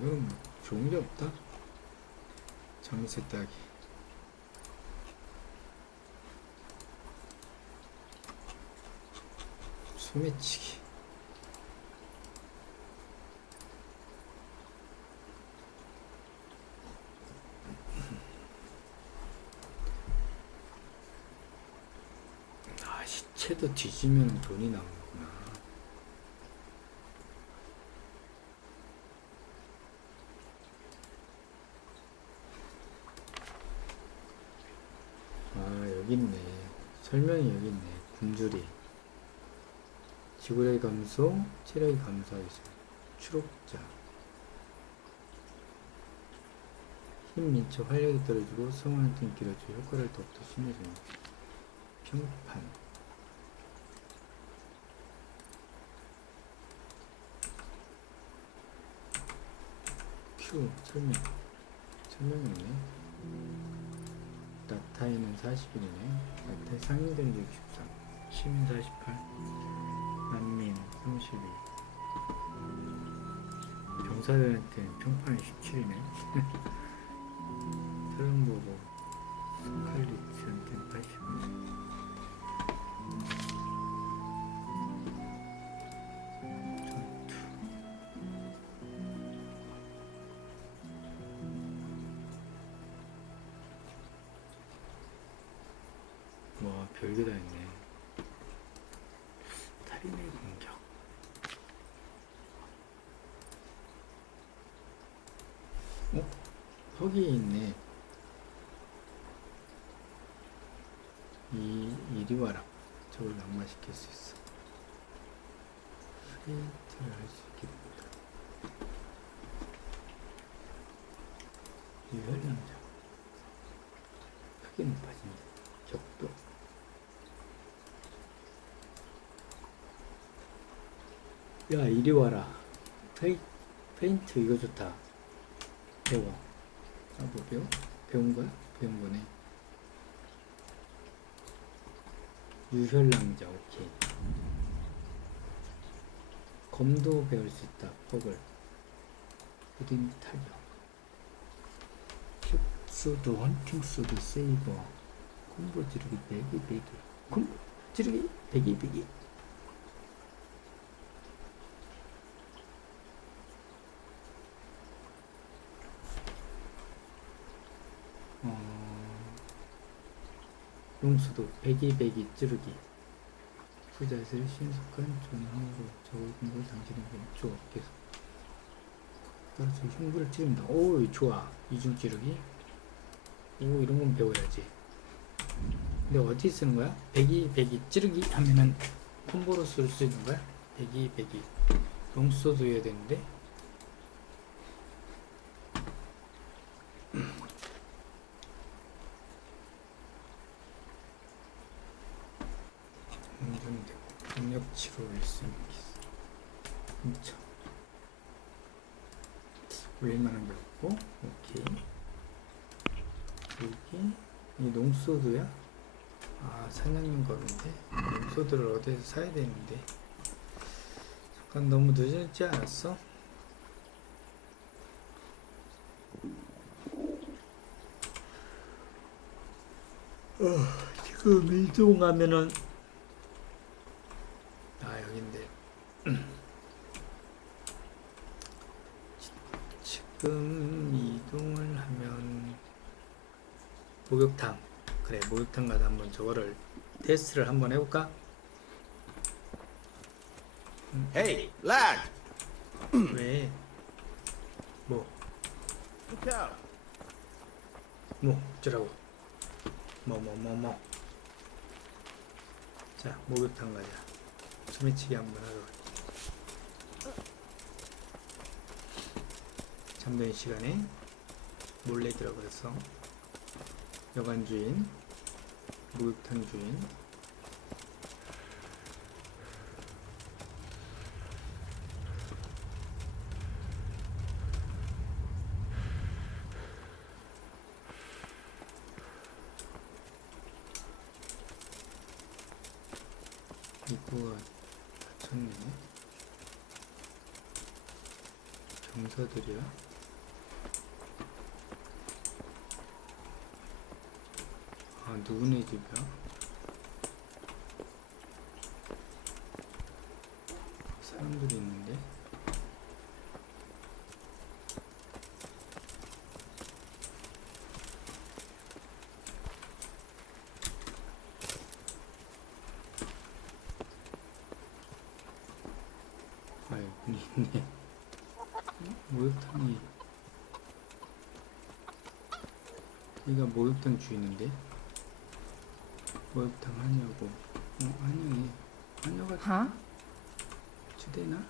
이건 좋은 게 없다. 장세 따기. 소매치기. 아, 시체도 뒤지면 돈이 나오는구나. 여기 있네. 설명이 여기 있네. 굶주리. 지구력이 감소, 체력이 감소하기 시작. 추록자. 힘 민첩, 활력이 떨어지고 성원한테 인기를 주 효과를 더욱더 심해집니다. 평판. Q 설명. 설명이 있네. 나타에는 40일이네. 나타의 상인들은 63, 시민 48, 난민 32. 병사들한테는 평판이 17이네. 사람 보고 스칼리트한테는 85. 와, 별게 다 있네. 살인의 공격. 퍽이 있네. 이리 와라. 저걸 낙마시킬 수 있어. 페인트를 할 수 있겠다. 유혈남자. 크게 높아진다. 격도. 야, 이리 와라. 페인트 이거 좋다. 배워. 아, 뭐 배워? 배운 거야? 배운 거네. 유혈랑자, 오케이. 검도 배울 수 있다. 퍽을. 부딘 타격. 소드, 헌팅 소드, 세이버, 콤보 찌르기, 배기, 콤보 찌르기, 배기. 용수도, 배기, 찌르기. 투자세를 신속한 전화로 적은 걸 당신의 왼쪽 어깨에서 따라서 흉부를 찌른다. 오, 좋아. 이중 찌르기. 오, 이런 건 배워야지. 근데 어디 쓰는 거야? 배기 찌르기 하면은 콤보로 쓸 수 있는 거야? 배기 롱소도 해야 되는데. 운전되고 병력치로 1승 인천 올릴만한 게 없고. 오케이. 여기 이 농소드야? 아, 사냥용 거인데 농소드를 어디서 사야 되는데 잠깐 너무 늦지 않았어? 지금 이동하면은 여긴데 지금 이동을 하면 목욕탕. 그래, 목욕탕 가서 한번 저거를 테스트를 한번 해볼까? Hey, lad! 왜? 뭐 어쩌라고? 뭐. 자, 목욕탕 가자. 소매치기 한번 하러 가자. 잠든 시간에 몰래 들어가서 여관 주인, 목욕탕 주인, 입구가 닫혔네. 경사들이야? 아, 누구네 집이야? 사람들이 있는데? 문이 있네. 목욕탕이 여기가 목욕탕 주인인데? 목욕탕 하냐고. 하냐네. 하냐가 주대나?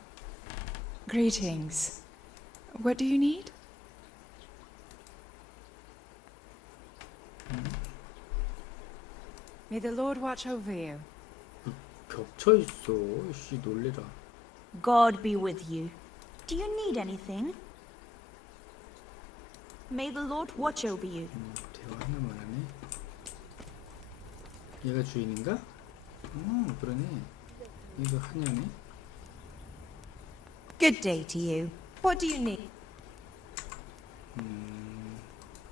Greetings. What do you need? May the Lord watch over you. 겹쳐 있어. 씨, 놀래라. God be with you. Do you need anything? May the Lord watch over you. 대화 하나만 하네. 얘가 주인인가? 그러네. 이거 하냐네. Good day to you. What do you need?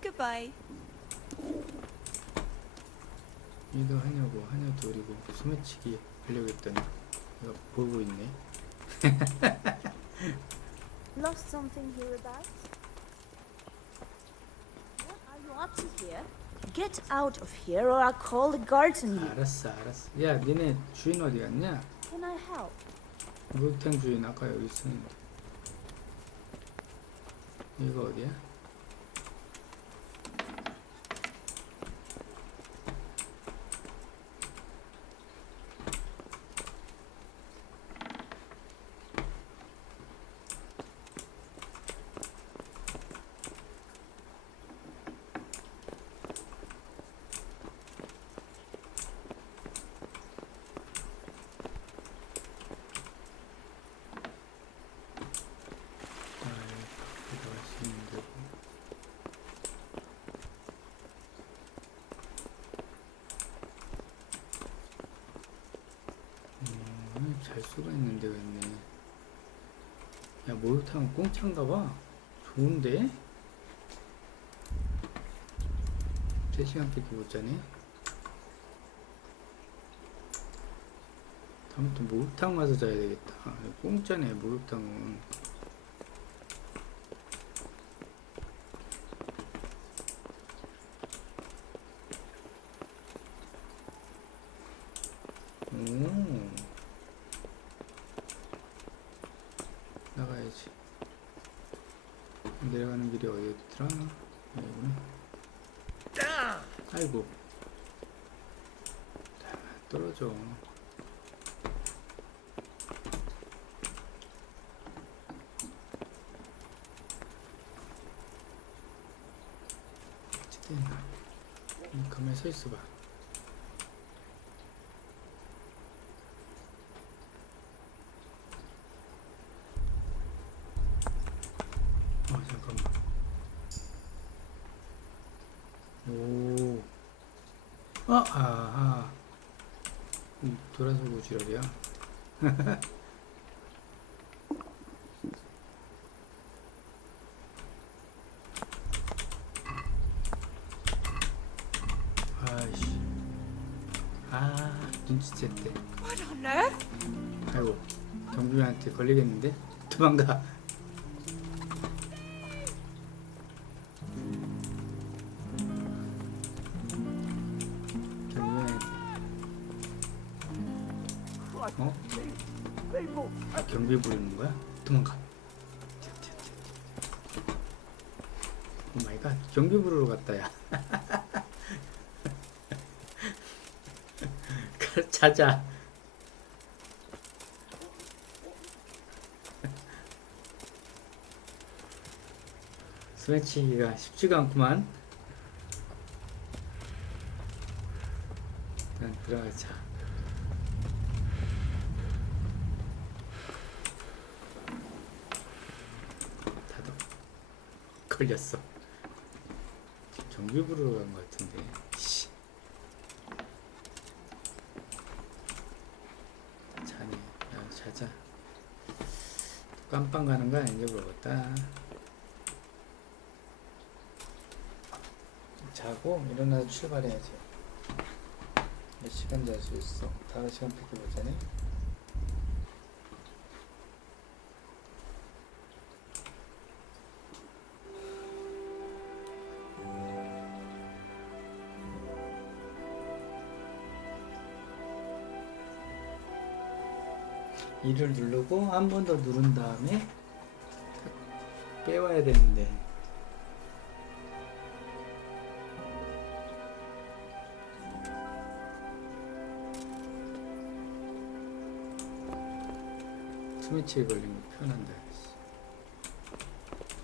Goodbye. 얘도 하냐고. 하냐 둘이고 소매치기 하려고 했더니 얘가 보고 있네. Lost something hereabouts? What are you up to here? Get out of here or I'll call the guards on you. 알았어. 야, 니네 주인 어디 갔냐? Can I help? 목욕탕 주인 아까 여기 있었는데. 이거 어디야? 잘 수가 있는 데가 있네. 야, 목욕탕은 공짜인가 봐. 좋은데? 3시간밖에 못 자네. 다음부터 목욕탕 가서 자야 되겠다. 공짜네 목욕탕은. 나가야지. 내려가는 길이 어디였더라? 여기구나. 아이고, 떨어져. 어쨌든 가만히 서 있어봐. 잠깐만. 오. 아하. 돌아서고 지랄이야. 아이씨. 눈치챘대. What on earth? 아이고, 경비한테 걸리겠는데? 도망가. 어? 경비 부르는 거야? 도망가. 오 마이 갓, 경비 부르러 갔다, 야. 찾아. 스매치기가 쉽지가 않구만. 일단 들어가자. 닫아. 걸렸어. 경비 부르러 간 것 같은데. 씨. 자네, 야, 자자. 깜빵 가는 거 아닌지 모르겠다. 자고 일어나서 출발해야지. 몇 시간 잘 수 있어? 5시간 밖에 못 자네? 이를 누르고 한 번 더 누른 다음에 빼와야 되는데. 스매치에 걸린 거 편한다.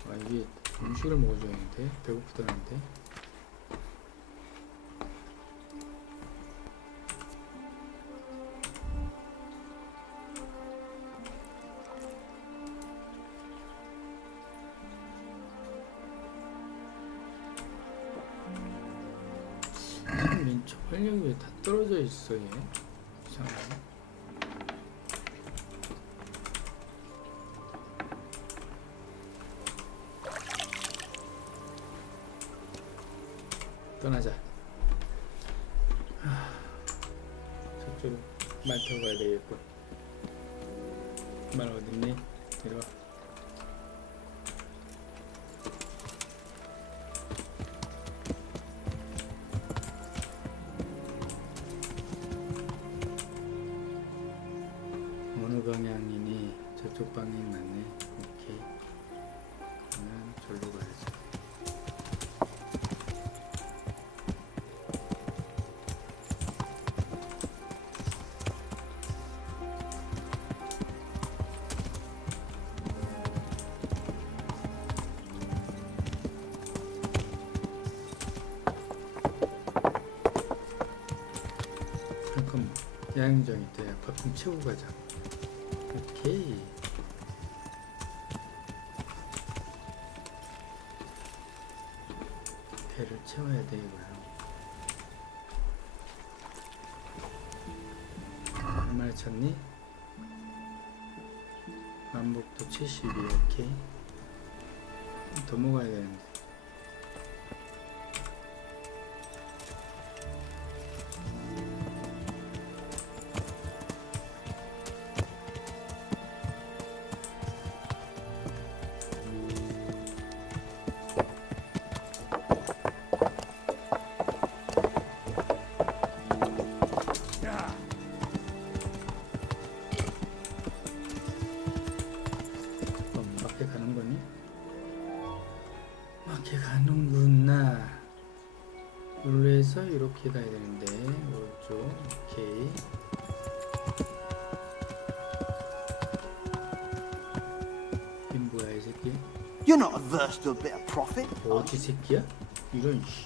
아, 이게 음식을 먹어줘야 하는데 배고프다는데. 왼쪽 활력이 왜 다 떨어져 있어, 얘? 이상하네. 떠나자. 저쪽으로 말 타고 가야 되겠군. 말 어딨니? 이리 와. 어느 방향이니? 저쪽 방향이 맞네. 오케이. 그러면 절로 가야지. 잠깐만, 야영장 있다. 야, 밥 좀 채우고 가자. 오케이. 배를 채워야 돼, 이걸로. 얼마나 쳤니? 만복도 72. 오케이. 더 먹어야 되는데. 가는구나. 여기로 해서 이렇게 가야 되는데 오른쪽. 오케이. 이 뭐야 이 새끼? You're not averse to a bit of profit. 어디 새끼야? 이런 씨.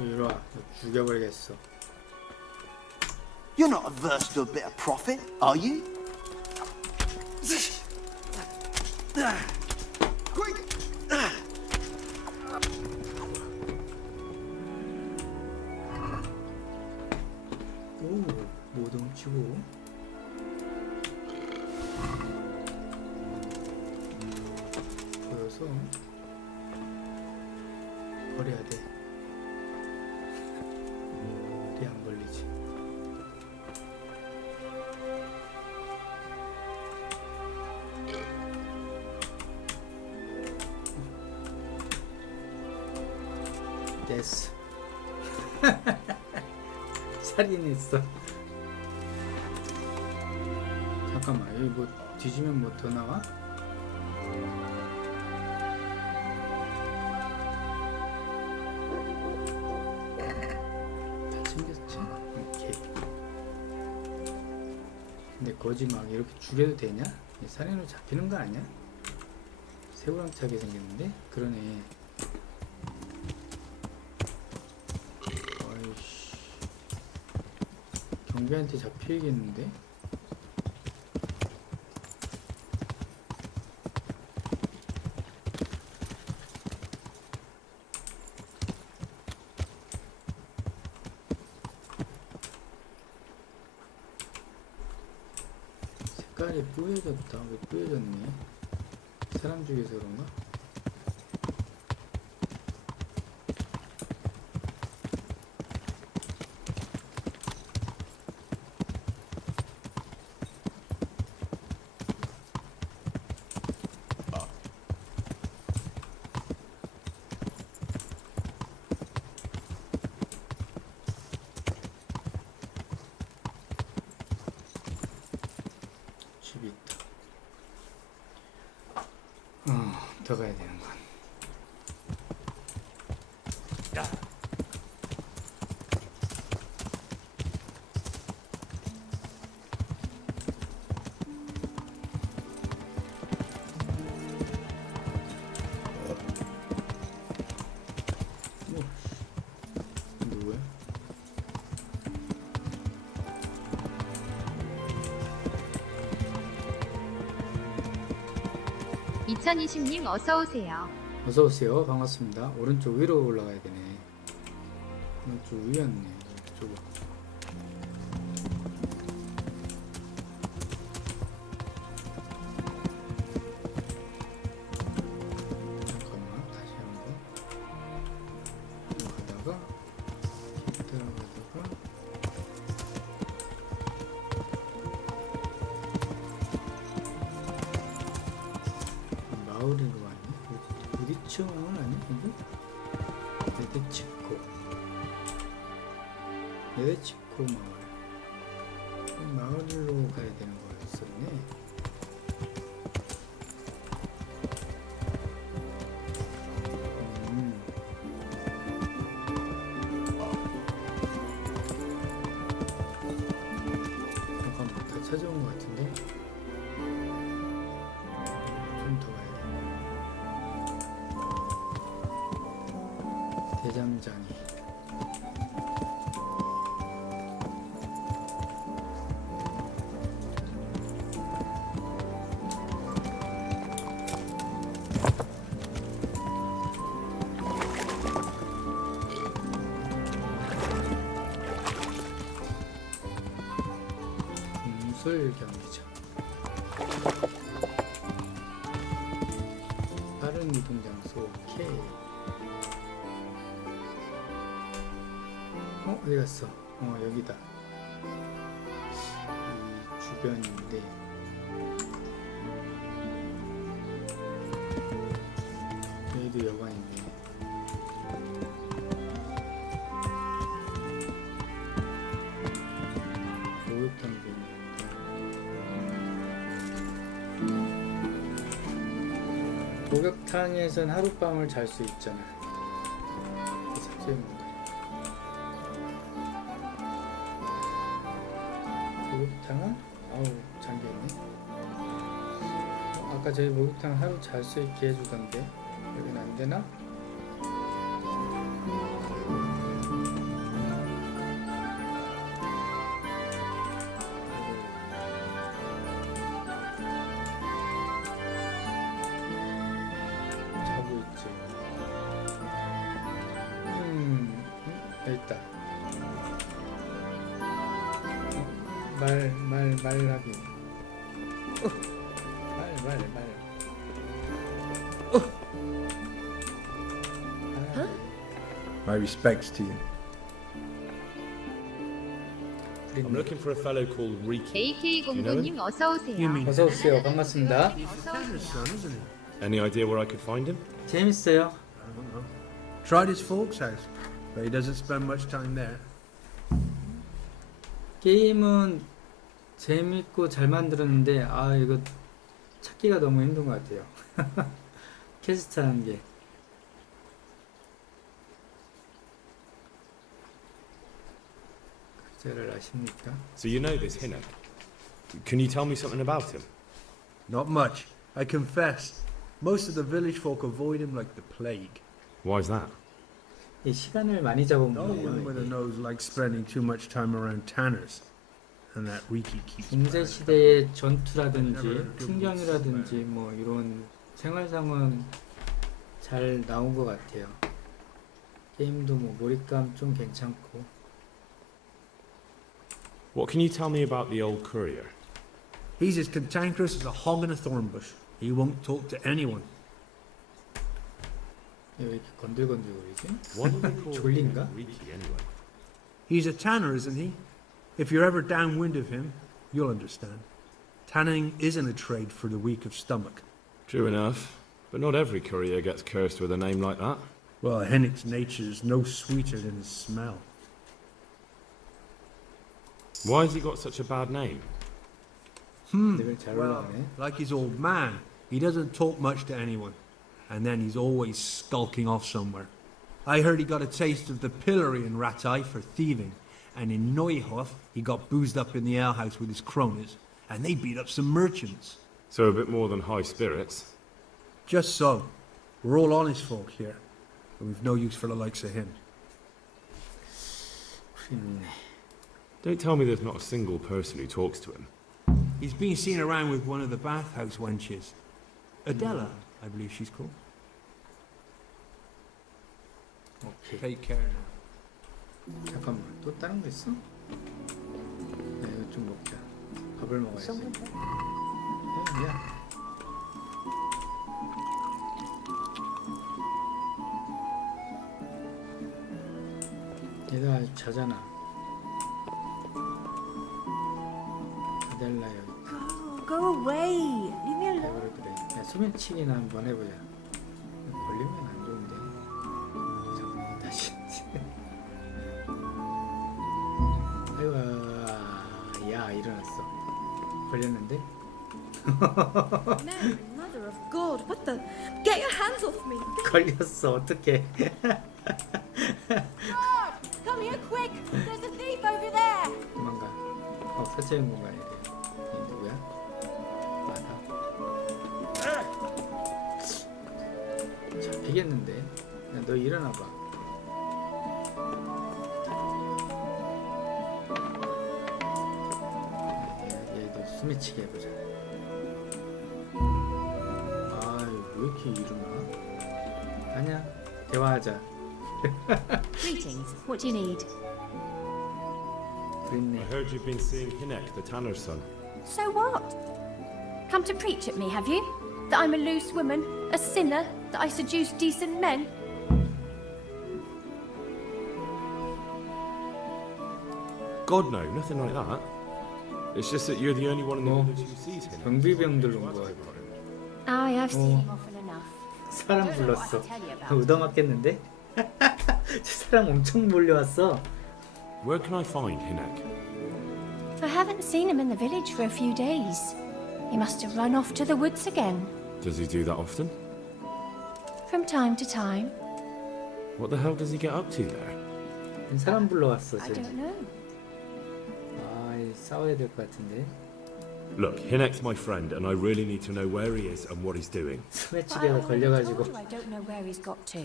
이리 와. 너 죽여버리겠어. You're not averse to a bit of profit, are you? 오, 모동 치고. 보여서 버려야 돼. 어디 안 걸리지? 됐어. 살인했어. 잠깐만, 여기 뭐 뒤지면 뭐 더 나와? 다 챙겼지? 오케이. 근데 거지 막 이렇게 죽여도 되냐? 살인으로 잡히는 거 아니야? 새우랑 차게 생겼는데? 그러네. 아이씨. 경비한테 잡히겠는데? 색깔이 뿌여졌다. 왜 뿌여졌네? 사람 중에서 그런가? 집이 있다. 더 가야 되는군. 누구야? 2020님 어서오세요. 어서오세요. 반갑습니다. 오른쪽 위로 올라가야 되네. 오른쪽 위였네. 오른쪽. 잠깐만, 다시 한번 가다가 길 따라가다가 마을인 거 아니야? 부딪혀 마을 아니야? 이거? 네데치코 마을. 마을로 가야 되는 거였었네. 잠깐만, 다 찾아온 것 같은데? 좀 더 가야 돼. 대장장의. 공술 경기장. 빠른 이동 장소. 오케이. 어디 갔어? 여기다. 이 주변인데. 여기도 여관인데. 목욕탕도 목욕탕 목욕탕에선 하룻밤을 잘 수 있잖아. 목욕탕은? 아우 잠겨있네. 아까 저희 목욕탕 하루 잘 수 있게 해주던데 여긴 안되나? 자고 있지. 여기 있다. 말하기. 말. My respects to you. I'm looking for a fellow called Riki. AK09님 어서 오세요. 어서 오세요. 반갑습니다. Any idea where I could find him? 재밌어요. Tried his folks' house, but he doesn't spend much time there. 게임은 재밌고 잘 만들었는데 아 이거 찾기가 너무 힘든 것 같아요. 퀘스트 하는 게. 글자를 아십니까? So you know this Hinek. Can you tell me something about him? Not much, I confess. Most of the village folk avoid him like the plague. Why is that? 이 시간을 많이 잡으면 No one with a nose likes spending too much time around tanners. And that Riki keeps 중세 시대의 전투라든지 풍경이라든지 뭐 이런 생활상은 잘 나온 것 같아요. 게임도 뭐 몰입감 좀 괜찮고. What can you tell me about the old courier? He's as cantankerous as a hog in a thorn bush. He won't talk to anyone. 왜 이렇게 건들건들거리지? Why do they call 졸린가? him Riki anyway? He's a tanner, isn't he? If you're ever downwind of him, you'll understand. Tanning isn't a trade for the weak of stomach. True enough, but not every courier gets cursed with a name like that. Well, Hennick's nature's no sweeter than his smell. Why has he got such a bad name? Well, like his old man, he doesn't talk much to anyone. And then he's always skulking off somewhere. I heard he got a taste of the pillory in Rattay for thieving. And in Neuhof, he got boozed up in the alehouse with his cronies. And they beat up some merchants. So a bit more than high spirits. Just so. We're all honest folk here. And we've no use for the likes of him. Don't tell me there's not a single person who talks to him. He's been seen around with one of the bathhouse wenches. Adela, I believe she's called. 오케이. Take care now. 잠깐만, 또 다른 거 있어? 네, 이거 좀 먹자. 밥을 먹어야지. 야. 얘가 아직 자잖아. 아델라 여기. Go away. Leave me alone. 그래. 야, 소매치기나 한번 해보자. 걸리면 안 좋은데. 잠깐만, 다시. 아이고, 야, 일어났어. 걸렸는데? Mary, Mother of God, what the? Get your hands off me. 걸렸어, 어떡해. God, come here quick. There's a thief over there. 도망가. 사체인 공간이래. 얘 누구야? 맞아. 잡히겠는데? 야, 너 일어나봐. 얘도 소매치기 해보자. 아유, 왜 이렇게 일어나? 아니야, 대화하자. Greetings. What do you need? I heard you've been seeing Hinek, the tanner's son. So what? Come to preach at me, have you? That I'm a loose woman, a sinner, that I seduce decent men? God no, nothing like that. It's just that you're the only one in the village who sees Hinek. 경비병들 온 거야. I have seen him often enough. 사람 불렀어. 얻어맞겠는데? 저 사람 엄청 몰려왔어. Where can I find Hinek? I haven't seen him in the village for a few days. He must have run off to the woods again. Does he do that often? From time to time. What the hell does he get up to there? 사람 불러왔어 I 쟤. don't know. 아, 싸워야 될 것 같은데. Look, Hinek's my friend, and I really need to know where he is and what he's doing. 소매치기가 걸려가지고. I don't know where he's got to.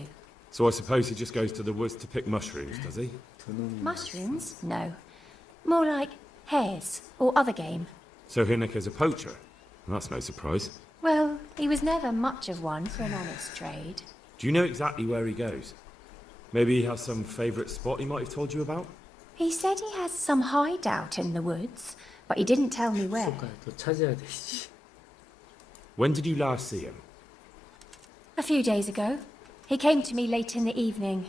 So I suppose he just goes to the woods to pick mushrooms, does he? Mushrooms? No. More like hares or other game. So Hinek is a poacher? That's no surprise. Well, he was never much of one for an honest trade. Do you know exactly where he goes? Maybe he has some favourite spot he might have told you about? He said he has some hideout in the woods, but he didn't tell me where. 또 찾아야 돼. 씨. When did you last see him? A few days ago. He came to me late in the evening,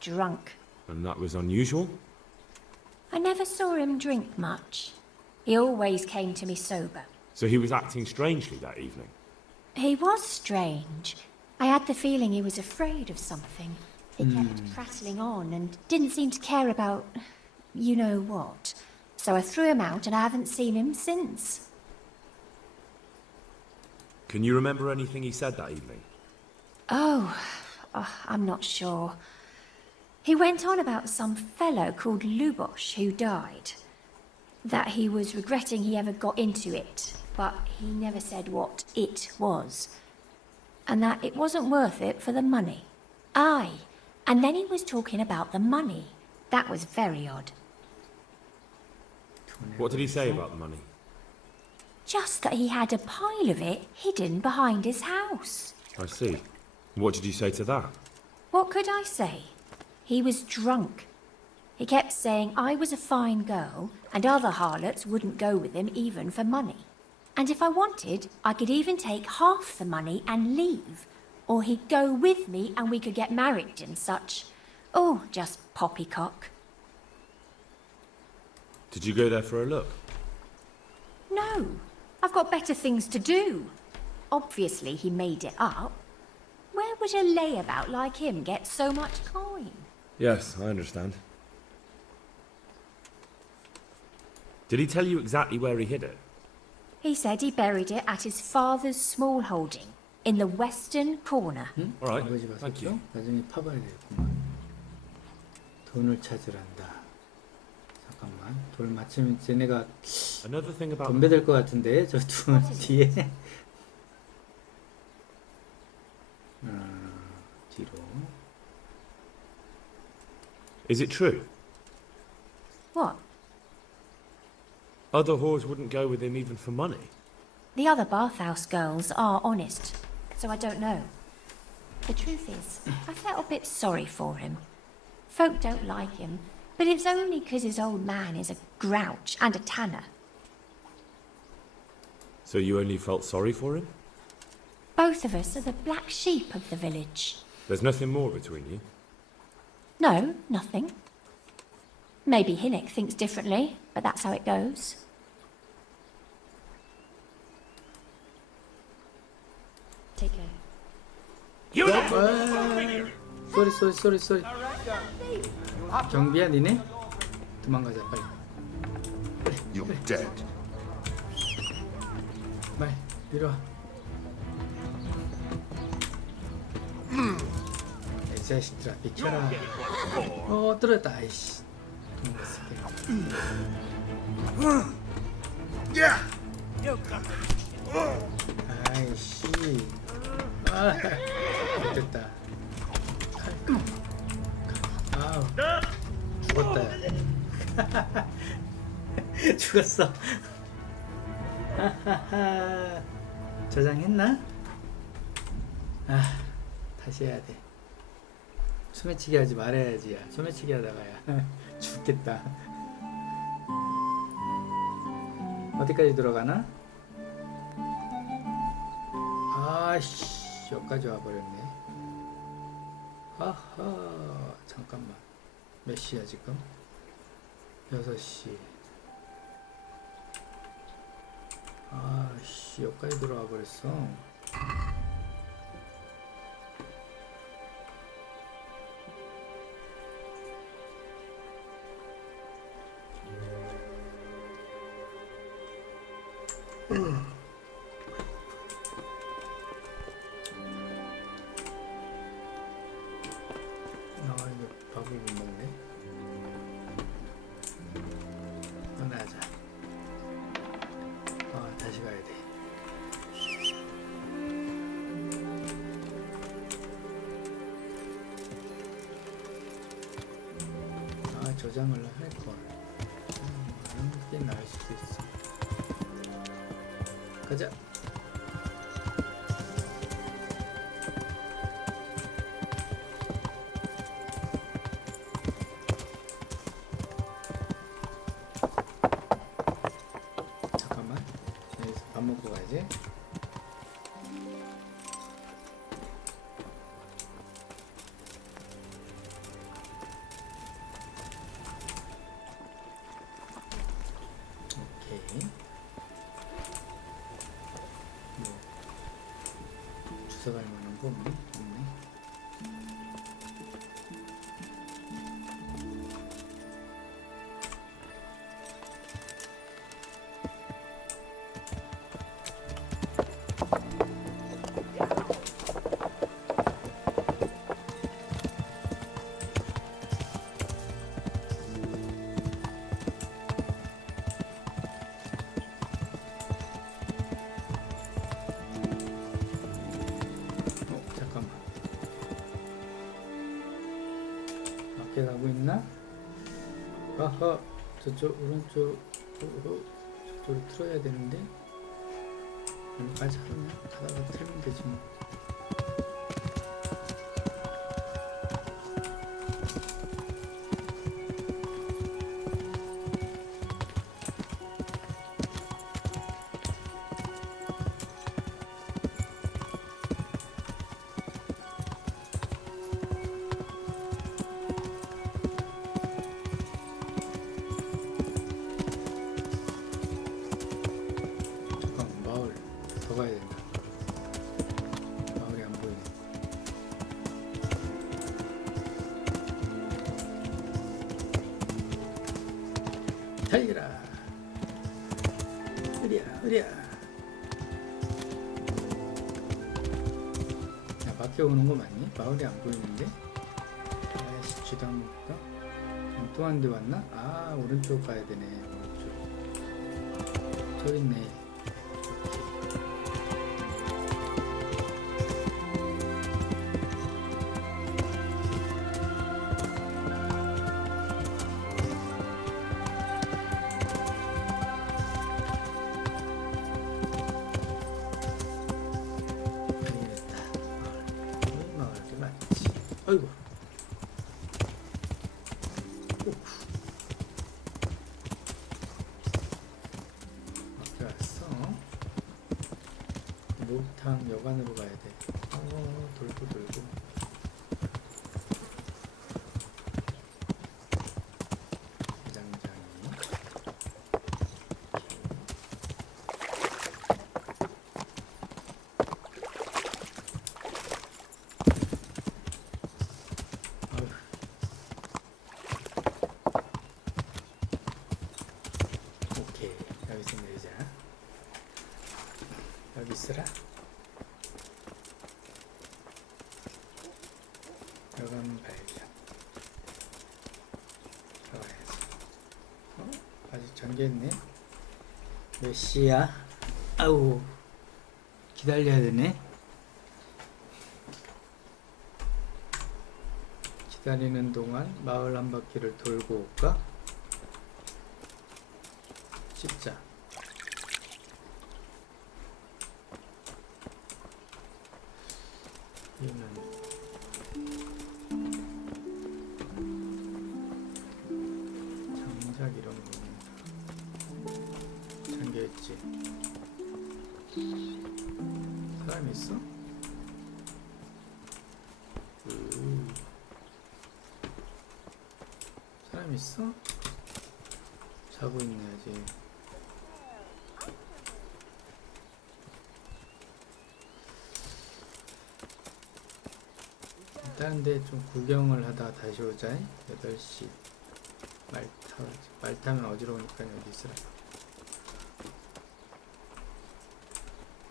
drunk. And that was unusual? I never saw him drink much. He always came to me sober. So he was acting strangely that evening? He was strange. I had the feeling he was afraid of something. He kept prattling on and didn't seem to care about you know what. So I threw him out and I haven't seen him since. Can you remember anything he said that evening? Oh, I'm not sure. He went on about some fellow called Lubosh who died. That he was regretting he ever got into it, but he never said what it was. And that it wasn't worth it for the money. Aye, and then he was talking about the money. That was very odd. What did he say about the money? Just that he had a pile of it hidden behind his house. I see. What did you say to that? What could I say? He was drunk. He kept saying I was a fine girl and other harlots wouldn't go with him even for money. And if I wanted, I could even take half the money and leave. Or he'd go with me and we could get married and such. Oh, just poppycock. Did you go there for a look? No, I've got better things to do. Obviously he made it up. Where would a layabout like him get so much coin? Yes, I understand. Did he tell you exactly where he hid it? He said he buried it at his father's small holding, in the western corner. All right, 아버지 thank you. 봤었죠? 나중에 파봐야 되겠구만. 돈을 찾으란다. 잠깐만. 돌 맞추면 쟤네가 Another thing about 덤벼들 것 같은데 저 두 뒤에. 뒤로. Is it true? What? Other whores wouldn't go with him even for money. The other bathhouse girls are honest, so I don't know. The truth is, I felt a bit sorry for him. Folk don't like him, but it's only 'cause his old man is a grouch and a tanner. So you only felt sorry for him? Both of us are the black sheep of the village. There's nothing more between you? No, nothing. Maybe Hinnick thinks differently, but that's how it goes. Take care. 쏘리. 경비야 니네? 도망가자 빨리. You're dead. 빨리 이리 와. 이 자식들아 비켜라. 떨어졌다. 아이씨. 아이씨. 됐다. 아우. 죽었다. 죽었어. 저장했나? 다시 해야 돼. 소매치기 하지 말아야지. 야. 소매치기 하다가야 죽겠다. 어디까지 들어가나? 아씨, 여기까지 와버렸네. 아하, 잠깐만. 몇 시야 지금? 6시. 아씨, 여기까지 들어와 버렸어. 밥을 못 먹네. 떠나자. 다시 가야 돼. 저장을 할걸. 꽤 나을 수도 있어. 가자. 잠깐만. 여기서 밥 먹고 가야지. 주워갈 만한 거 없네? 가고 있나? 아하, 저쪽 오른쪽으로 저쪽으로 틀어야 되는데 여기까지 하면 가다가 틀면 되지 뭐. 가야 된다. 마을이 안 보이네. 달려라. 으랴. 야, 밖에 오는 거 맞니? 마을이 안 보이는데? 아이씨, 쥐도 안 먹을까? 또 한 대 왔나? 아, 오른쪽 가야 되네. 오른쪽. 저기 있네. 아이고. 어디 왔어? 목탕 여관으로 가야 돼. 돌고. 대장장이. 여기 있으라. 여관 발견. 들어가야지. 아직 잠겨있네. 몇 시야? 아우, 기다려야 되네. 기다리는 동안 마을 한 바퀴를 돌고 올까? 씹자. 이거는 장작 이런 거 잠겨있지. 사람 있어? 사람 있어? 자고 있네 아직. 다른데 좀 구경을 하다 다시 오자. 8시 말 타면 어지러우니까 여기 있으라.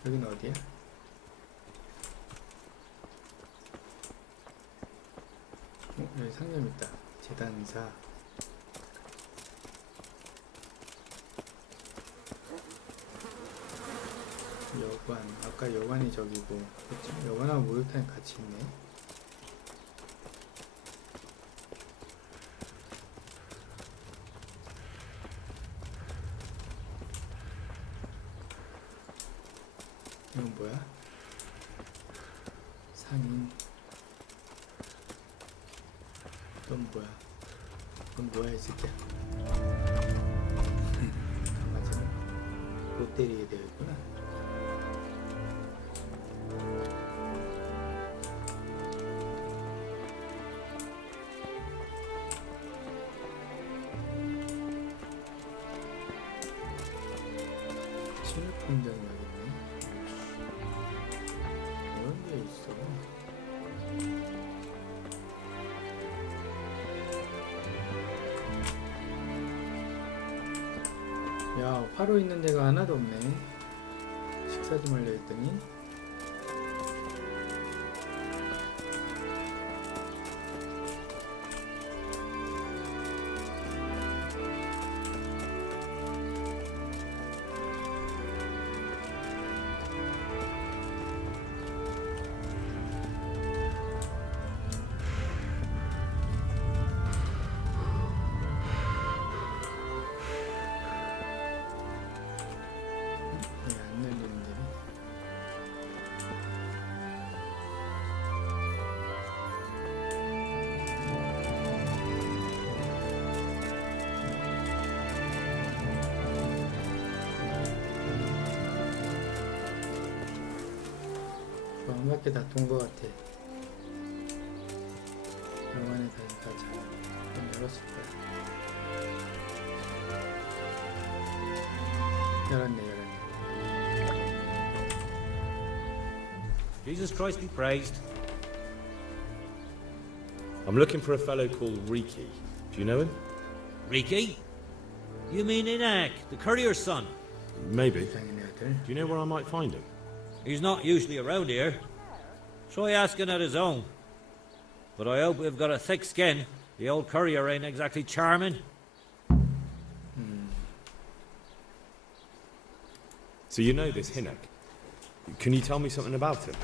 여긴 어디야? 여기 상점 있다. 재단사. 여관. 아까 여관이 저기고, 그쵸? 여관하고 목욕탕이 같이 있네. 이건 뭐야? 상인. 넌 뭐야? 넌 뭐야 이 새끼야? 강아지는 못 때리게 되어 있구나. 체육 공장이 여기 있네. 이런 게 있어. 야, 화로 있는 데가 하나도 없네. 식사 좀 하려 했더니. 안 열리는데. 한 바퀴 다 돈 것 같아. 영화에 가니까 좀 열었을 거야. 열었네. Jesus Christ be praised. I'm looking for a fellow called Riki. Do you know him? Riki? You mean Enoch, the courier's son? Maybe. Do you know where I might find him? He's not usually around here. Try asking at his own. But I hope we've got a thick skin. The old courier ain't exactly charming. So you know this Hinnock. Can you tell me something about him?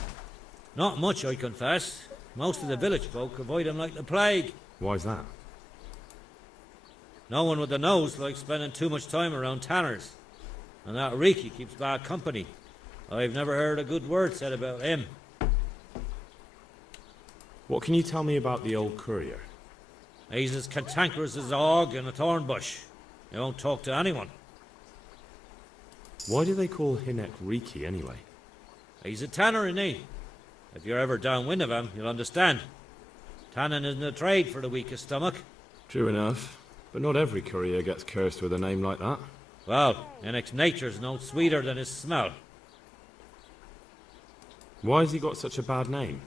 Not much, I confess. Most of the village folk avoid him like the plague. Why's that? No one with a nose likes spending too much time around tanners. And that Riki keeps bad company. I've never heard a good word said about him. What can you tell me about the old courier? He's as cantankerous as a hog in a thorn bush. He won't talk to anyone. Why do they call Hinnock Riki anyway? He's a tanner, isn't he? If you're ever downwind of him, you'll understand. Tanning isn't a trade for the weakest stomach. True enough. But not every courier gets cursed with a name like that. Well, Hinnock's nature's no sweeter than his smell. Why has he got such a bad name?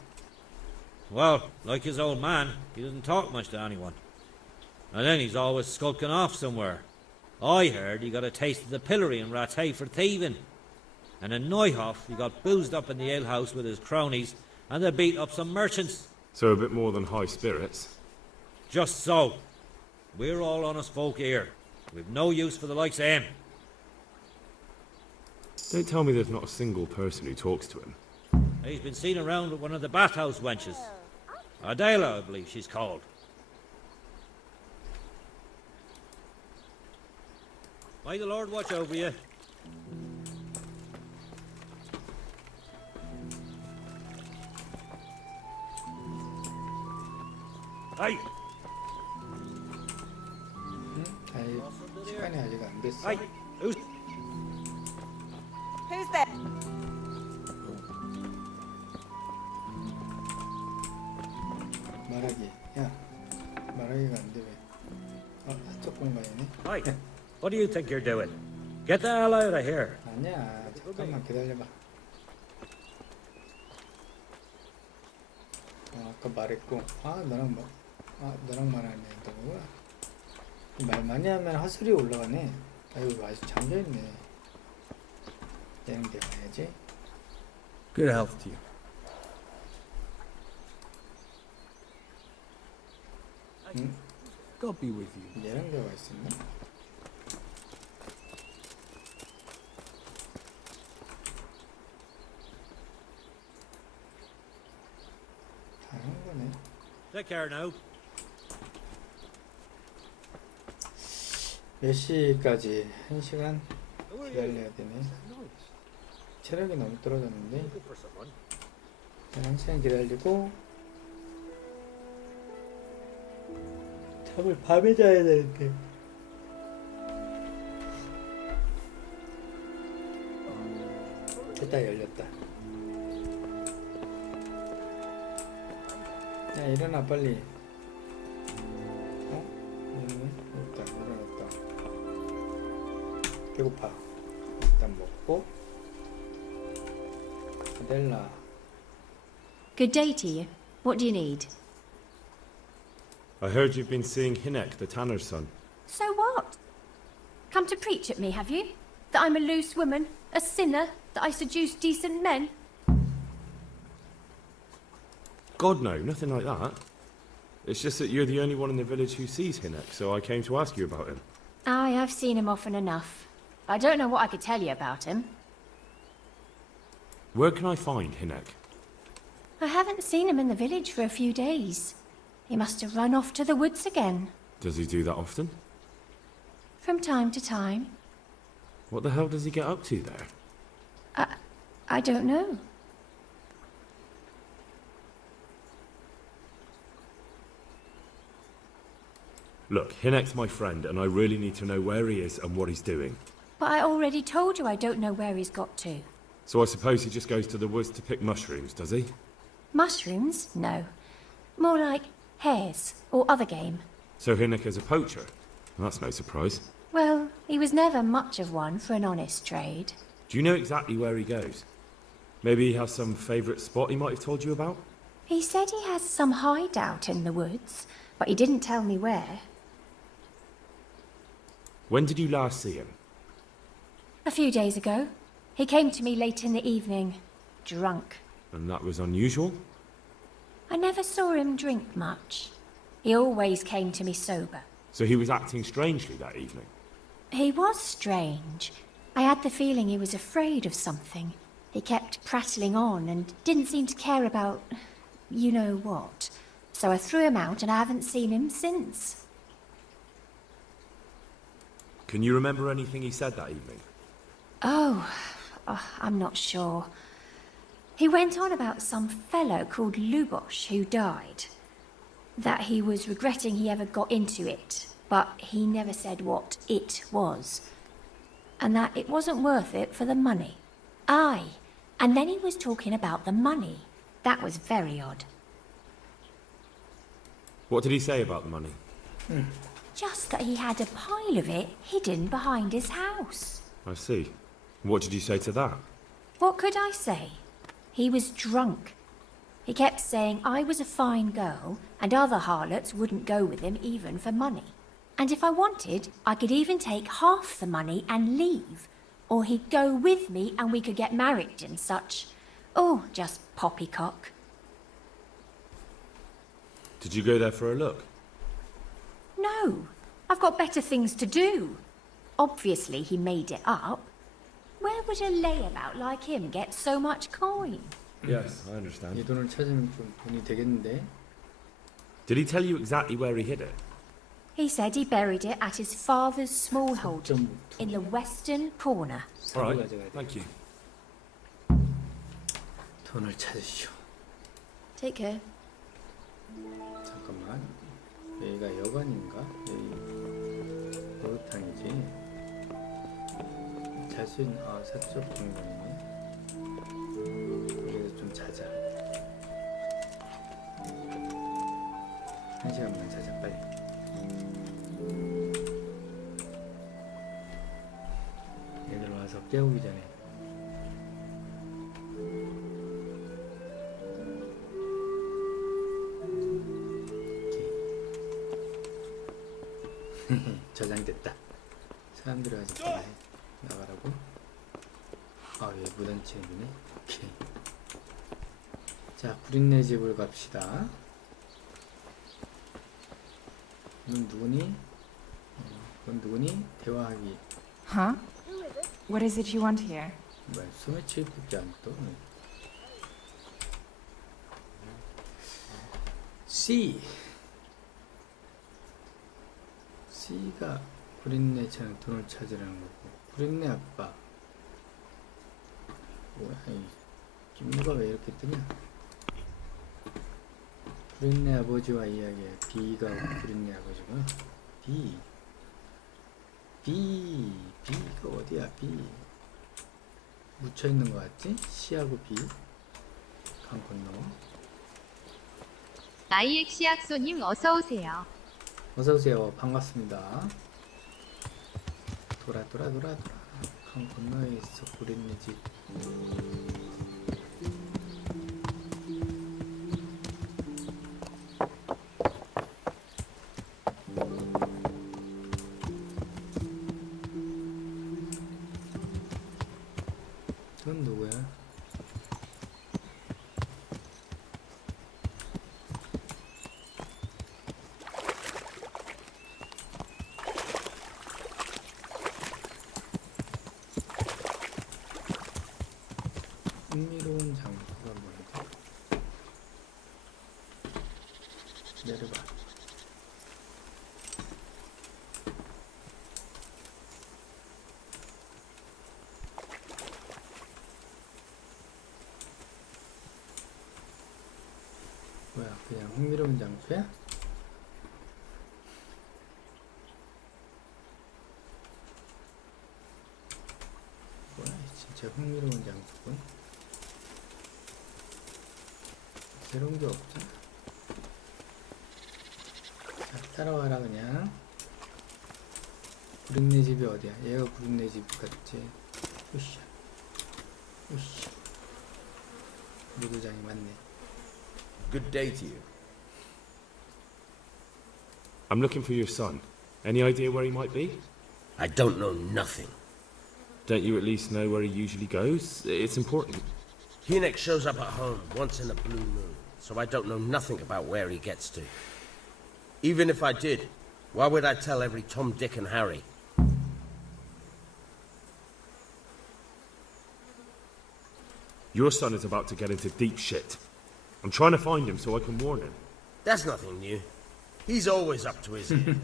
Well, like his old man, he doesn't talk much to anyone. And then he's always skulking off somewhere. I heard he got a taste of the pillory in Rattay for thieving. And in Neuhoff, he got boozed up in the alehouse with his cronies, and they beat up some merchants. So a bit more than high spirits. Just so. We're all honest folk here. We've no use for the likes of him. Don't tell me there's not a single person who talks to him. He's been seen around with one of the bathhouse wenches. Adela, I believe she's called. May the Lord watch over you. Hey! 시간이 아직 안 됐어. Hey! Who's... Who's there? 말하기. 야, 말하기가 안 돼 왜? 사적 공간이네. Hey! What do you think you're doing? Get the hell out of here. 아니야, 잠깐만 기다려봐. 아까 말했고, 너랑 말하네, 너구나. 말 많이 하면 하술이 올라가네. 아이고, 아직 잠겨있네. 얘는 대봐야지. Good health to you. 응? God be with you. 얘랑 대화가 있었나? 다 한 거네. Take care now. 몇 시까지? 1시간 기다려야 되네. 체력이 너무 떨어졌는데. 1시간 기다리고 잠을 밤에 자야 되는데. 됐다, 열렸다. 야, 일어나 빨리. 일어났다, 일어났다. 배고파. 일단 먹고. 아델라. Good day to you. What do you need? I heard you've been seeing Hinek, the tanner's son. So what? Come to preach at me, have you? That I'm a loose woman, a sinner, that I seduce decent men? God, no, nothing like that. It's just that you're the only one in the village who sees Hinek, so I came to ask you about him. Aye, I've seen him often enough. I don't know what I could tell you about him. Where can I find Hinek? I haven't seen him in the village for a few days. He must have run off to the woods again. Does he do that often? From time to time. What the hell does he get up to there? I don't know. Look, Hinek's my friend, and I really need to know where he is and what he's doing. But I already told you I don't know where he's got to. So I suppose he just goes to the woods to pick mushrooms, does he? Mushrooms? No. More like hares or other game. So Hinek is a poacher? That's no surprise. Well, he was never much of one for an honest trade. Do you know exactly where he goes? Maybe he has some favourite spot he might have told you about? He said he has some hideout in the woods, but he didn't tell me where. When did you last see him? A few days ago. He came to me late in the evening, drunk. And that was unusual? I never saw him drink much. He always came to me sober. So he was acting strangely that evening? He was strange. I had the feeling he was afraid of something. He kept prattling on and didn't seem to care about you know what. So I threw him out and I haven't seen him since. Can you remember anything he said that evening? Oh, I'm not sure. He went on about some fellow called Lubosh who died. That he was regretting he ever got into it, but he never said what it was. And that it wasn't worth it for the money. Aye, and then he was talking about the money. That was very odd. What did he say about the money? Just that he had a pile of it hidden behind his house. I see. What did you say to that? What could I say? He was drunk. He kept saying I was a fine girl and other harlots wouldn't go with him even for money. And if I wanted, I could even take half the money and leave. Or he'd go with me and we could get married and such. Oh, just poppycock. Did you go there for a look? No, I've got better things to do. Obviously he made it up. Where would a layabout like him get so much coin? Yes, I understand. 이 돈을 찾으면 좀 돈이 되겠는데. Did he tell you exactly where he hid it? He said he buried it at his father's small holding in the western corner. All right, thank you. 돈을 찾으시오. Take care. 잠깐만. 여기가 여관인가? 여기 목욕탕이지. 잘 수 있는 사적 공간이네. 여기서 좀 자자. 1시간만 자자 빨리. 얘들 와서 깨우기 전에. 저장됐다. 사람들이 와서 나가라고. 얘 무단침입이네. 오케이. 자, 구린네 집을 갑시다. 넌 누구니? 넌 누구니? 대화하기. Huh? What is it you want here? 뭐야, 소매치기밖에 안 떠. C가 구린내 차는 돈을 찾으라는 거고, 구린내 아빠. 뭐야, 이 김무가 왜 이렇게 뜨냐? 구린내 아버지와 이야기해. B가 구린내 아버지구나. B가 어디야? B 묻혀 있는 것 같지? C하고 B. 강 건너. IX약소님 어서오세요. 어서오세요. 반갑습니다. 돌아. 강 건너에 있어. 구린내 집. 넌 누구야? 흥미로운 장소가 뭐지? 내려봐. 뭐야, 그냥 흥미로운 장소야? 뭐야, 진짜 흥미로운 장소군. 새로운 게 없잖아. 자, 따라와라 그냥. 구린내 집이 어디야? 얘가 구린내 집 같지? 으쌰. 무도장이 많네. Good day to you. I'm looking for your son. Any idea where he might be? I don't know nothing. Don't you at least know where he usually goes? It's important. Hynek shows up at home once in a blue moon, so I don't know nothing about where he gets to. Even if I did, why would I tell every Tom, Dick and Harry? Your son is about to get into deep shit. I'm trying to find him so I can warn him. That's nothing new. He's always up to his ears in it.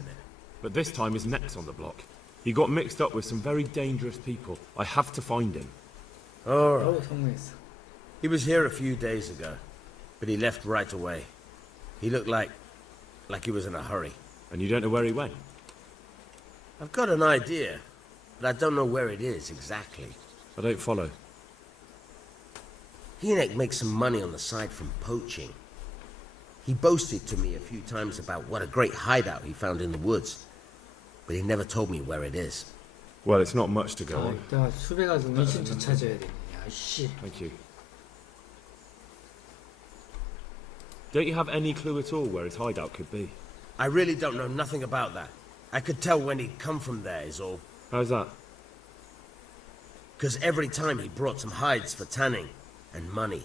But this time his neck's on the block. He got mixed up with some very dangerous people. I have to find him. All right. He was here a few days ago, but he left right away. He looked like he was in a hurry. And you don't know where he went? I've got an idea, but I don't know where it is exactly. I don't follow. Hynek makes some money on the side from poaching. He boasted to me a few times about what a great hideout he found in the woods, but he never told me where it is. Well, it's not much to go on. 이따가 숲에 가서 은신처 찾아야 되네. 야, 씨. Thank you. Don't you have any clue at all where his hideout could be? I really don't know nothing about that. I could tell when he'd come from there is all. How's that? Because every time he brought some hides for tanning and money.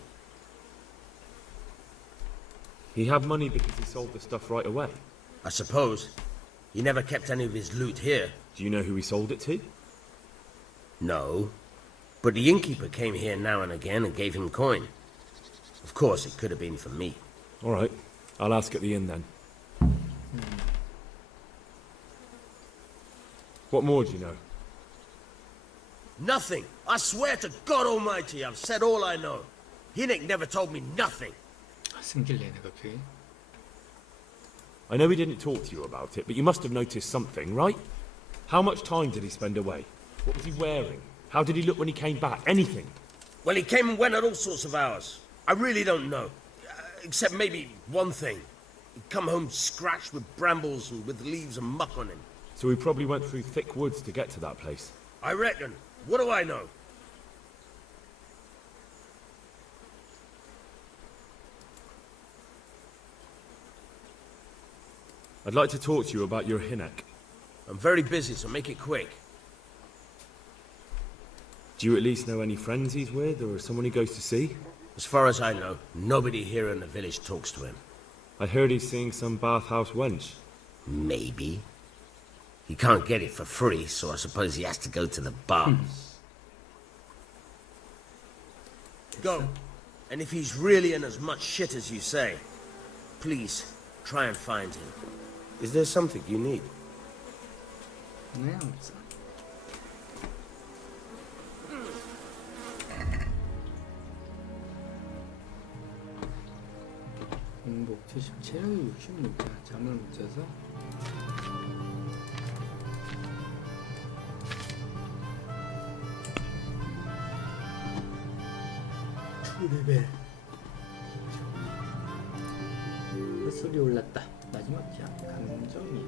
He had money because he sold the stuff right away? I suppose. He never kept any of his loot here. Do you know who he sold it to? No. But the innkeeper came here now and again and gave him coin. Of course, it could have been for me. All right. I'll ask at the inn then. What more do you know? Nothing. I swear to God Almighty, I've said all I know. Hynek never told me nothing. 승질내네 갑자기. I know he didn't talk to you about it, but you must have noticed something, right? How much time did he spend away? What was he wearing? How did he look when he came back? Anything? Well, he came and went at all sorts of hours. I really don't know. Except maybe one thing. He'd come home scratched with brambles and with leaves and muck on him. So he probably went through thick woods to get to that place. I reckon. What do I know? I'd like to talk to you about your Hynek. I'm very busy, so make it quick. Do you at least know any friends he's with, or someone he goes to see? As far as I know, nobody here in the village talks to him. I heard he's seeing some bathhouse wench. Maybe. He can't get it for free, so I suppose he has to go to the bar. Go. And if he's really in as much shit as you say, please try and find him. Is there something you need? 네, 없어. 공복 70, 체력이 66자, 잠을 못 자서 레벨 헛소리 올랐다. 마지막 장 감정이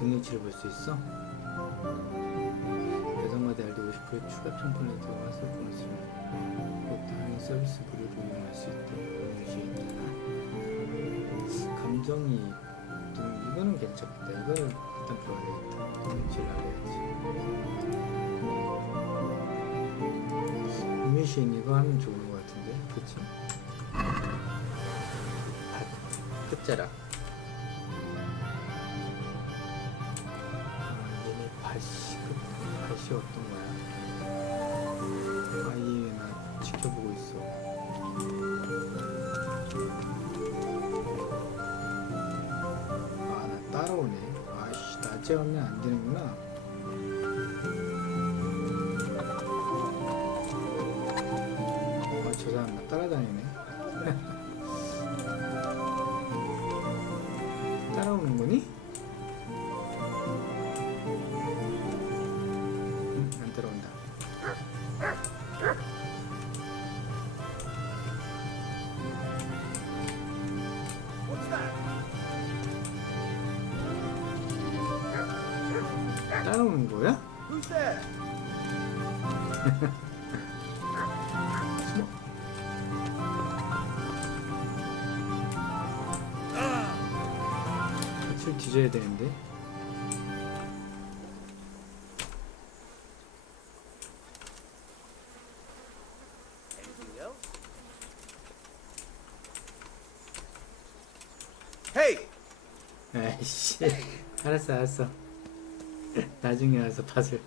능력치를 볼 수 있어. 배송마다 LD 50% 추가 평균레이트와 화살 보너스입니다. 곧 다른 서비스 무료로 이용할 수 있도록 유지해 있다. 감정이 이거는 괜찮겠다. 이거는 일단 풀어야 되겠다. 능력치를 알아야지. 이미신 이거 하면 좋은 것 같은데, 그치? 끝자락. 얘네 밭이 어떤 거야? 아이 나 지켜보고 있어. 아, 나 따라오네. 아씨, 낮에 오면 안 되는구나. 저 사람 나 따라다니네. 따라오는 거니? 안 따라온다. 따라오는 거야? 술 뒤져야 되는데. Hey! 아이씨, 알았어. 나중에 와서 밭을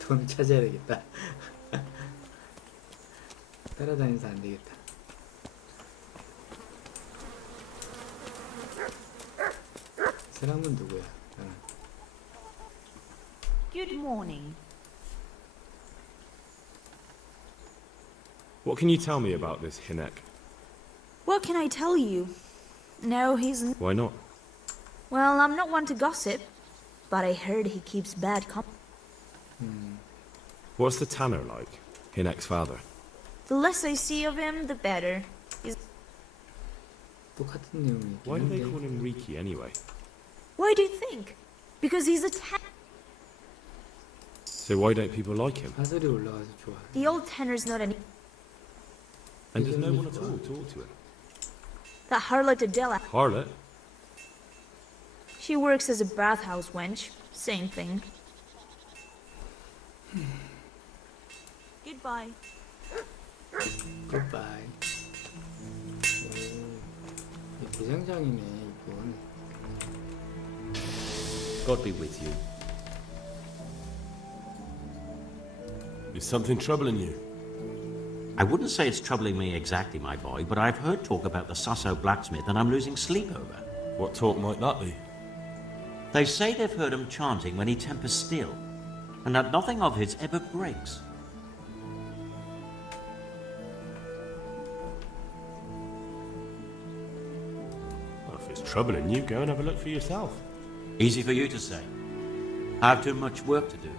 돈 찾아야겠다. 따라다니면서 안 되겠다. 사람은 누구야? Good morning. What can you tell me about this Hinek? What can I tell you? No, he's... Why not? Well, I'm not one to gossip, but I heard he keeps bad company. What's the tanner like? Hinek's father. The less I see of him, the better. He's... 똑같은 내용이긴 Why do they 한데. call him Riki anyway? Why do you think? Because he's a So why don't people like him? 화살이 올라가서 좋아. The old tenor's not any... And does no one at all talk to him? That harlot Adela. Harlot? She works as a bathhouse wench. Same thing. Goodbye. Goodbye. 오, 대장장이네 이건. God be with you. Is something troubling you? I wouldn't say it's troubling me exactly, my boy, but I've heard talk about the Sasso blacksmith and I'm losing sleep over. What talk might that be? They say they've heard him chanting when he tempers steel, and that nothing of his ever breaks. Well, if it's troubling you, go and have a look for yourself. Easy for you to say. I have too much work to do.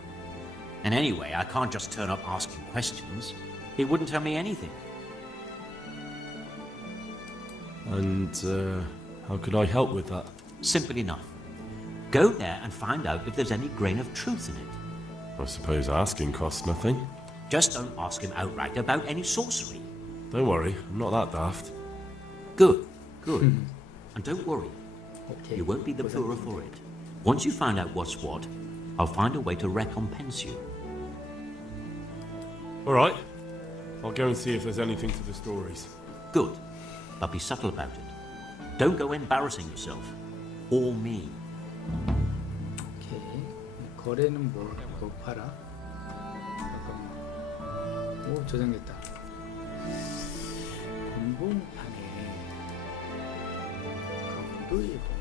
And anyway, I can't just turn up asking questions. He wouldn't tell me anything. And, how could I help with that? Simple enough. Go there and find out if there's any grain of truth in it. I suppose asking costs nothing. Just don't ask him outright about any sorcery. Don't worry, I'm not that daft. Good, good. And don't worry. Okay. You won't be the poorer for it. Once you find out what's what, I'll find a way to recompense you. All right. I'll go and see if there's anything to the stories. Good. But be subtle about it. Don't go embarrassing yourself. Or me. 오케이. 거래는 뭐 팔아? 잠깐만. 오, 저장됐다. 공봉판에 강도 일본.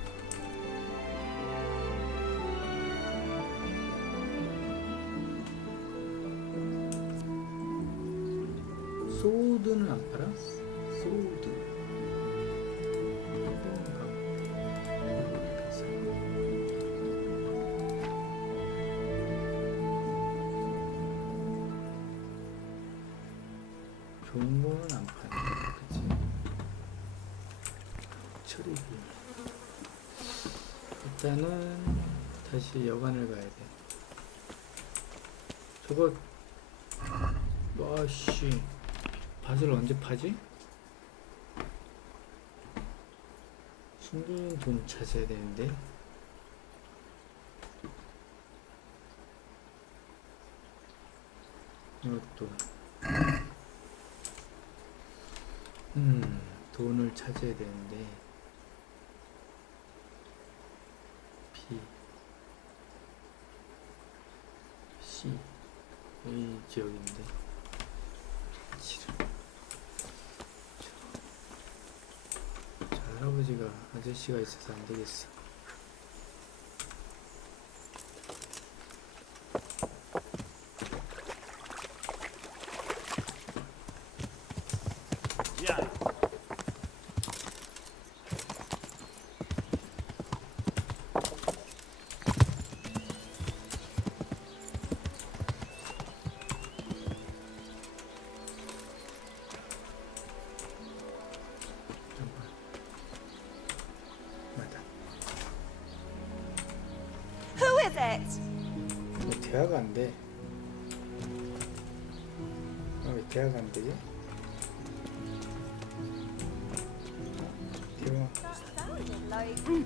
소드는 안 팔아? 소드. 종목은 안 파네. 그치? 처리비. 일단은 다시 여관을 가야 돼. 저거 와씨 밭을 언제 파지? 숨긴 돈 찾아야 되는데. 이것도 돈을 찾아야 되는데. B C 이 지역인데. 자, 할아버지가 아저씨가 있어서 안 되겠어. Who is it? 왜 대화가 안 돼? 왜 대화가 안 되지?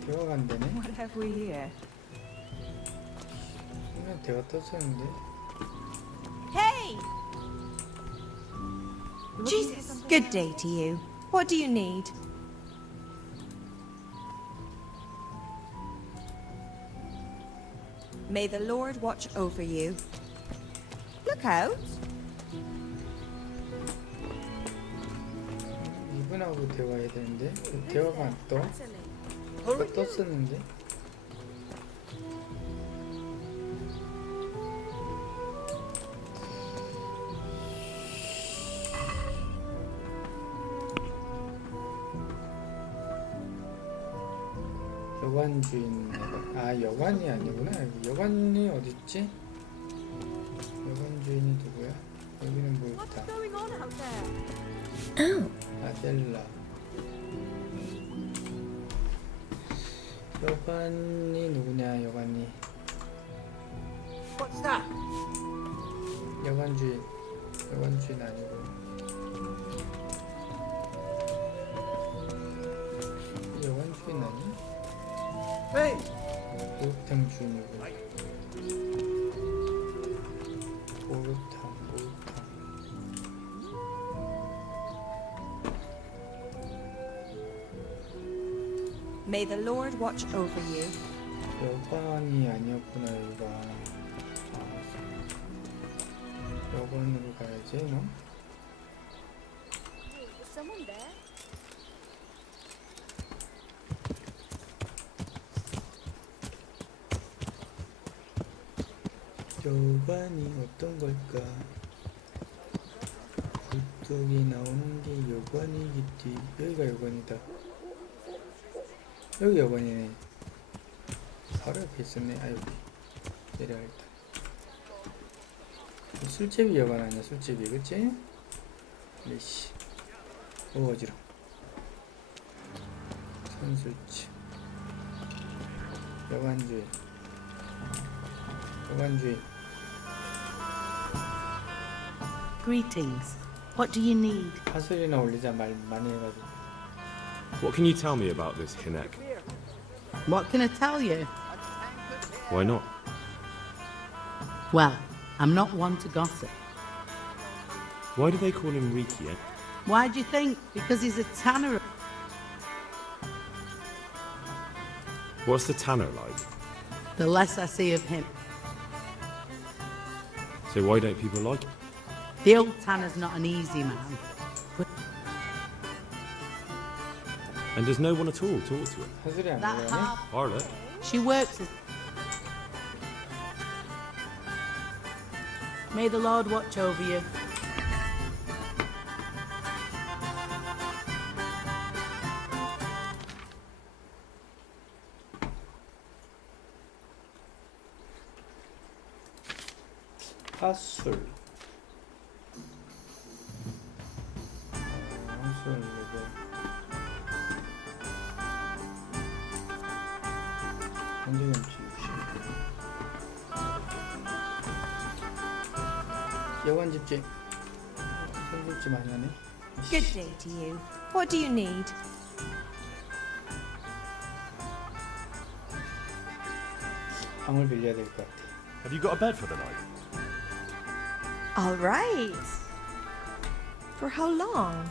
대화가 안 되네? What have we here? 그냥 대화 떴었는데. Hey! Jesus. Good day to you. What do you need? May the Lord watch over you. Look out. 이분하고 대화해야 되는데 대화가 안 떠? 아까 떴었는데. 여관 주인. 아, 여관이 아니구나. 여관이 어딨지? 여관 주인이 누구야? 여기는 뭐 있다. 아델라. 여관이 누구냐? 여관이. What's that? 여관 주인. 여관 주인 아니고. 여관 주인 아니? Hey! 목욕탕 주인이고. 목욕탕. May the Lord watch over you. 여관이 아니었구나, 여기가. 여관으로 가야지, 너? Is someone there? 여관이 어떤 걸까? 굴뚝이 나오는 게 여관이겠지. 여기가 여관이다. 여기 여관이네. 바로 옆에 있었네. 아유, 내려야겠다. 술집이 여관 아니야, 술집이, 그치? 레이씨. 오, 어지러. 선술집. 여관주인. 여관주인. Greetings. What do you need? 파슬이나 올리자 말 많이 해가지고. What can you tell me about this Hinek? What can I tell you? Why not? Well, I'm not one to gossip. Why do they call him Riki? Why do you think? Because he's a tanner. What's the tanner like? The less I see of him. So why don't people like him? The old tanner's not an easy man. But And does no one at all talk to him? 사슬이 안 that 나가네? harp, Harlot? she works as... May the Lord watch over you. 파술. 파술 레벨. 한정염치 60. 여관 집중. 손집지 많이 하네. Good day to you. What do you need? 방을 빌려야 될 것 같아. Have you got a bed for the night? All right. For how long?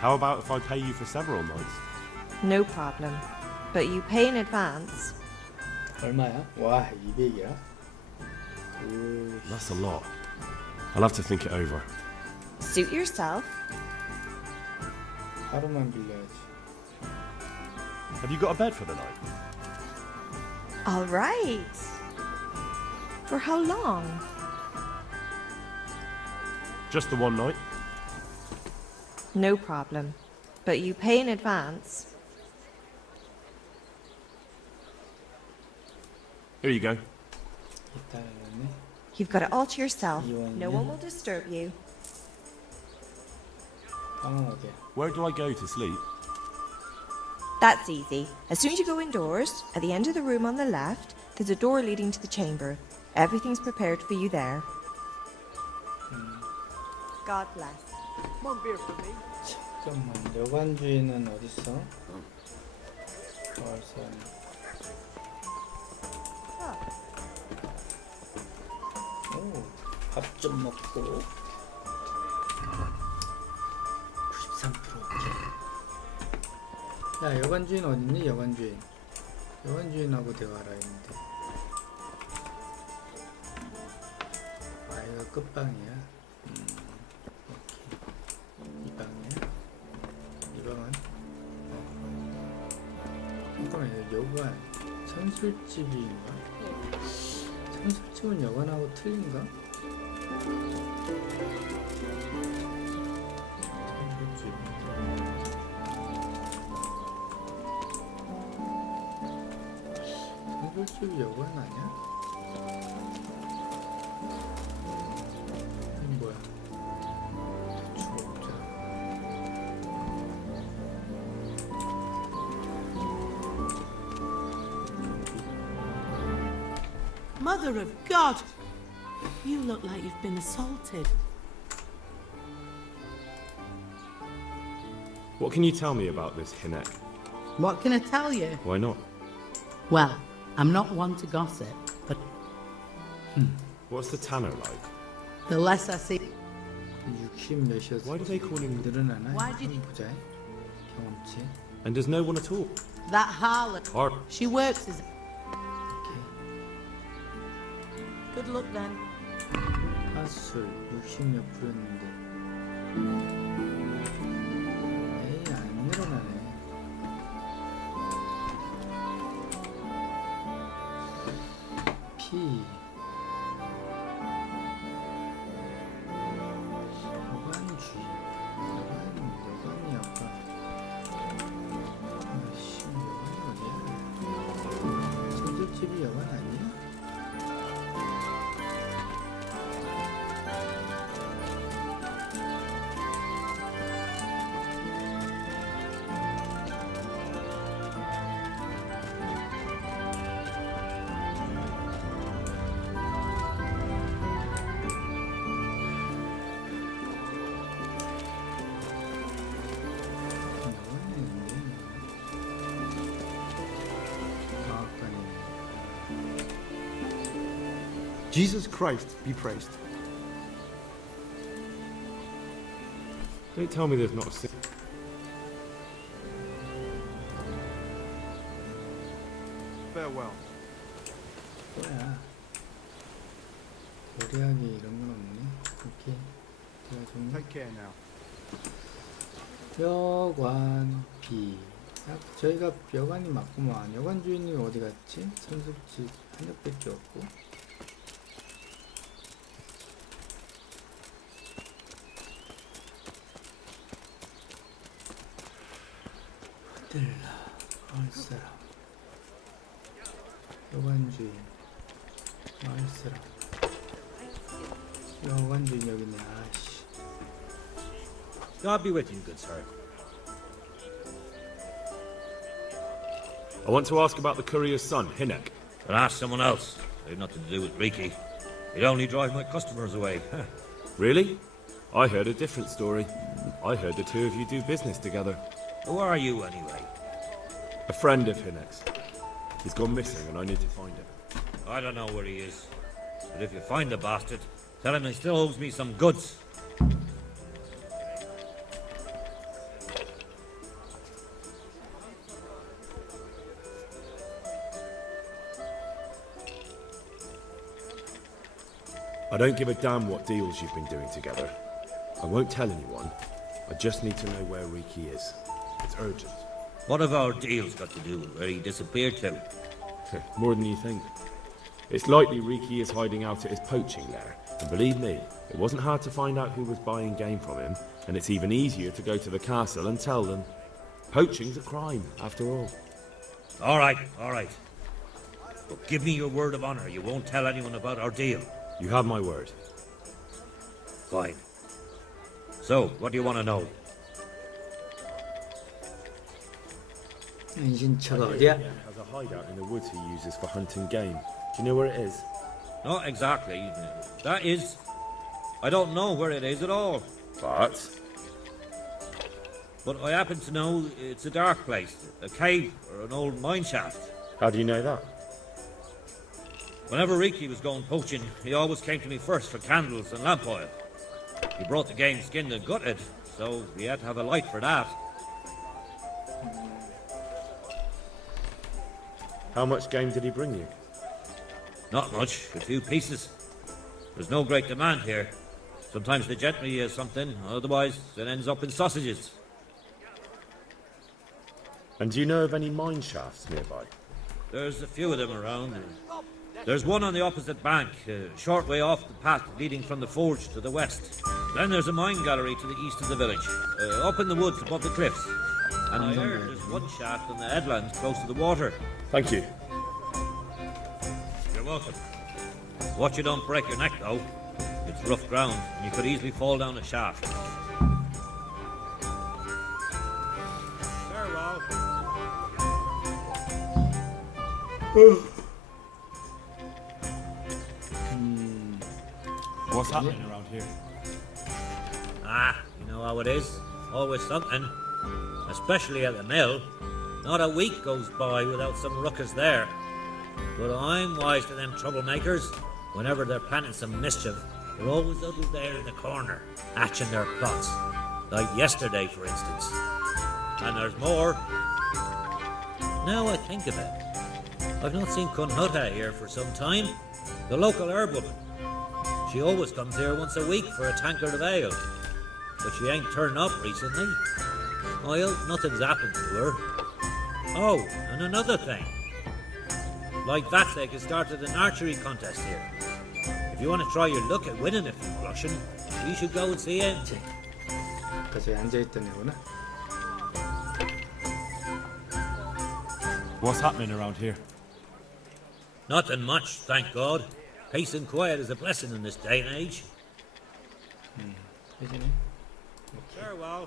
How about if I pay you for several nights? No problem. But you pay in advance. 얼마야? 와, 200이야? That's a lot. I'll have to think it over. Suit yourself. 하루만 빌려야지. Have you got a bed for the night? All right. For how long? Just the one night? No problem. But you pay in advance. Here you go. 이따가네. You've got it all to yourself. 이왕이면- No one will disturb you. 방은 어디야? Where do I go to sleep? That's easy. As soon as you go indoors, at the end of the room on the left, there's a door leading to the chamber. Everything's prepared for you there. God bless. One beer for me. 잠깐만, 여관 주인은 어딨어? 벌써. 오, 밥 좀 먹고. 93% 오케이. 야, 여관 주인 어딨니? 여관 주인. 여관 주인하고 대화하라 했는데. 아, 이거 끝방이야. 오케이. 이 방이야? 이 방은? 잠깐만, 이거 여관. 선술집인가? 선술집은 여관하고 틀린가? 선술집. 선술집이 여관 아니야? 이건 뭐야? 대충 먹자. Mother of God! You look like you've been assaulted. What can you tell me about this Hinek? What can I tell you? Why not? Well, I'm not one to gossip, but What's the tanner like? the less I see... 60 몇이었어? Why do they call him 늘어나나? Why did 한번 보자. 경험치. And does no one at all? That harlot, Har she works as... 오케이. Good luck then. 파술 60몇 %였는데. 에이, 안 늘어나네. 피. 여관주의. 여관이 아까. 아씨, 여관이 어디야? 선술집이 여관 아니야? Jesus Christ be praised. Don't tell me there's not a sin. farewell. 뭐야? 요리하기 이런 건 없네. 오케이. 제가 좀 Take care now. 여관 B. 저희가 여관이 맞구만. 여관 주인이 어디 갔지? 선숙집 한 옆밖에 없고. 호텔라 마을 사람. 여관 주인 마을 사람. 여관 주인 여기 있네. 아씨. God be with you, good sir. I want to ask about the courier's son, Hinek. But ask someone else. They've nothing to do with Riki. He'd only drive my customers away. Really? I heard a different story. I heard the two of you do business together. Who are you, anyway? A friend of Hinek's. He's gone missing and I need to find him. I don't know where he is. But if you find the bastard, tell him he still owes me some goods. I don't give a damn what deals you've been doing together. I won't tell anyone. I just need to know where Riki is. It's urgent. What have our deals got to do with where he disappeared to? More than you think. It's likely Riki is hiding out at his poaching lair. And believe me, it wasn't hard to find out who was buying game from him, and it's even easier to go to the castle and tell them. Poaching's a crime, after all. All right. But give me your word of honor you won't tell anyone about our deal. You have my word. Fine. So, what do you want to know? 은신처가 I 어디야? hear Hinek has a hideout in the woods he uses for hunting game. Do you know where it is? Not exactly. That is, I don't know where it is at all. But I happen to know it's a dark place, a cave or an old mine shaft. How do you know that? Whenever Riki was going poaching, he always came to me first for candles and lamp oil. He brought the game skinned and gutted, so we had to have a light for that. How much game did he bring you? Not much, a few pieces. There's no great demand here. Sometimes the gentry has something, otherwise it ends up in sausages. And do you know of any mine shafts nearby? There's a few of them around. There's one on the opposite bank, a short way off the path leading from the forge to the west. Then there's a mine gallery to the east of the village, up in the woods above the cliffs. And I heard there's one shaft on the headlands close to the water. Thank you. You're welcome. Watch you don't break your neck, though. It's rough ground, and you could easily fall down a shaft. Farewell. What's happening around here? You know how it is. Always something. Especially at the mill. Not a week goes by without some ruckus there. But I'm wise to them troublemakers. Whenever they're planning some mischief, they're always huddled there in the corner, hatching their plots. Like yesterday, for instance. And there's more. Now I think of it, I've not seen Kunhuta here for some time. The local herbwoman. She always comes here once a week for a tankard of ale. But she ain't turned up recently. I hope nothing's happened to her. Oh, and another thing. Like Vatsek has started an archery contest here. If you want to try your luck at winning a few Russian, you should go and see him. 아까 저기 앉아있던 애구나. What's happening around here? Nothing much, thank God. Peace and quiet is a blessing in this day and age. 해지네. Farewell.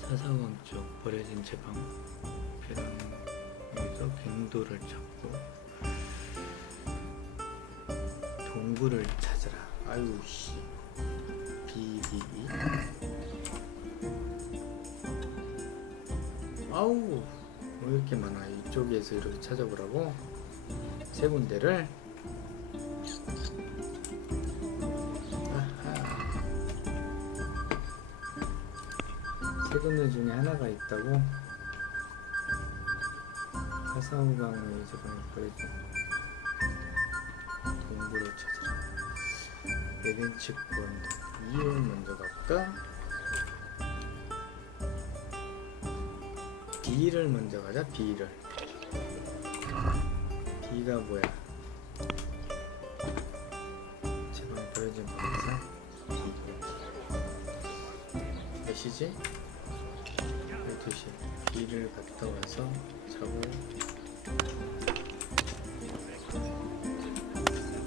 사사왕 쪽 버려진 제방 벼랑 여기서 갱도를 찾고 동굴을 찾아라. 아유 씨. 비비비. 아우 왜 이렇게 많아. 이쪽에서 이렇게 찾아보라고 세 군데를. 세 군데 중에 하나가 있다고? 화사우강을 저번에 버려준 동굴을 찾으라. 에덴 측 본드 2를 먼저 갈까? B를 먼저 가자. B를. B가 뭐야? 저번에 버려진 방사 몇 시지? 12시. B를 갔다 와서 자고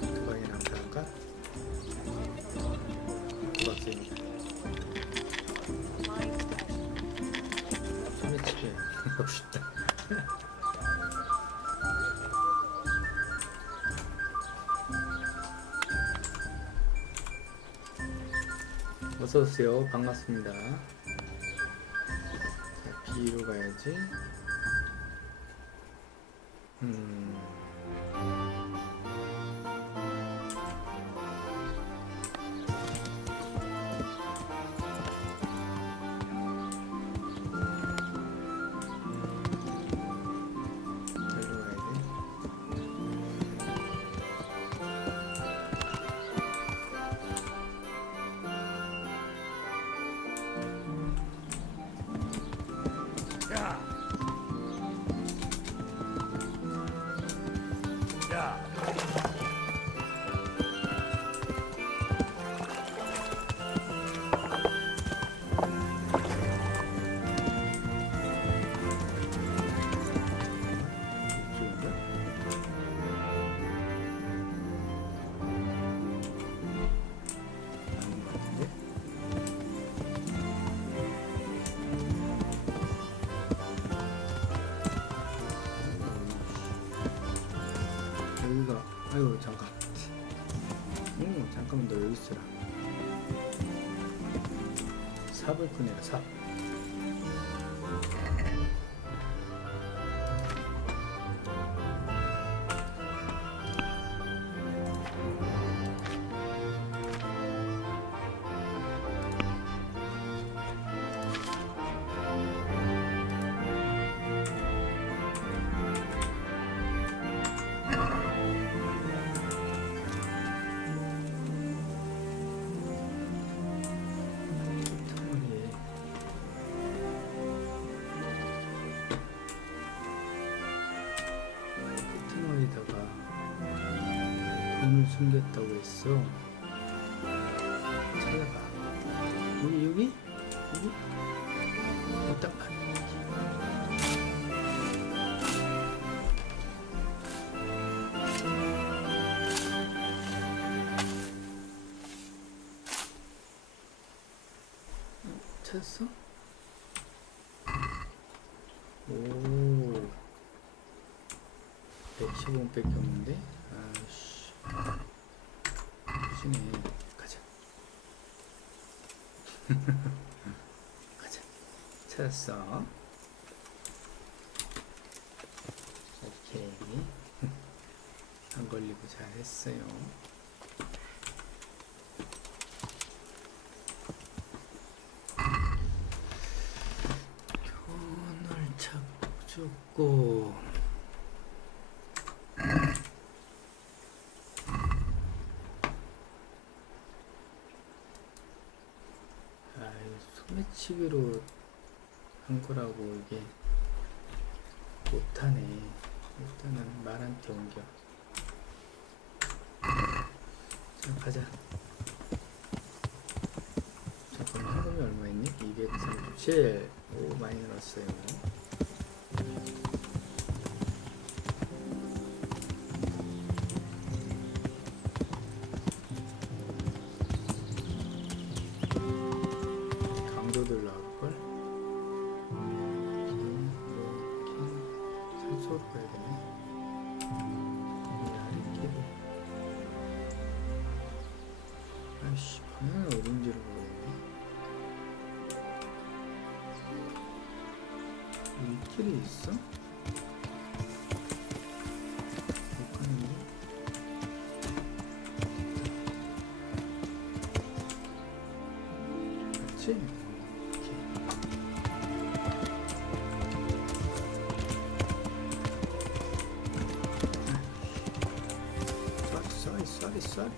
두 방에 남자인가? 두 박스입니다. 소매치기 갑시다. 어서오세요. 반갑습니다. 자, B로 가야지. 여기가 아이고 잠깐. 잠깐만 너 여기 있어라. 삽을 꺼내라. 삽. 돈을 숨겼다고 했어. 찾아봐. 여기? 딱 봐. 찾았어? 오, 115원밖에 없는데? 아씨, 무시네. 가자. 가자. 찾았어. 오케이. 안 걸리고 잘했어요. 교훈을 찾고 소매치기로 한 거라고 이게 못하네. 일단은 말한테 옮겨. 자, 가자. 잠깐만, 현금이 얼마 있니? 237. 오, 많이 늘었어요. 강도들 나올걸? 이렇게 산소로 가야 되네. 아이씨, 방향이 어딘지를 모르겠네. 이 길이 있어? 못 가는데? 맞지? 쏘리.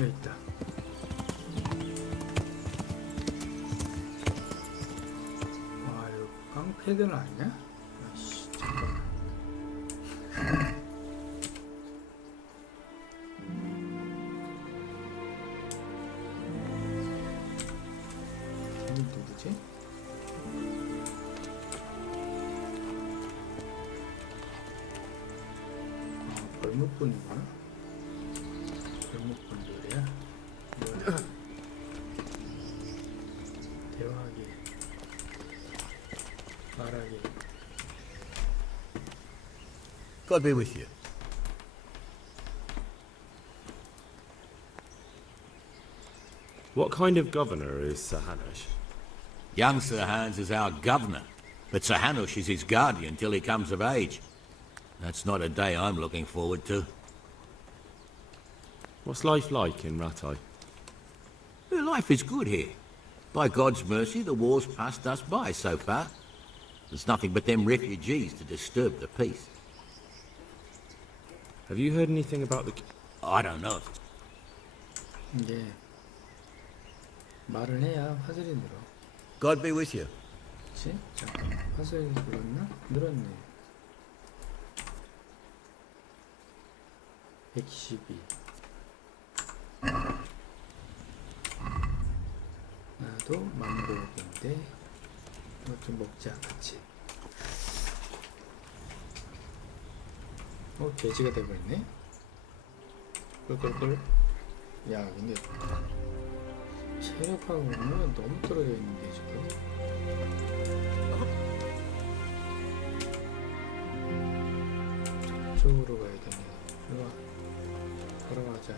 여기 있다. 와, 이거 깡패들 아니야? 아이씨, 잠깐만. 이게 누구지? 아, 벌목분이구나. 벌목분들이야. 뭐야? 대화하기, 말하기. God be with you. What kind of governor is Sir Hanush? Young Sir Hans is our governor, but Sir Hanush is his guardian till he comes of age. That's not a day I'm looking forward to. What's life like in Rattay? Well, life is good here. By God's mercy, the war's passed us by so far. There's nothing but them refugees to disturb the peace. Have you heard anything about the... I don't know. 이게 말을 해야 화살이 늘어. God be with you. 그치? 잠깐, 화살이 늘었나? 늘었네. 112. 나도 망고인데 이거 좀 먹자 같이. 돼지가 돼버렸네. 꿀꿀꿀. 야, 근데 체력하고는 너무 떨어져 있는데 지금. 저쪽으로 가야 되네. 일로 와. 걸어가자.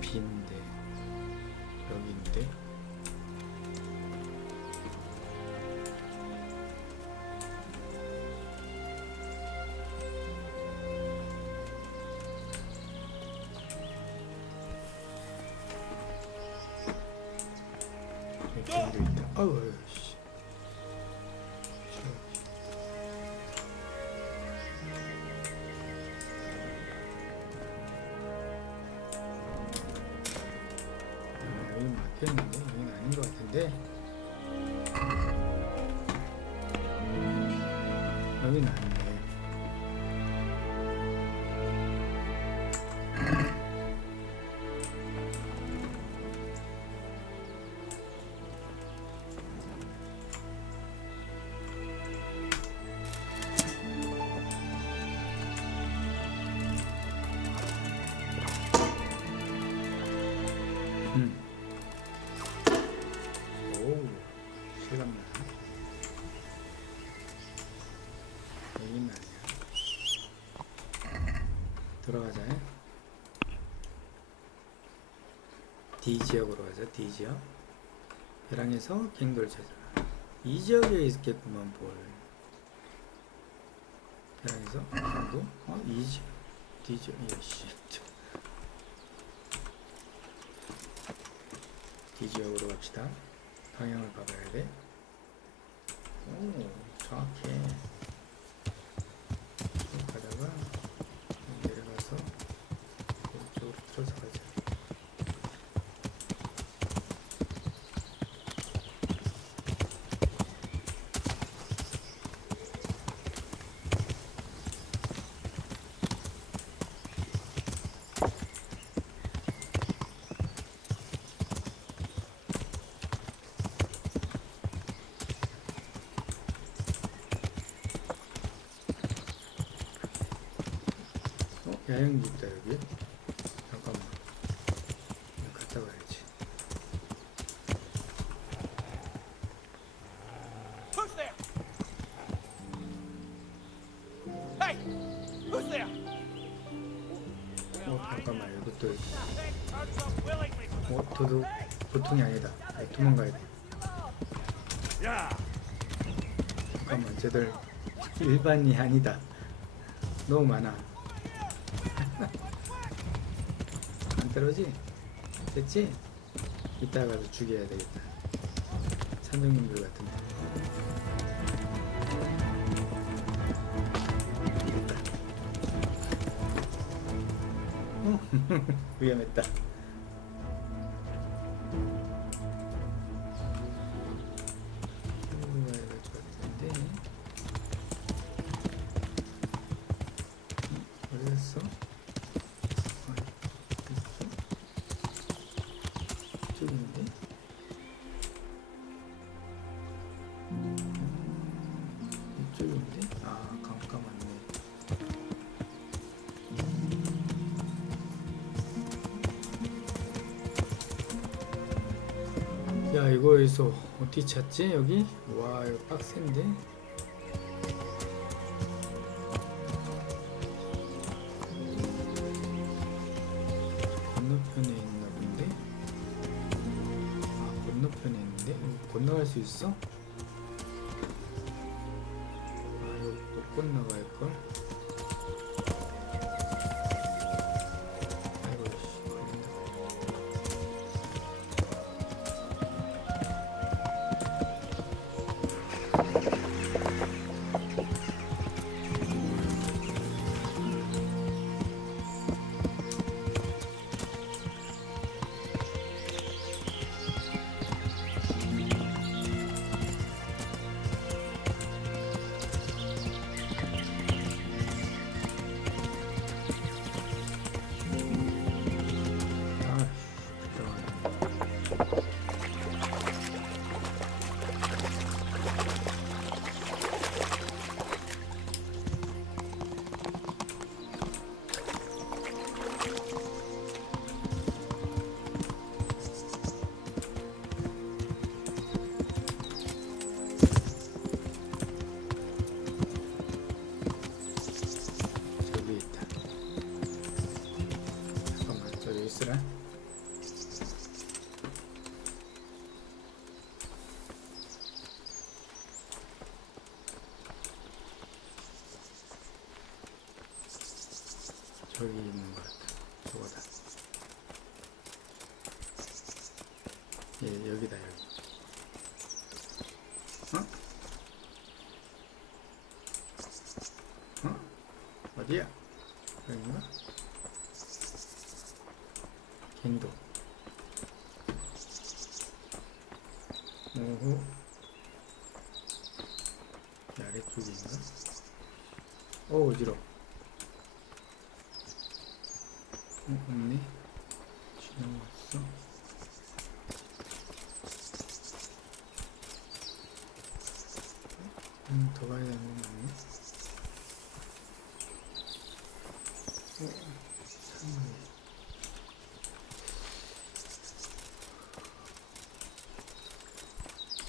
빈데 여기인데. 여기도 있다. 아우 씨. 여기 막혀있는데 여기는 아닌 것 같은데. 여기는 아닌데. 오, 실감나. 여기는 아니야. 들어가자. D 지역으로 가자. D 지역. 벼랑에서 갱돌 찾아. 이 지역에 있겠구만 볼. 벼랑에서 갱돌. 이 지역. D 지역. 예씨. 지역으로 갑시다. 방향을 봐봐야 돼. 오, 정확해. 쭉 가다가 내려가서 이쪽으로 풀어서 가자. 야영기 있다 여기. 잠깐만. 갔다 가야지. Who's there? Hey, who's there? 잠깐만 이것도. 도둑 보통이 아니다. 도망가야 돼. 잠깐만 쟤들 일반이 아니다. 너무 많아. 안 떨어지? 됐지? 이따 가서 죽여야 되겠다. 산정님들 같은데. 위험했다. 어디갔어? 이쪽인데? 이쪽인데? 아, 깜깜하네. 야, 이거에서 어떻게 찾지? 여기? 와, 이거 빡센데? 건너편에 있나 본데? 아, 건너편에 있는데? 이거 건너갈 수 있어? 아, 이거 못 건너갈걸? 아이고, 씨, 걸린다. 저기 있다. 잠깐만, 저기 있으라. 저기 있는 것 같다. 저거다. 예, 여기다, 여기. 어? 어? 어디야? 여긴가? 겐도. 오호. 이 아래쪽인가? 어지러워. 없네. 지나갔어. 더 가야 되는 건 없네. 상관이.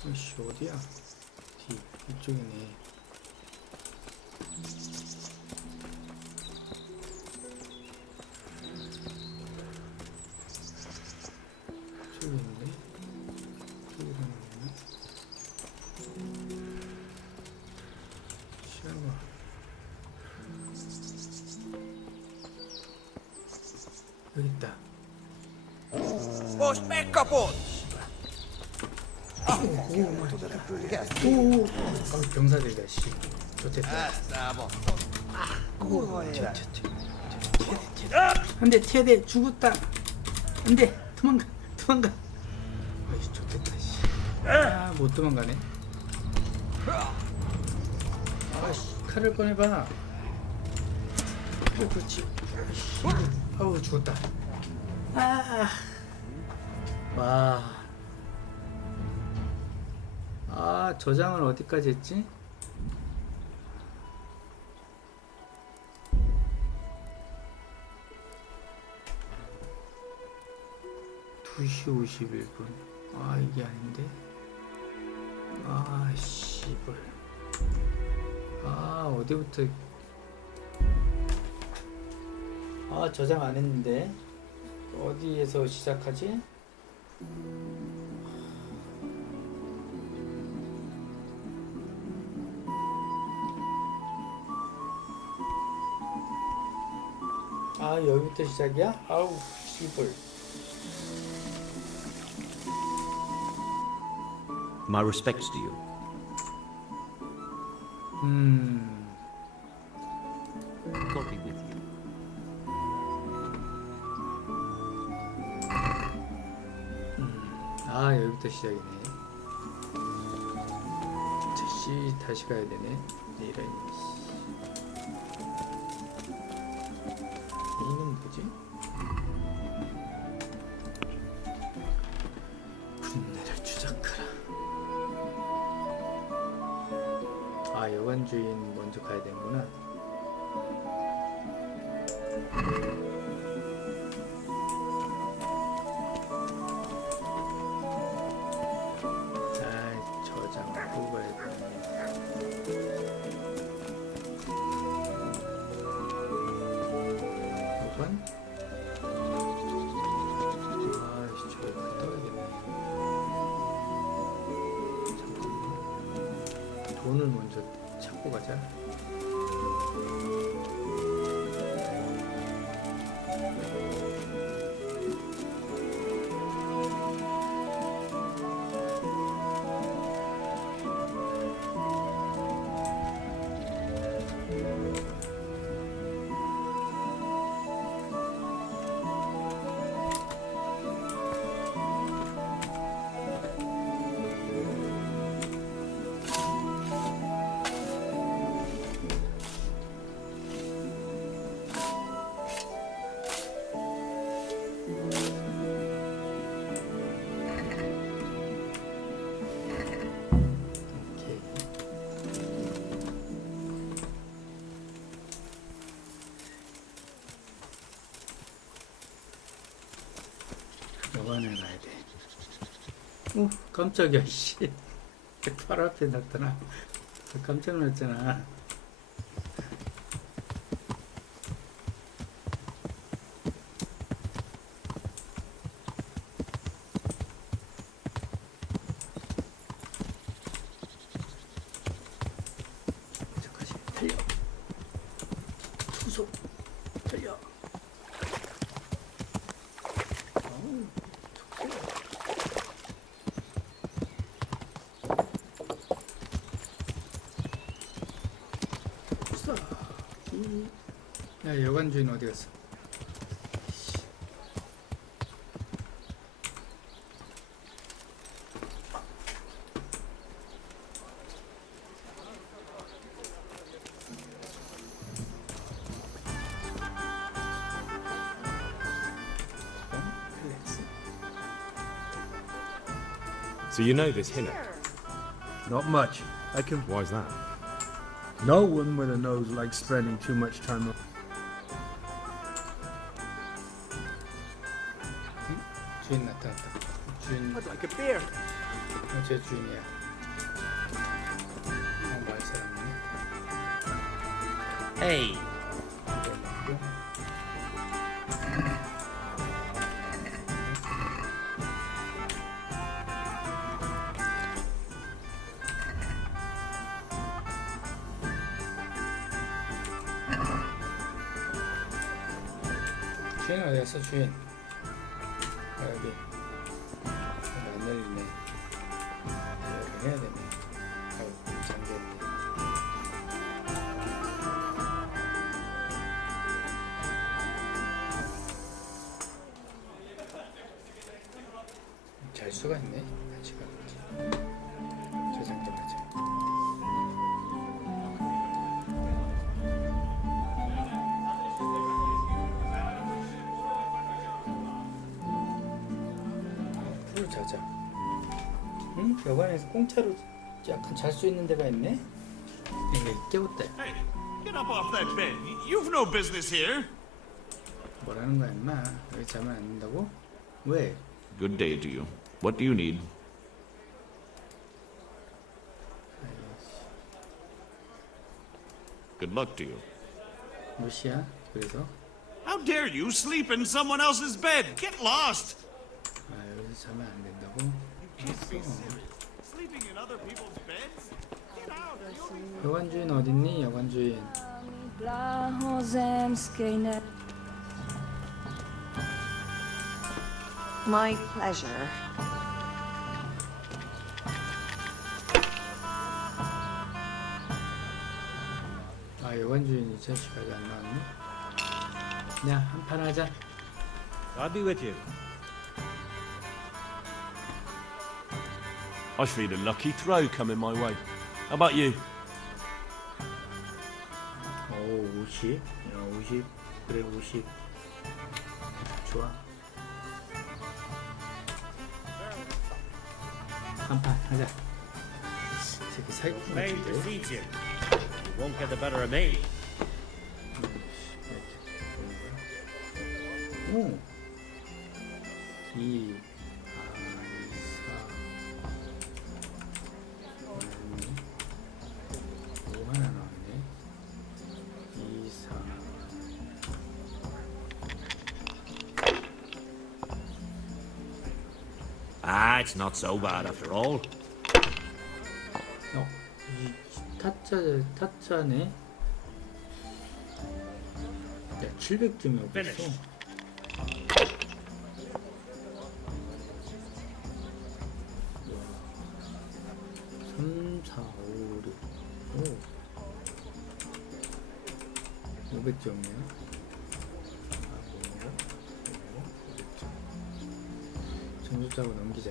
아이씨, 어디야? 이쪽이네. 저기인데? 저기로 나오네? 샤워. 여기 있다. What's back kapot? 오, 병사들이다, 씨. 좋겠다. 안돼, 테데 죽었다. 안돼, 도망가. 아이, 좋겠다, 씨. 아, 못 도망가네. 아씨, 칼을 꺼내봐. 그렇지. 아우, 죽었다. 와. 저장을 어디까지 했지? (2시 51분) 이게 아닌데. 씨발. 어디부터. 저장 안 했는데. 어디에서 시작하지? 여기부터 시작이야? 아우, 씨발. My respects to you. God be with you. 여기부터 시작이네. 다시 가야 되네. 이런. 이는 뭐지? 군대를 추적하라. 여관주인 먼저 가야 되는구나. 저장을 뽑아야 되네. 여관? 저기 갔다 와야겠네. 잠깐만. 돈을 먼저 찾고 가자. 여관에 가야 돼. 깜짝이야, 씨. 바로 앞에 나타나. 깜짝 놀랐잖아. 저까지 달려. 투소 달려. 야, 여관주인 어디 갔어? So you know this Hinnock? Not much. I can. Why's that? No one with a nose likes spending too much time. 주인 나타났다. 주인. I'd like a beer. 제 주인이야. 말 사람이네. Hey. 주인 어디 갔어, 주인? 여기. 안 열리네. 수가 있네. 같이 가야지. 저장도 가자. 풀 자자. 응? 여관에서 공짜로 약간 잘 수 있는 데가 있네? 이게 깨웠다. Hey, get up off that bed. You've no business here. 뭐라는 거야, 임마? 여기 자면 안 된다고? 왜? Good day to you. What do you need? Good luck to you. 무시야? 그래서? How dare you sleep in someone else's bed? Get lost. 아, 여기서 자면 안 된다고? 알았어. Sleeping in other people's beds? Get out. 여관주인 어딨니? 여관주인. My pleasure. 아, 여관주인이 자식까지 안 나왔네? 야, 한판 하자. I'll be with you. I feel a lucky throw coming my way. How about you? 오, 50? 야, 50. 그래, 50. 좋아. 한판 하자. 새끼 사기꾼 Pain 같은데? precedes you. You won't get the better of me. 오! 2, 5 하나 나왔네. 2, 4. Ah, it's not so bad after all. 이 타짜네? 야, 700점이 어딨어? 삼, 사, 오, 6. 오. 500점이야? 점수 짜고 넘기자.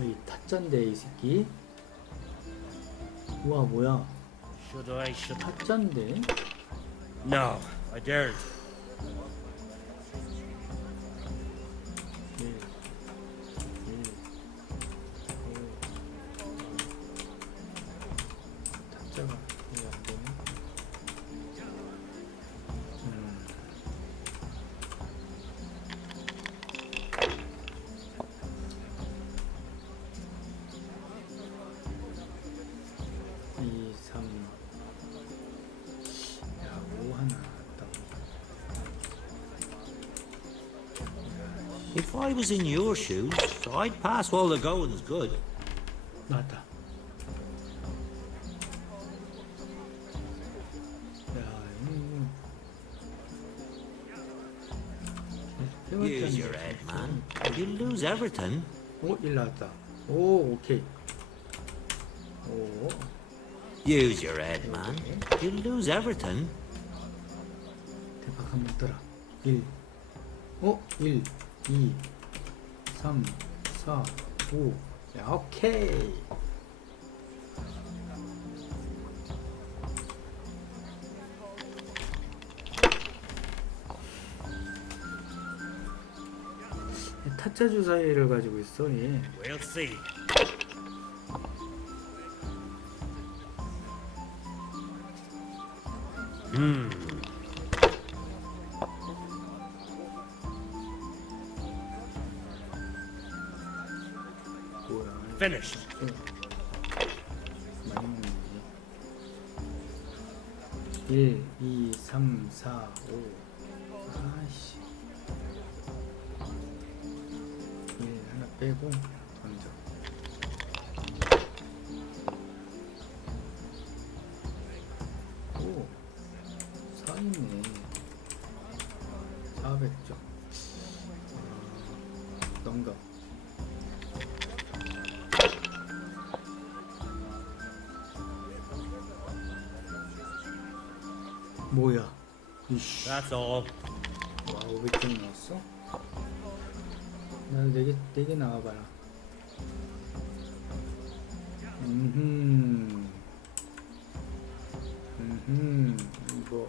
이 타짠데 이 새끼. 우와, 뭐야? Should I? Should 타짠데? No, I daren't. 타짜가 이게 안 되네. If I was in your shoes, I'd pass while the going's good. 나왔다. Use your head, man. You'll lose everything. 오, 1 나왔다. 오, 오케이. 오. Use your head, man. You'll lose everything. 대박 한번 떠라. 1. 1, 2, 3, 4, 5. 야, 오케이. 타짜 주사위를 가지고 있어, 얘. We'll see. Finished. 많이 먹네. 1, 2, 3, 4, 5. 아이씨. 1 하나 빼고 던져. 오, 4있네. 400점. 넘겨. 뭐야? 이씨. That's all. 와우. 500점 나왔어? 나 4개 나와봐라. 이거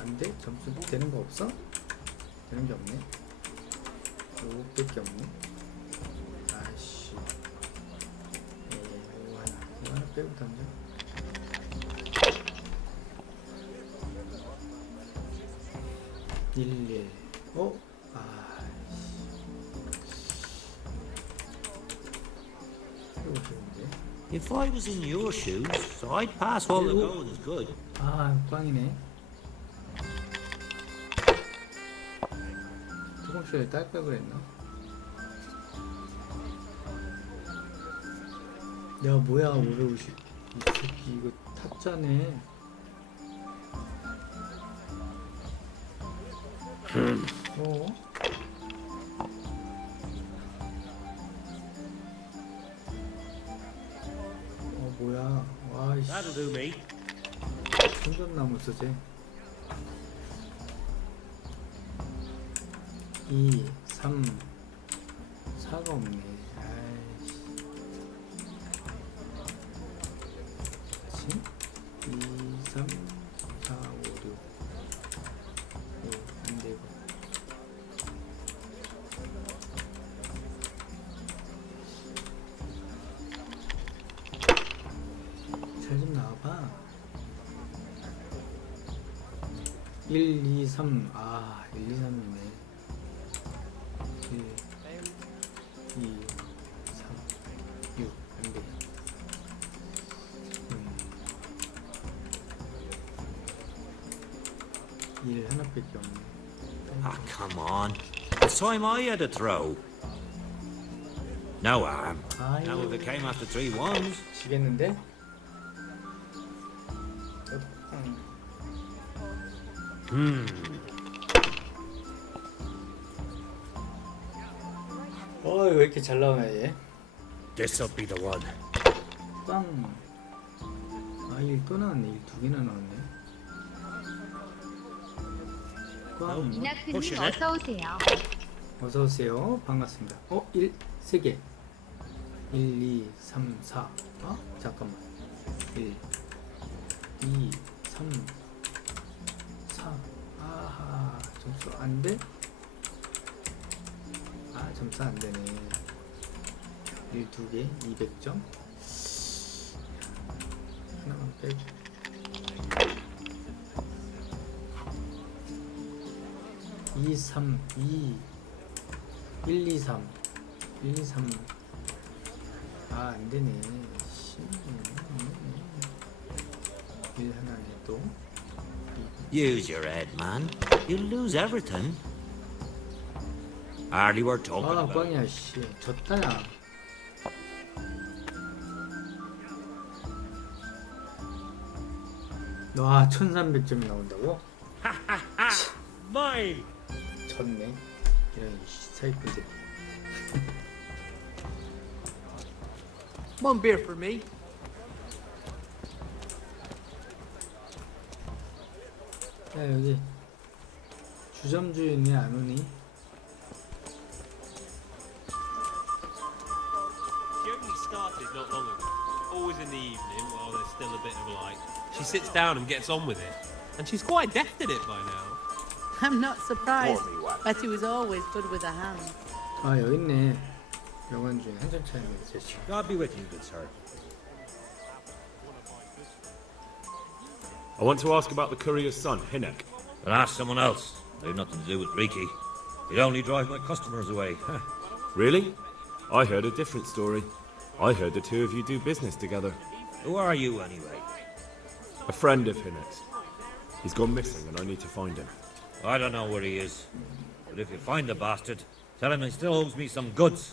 안돼? 점수 되는 거 없어? 되는 게 없네. 500개 없네. 아이씨. 이거 하나 빼고 던져. If I was in your shoes, I'd pass all the going as good. 아, 꽝이네. 조금씩 딸 걸 그랬나? 야, 뭐야, 550. 이 새끼, 이거 타짜네. 뭐야. 와이씨. That'll do me. 생존나무 쓰지. 2, 3, 4가 없네. 아이씨. 그치? 2, 3, 4, 5, 6. 안되고. 잘 좀 나와봐. 1, 2, 3. 아, 1, 2, 3이네. 1, 2, 3, 6. 안돼. 1 하나밖에 없네. Ah, come on. It's time I had a throw. No harm. Now if it came after 3 ones. 지겠는데? 왜 이렇게 잘 나오냐 얘? This'll be the one. 빵. 아, 1 또 나왔네. 1 2개나 나왔네. 꽝. 이나크님 어서오세요. 어서오세요. 반갑습니다. 1, 3개. 1, 2, 3, 4. 잠깐만. 1, 2, 3, 4. 아하, 점수 안 돼? 아, 점수 안 되네. 1, 2개, 200점. 하나만 빼고. 2, 3, 2, 1, 2, 3, 1, 2, 3. 아, 안 되네. 1 하나네 또. Use your head, man. You'll lose everything. Hardly worth talking 아, about. 꽝이야, 씨. 졌다야. 와, 1300점이 나온다고? Mine. 졌네. 이런 사기꾼들. One beer for me. 야, 여기 주점 주인이 안 오니? She only started not long ago. Always in the evening while there's still a bit of light. She sits down and gets on with it. And she's quite deft at it by now. I'm not surprised. Betty was always good with her hands. 아, 여기 있네. 명언 중에 한점 차이네. God be with you, good sir. I want to ask about the courier's son, Hinek. But ask someone else. They've nothing to do with Riki. He'd only drive my customers away. Really? I heard a different story. I heard the two of you do business together. Who are you, anyway? A friend of Hinek's. He's gone missing and I need to find him. I don't know where he is. But if you find the bastard, tell him he still owes me some goods.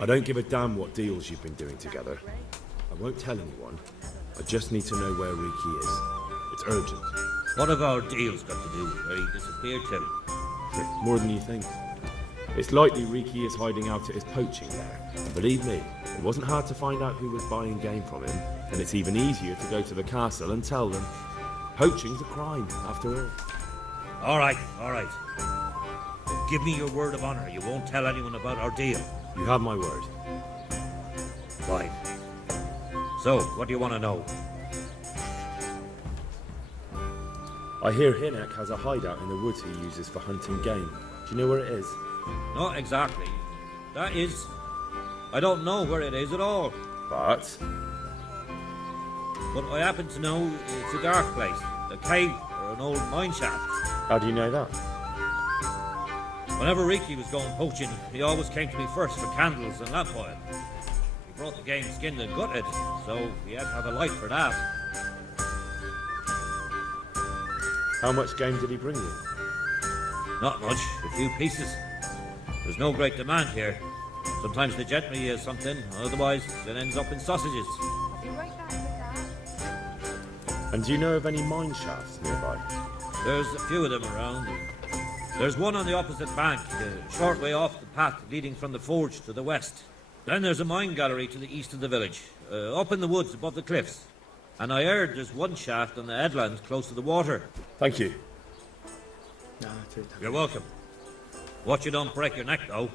I don't give a damn what deals you've been doing together. I won't tell anyone. I just need to know where Riki is. It's urgent. What have our deals got to do with where he disappeared to? More than you think. It's likely Riki is hiding out at his poaching lair. And believe me, it wasn't hard to find out who was buying game from him, and it's even easier to go to the castle and tell them. Poaching's a crime, after all. All right, all right. Give me your word of honor. You won't tell anyone about our deal. You have my word. Fine. So, what do you want to know? I hear Hinek has a hideout in the woods he uses for hunting game. Do you know where it is? Not exactly. That is, I don't know where it is at all. But I happen to know it's a dark place, a cave or an old mine shaft. how do you know that? Whenever Riki was going poaching, he always came to me first for candles and lamp oil. He brought the game skinned and gutted, so he had to have a light for that. How much game did he bring you? Not much, a few pieces. There's no great demand here. Sometimes the gentry is something, otherwise it ends up in sausages. And do you know of any mine shafts nearby? There's a few of them around. There's one on the opposite bank, a short way off the path leading from the forge to the west. Then there's a mine gallery to the east of the village, up in the woods above the cliffs. And I heard there's one shaft on the headland close to the water. Thank you. You're welcome. Watch you don't break your neck, though.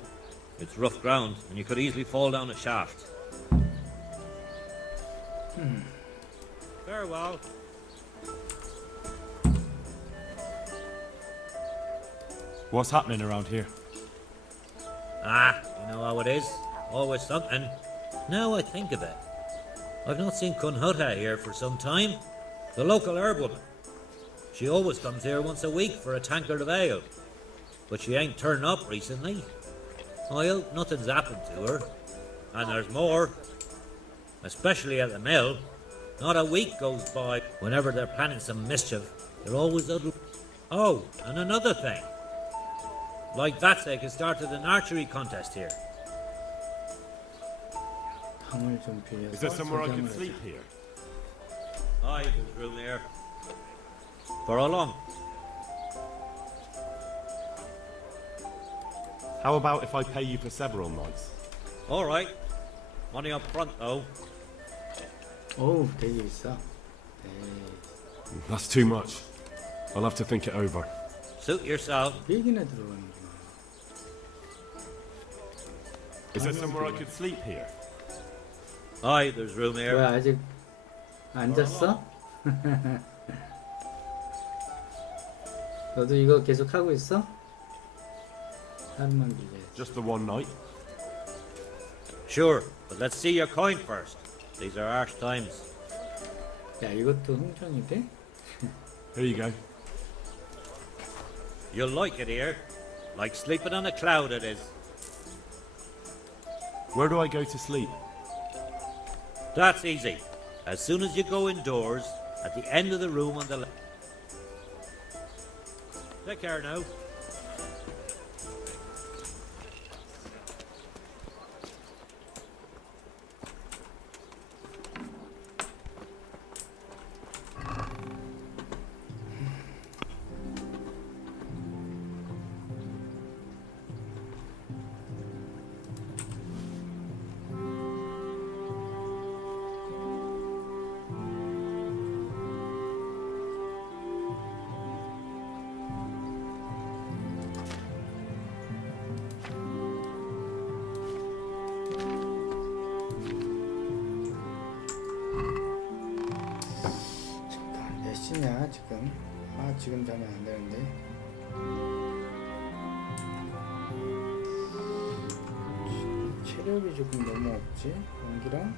It's rough ground, and you could easily fall down a shaft. Farewell. What's happening around here? You know how it is. Always something. Now I think of it. I've not seen Kunhuta here for some time. The local herbwoman. She always comes here once a week for a tankard of ale. But she ain't turned up recently. I hope nothing's happened to her. And there's more. Especially at the mill. Not a week goes by whenever they're planning some mischief. They're always utterly... Oh, and another thing. Like that, they can start an archery contest here. Is there somewhere I can sleep here? Aye, there's room here. For how long? How about if I pay you for several nights? All right. Money up front, though. 어우, 되게 비싸. That's too much. I'll have to think it over. Suit yourself. 얘기나 들어가는구나. Is there somewhere I could sleep here? Aye, there's room here. 뭐야, 아직 안 잤어? 너도 이거 계속 하고 있어? 하루만 빌려. Just the one night? Sure, but let's see your coin first. These are harsh times. 야, 이것도 흥정이 돼? Here you go. You'll like it here. Like sleeping on a cloud it is. Where do I go to sleep? That's easy. As soon as you go indoors, at the end of the room on the left. Take care now. 몇 시냐 지금? 아, 지금 자면 안 되는데. 체력이 조금 너무 없지? 연기랑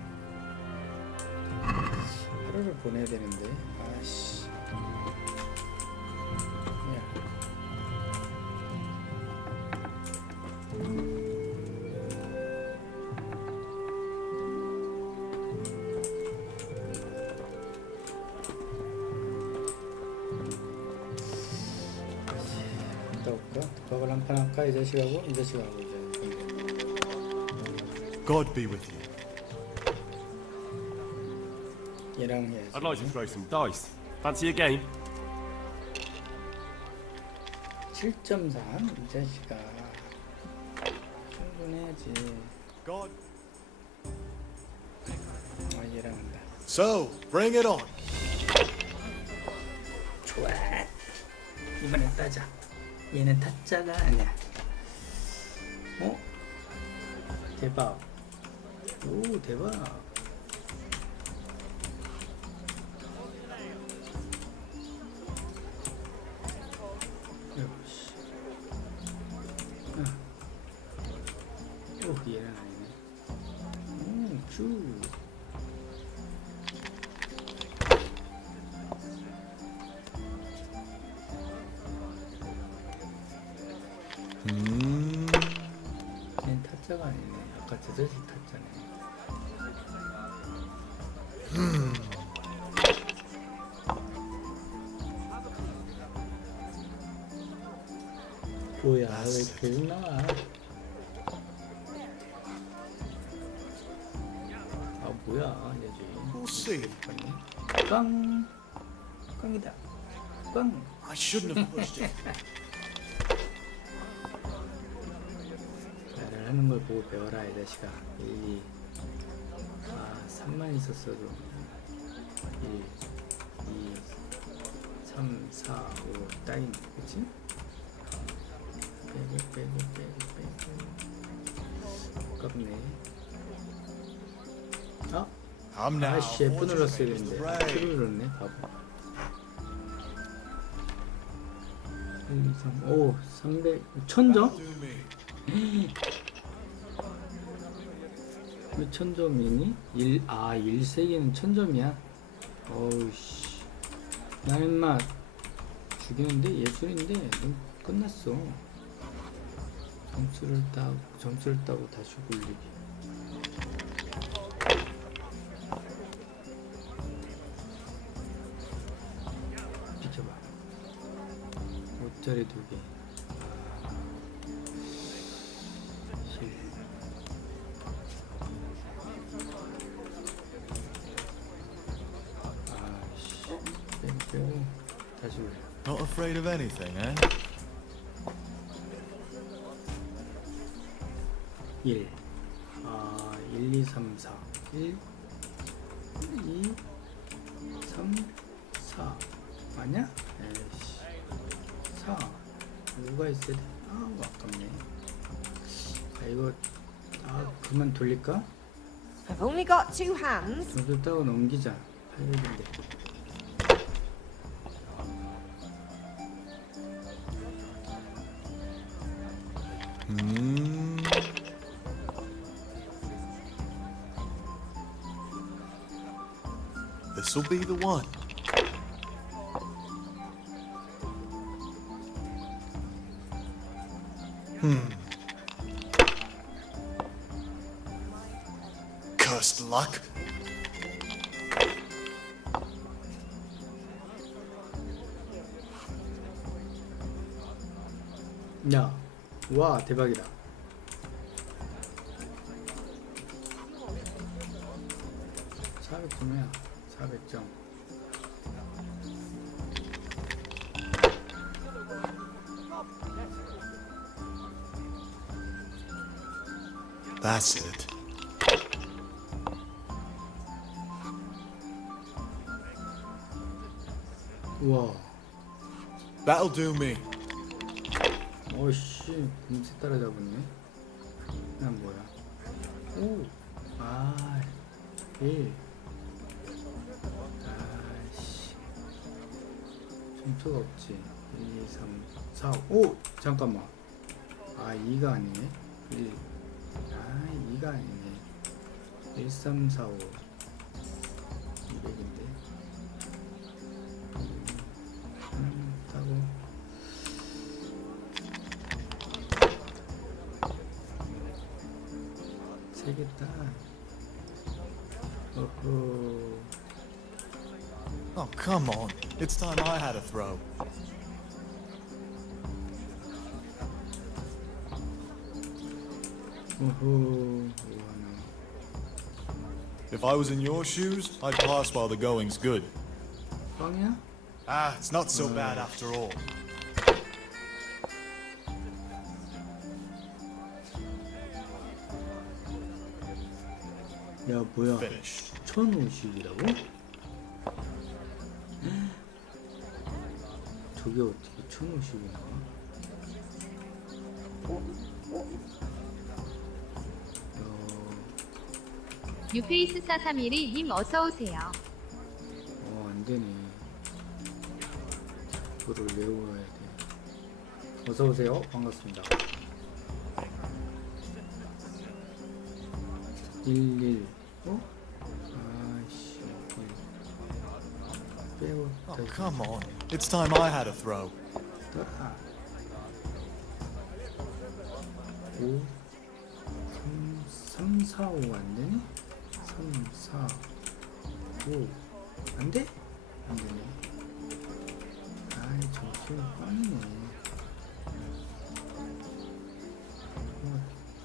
하루를 보내야 되는데. 아씨. 독박을 한 판 할까? 이 자식하고 이 자식하고 이제. God be with you. 얘랑 해야지. I'd like to throw some dice. Fancy a game? 7.3? 이 자식아. 충분해야지. God. 아, 얘랑 한다. So, bring it on. 좋아. 이번엔 따자. 얘는 타짜가 아니야. 어? 대박. 오, 대박. 역시. 오, 얘는 아니네. 오, 큐. 얘는 타짜가 아니네. 아까 저 자식 타짜네. 뭐야, 왜 계속 나와? 아, 뭐야, 얘지. 꽝! 꽝이다. 꽝! I shouldn't have pushed it. 나를 하는 걸 보고 배워라, 이 자식아. 1, 2. 아, 3만 있었어도. 1, 2, 3, 4, 5. 따인, 그치? 빼고. 아깝네. 아? 아씨, F 눌렀어야 되는데. Q를 눌렀네, 바보. 1, 2, 3, 5, 300, 1000점? 왜 1000점이니? 1세기는 1000점이야? 어우씨. 나 인마 죽이는데? 예술인데? 넌 끝났어. 점수를 따고 다시 굴리기. 비켜봐. 5짜리 2개. 빼고 다시 굴려. Not afraid of anything, eh? 1 2, 3, 4 1 2 3 4 아니야? 에이씨 4 누가 있어야 돼? 아, 아깝네. 아, 이거 그만 돌릴까? I've only got 2 hands. 점수 따고 넘기자. 800인데. This'll be the one. Cursed luck. 야, 와, 대박이다. (400점이야) 400점. That's it. 우와. That'll do me. 어씨, 금세 따라잡았네. 난 뭐야? 오, 1. 아씨, 점수가 없지. 1, 2, 3, 4, 5. 잠깐만. 2가 아니네. 1. 2가 아니네. 1, 3, 4, 5. 200인데. 따고. 세겠다. 어허. Oh, come on. It's time I had a throw. 어허. If I was in your shoes, I'd pass while the going's good. 빵이야? It's not so bad after all. 야, 뭐야? 1050이라고? 저게 어떻게 1050이 나와? 뉴페이스 4312님 어서오세요. 안되네. 그거를 외워야 돼. 어서오세요. 반갑습니다. 11 아이씨 빼고 Oh, come on. It's time I had a throw. 5 3 4 5 안되네? 3 4 5 안돼? 안되네. 아이 정신이 꽝이네.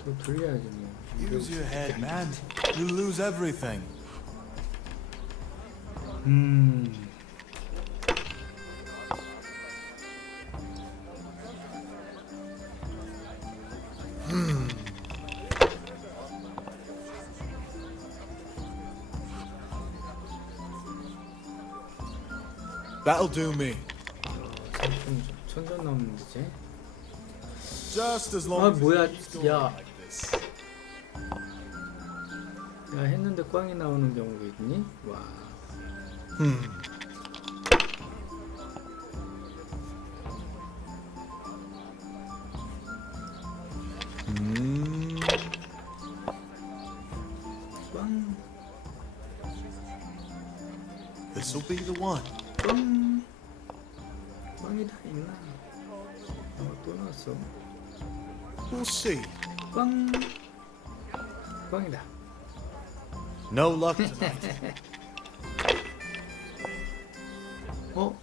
더 돌려야지 뭐. Use your head, man. You lose everything. That'll do me. 천전 넘는데 쟤? Just as 아 long as 뭐야 it keeps going 야. like this. 야 했는데 꽝이 나오는 경우가 있니? 와. 꽝. This'll be the one. 꽝. 꽝이 다 있나? 또 나왔어. We'll see. 꽝. 꽝이다. No luck tonight. 어?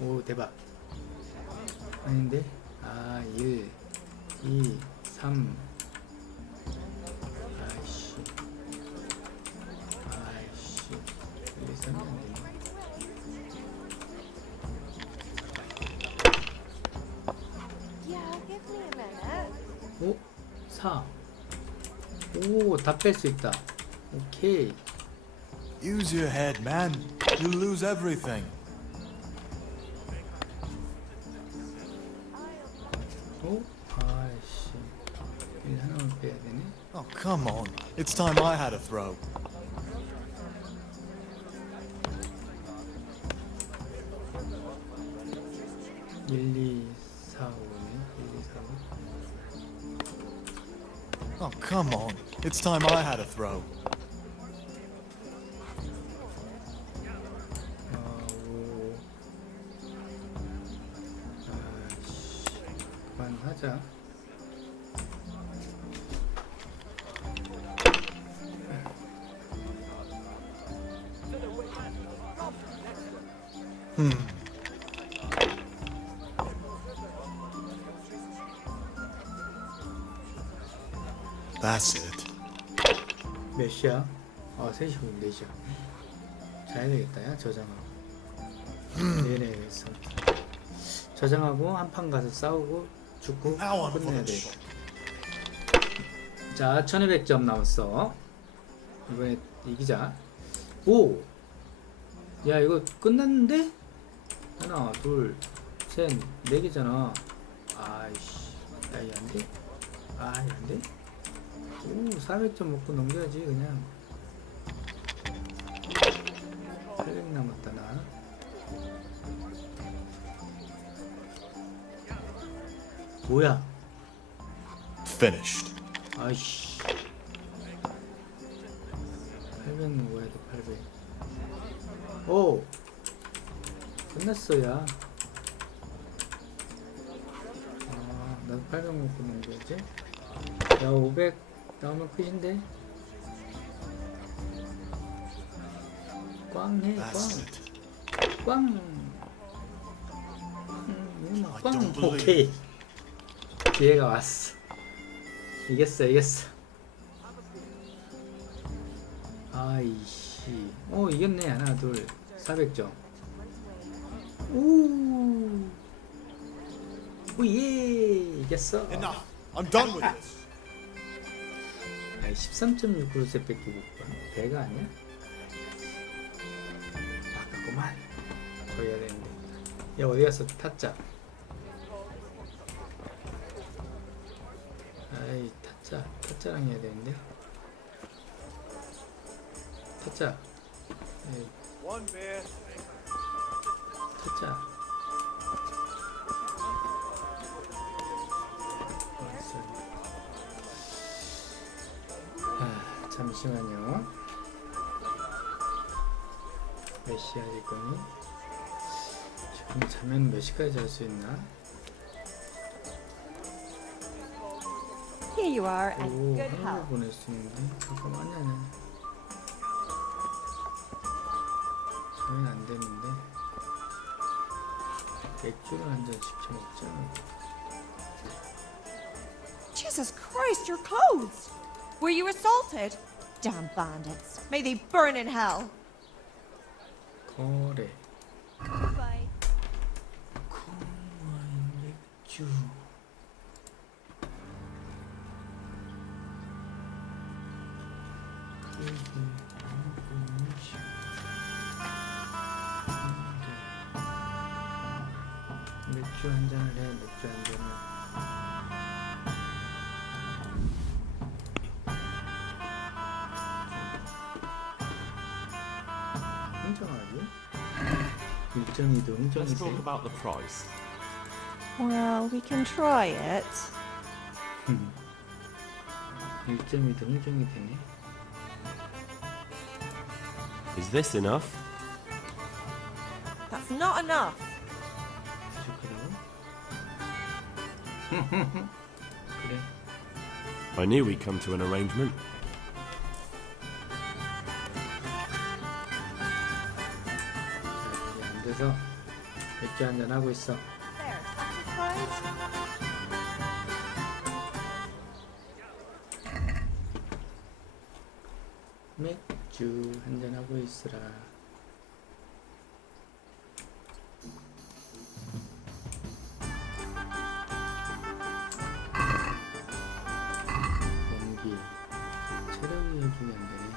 오 대박. 아닌데? 아 1 2 3 아이씨 아이씨 1 2 3이 안되네. 5 4 오 다 뺄 수 있다. 오케이. Use your head, man. You lose everything. 오? 아이씨 1 하나만 빼야 되네. Oh, come on. It's time I had a throw. 일, 이, 사, 오네. 1, 2, 4, 5. Oh, come on. It's time I had a throw. 그만하자. That's it. 몇 시야? 3시고 4시야. 자야 되겠다, 야, 저장하고. 네네, 그래서. 저장하고, 한 판 가서 싸우고, 죽고, 끝내야 되겠다. 자, 1200점 남았어. 이번에 이기자. 오! 야, 이거 끝났는데? 하나, 둘, 셋, 4개잖아. 아이씨. 야, 이 안 돼? 아, 이 안 돼? 오, 400점 먹고 넘겨야지, 그냥. 800 남았다, 나. 뭐야? Finished. 아이씨. 800 먹어야 돼, 800. 오! 끝났어, 야. 아, 나도 800 먹고 넘겨야지. 야, 500 나오면 끝인데? 꽝해, 꽝. 꽝. 꽝. 오케이. 기회가 왔어. 이겼어, 이겼어. 아이씨. 이겼네. 하나, 둘. 400점. 오. 오예. 이겼어. Enough. I'm done with this. 13.6%세 뺏기고 배가 아니야? 아깝구만. 더 해야 되는데. 얘 어디 갔어? 타짜. 아이 타짜랑 해야 되는데. 타짜. 에이, 타짜. 아, 잠시만요. 몇 시야 지금? 지금 자면 몇 시까지 잘 수 있나? Here you are, as 오, good 하루를 health. 보낼 수 있는데? 잠깐만요. 자면 안 되는데. 맥주를 한 잔 시켜 먹자. Jesus Christ, your clothes! Were you assaulted? Damn bandits. May they burn in hell. 거래. Bye. 콩와인 맥주. 맥주 한 잔을 해. 맥주 한 잔을. 흥정하기? 1.2도 Let's talk 흥정이지. about the price. Well, we can try it. 1.2도 흥정이 되네. Is this enough? That's not enough. 부족하다고? 그래. I knew we'd come to an arrangement. 여기 앉아서 맥주 한잔 하고 있어. There, satisfied? 맥주 한잔 하고 있으라. 연기 체력이 얘기가 안 되네.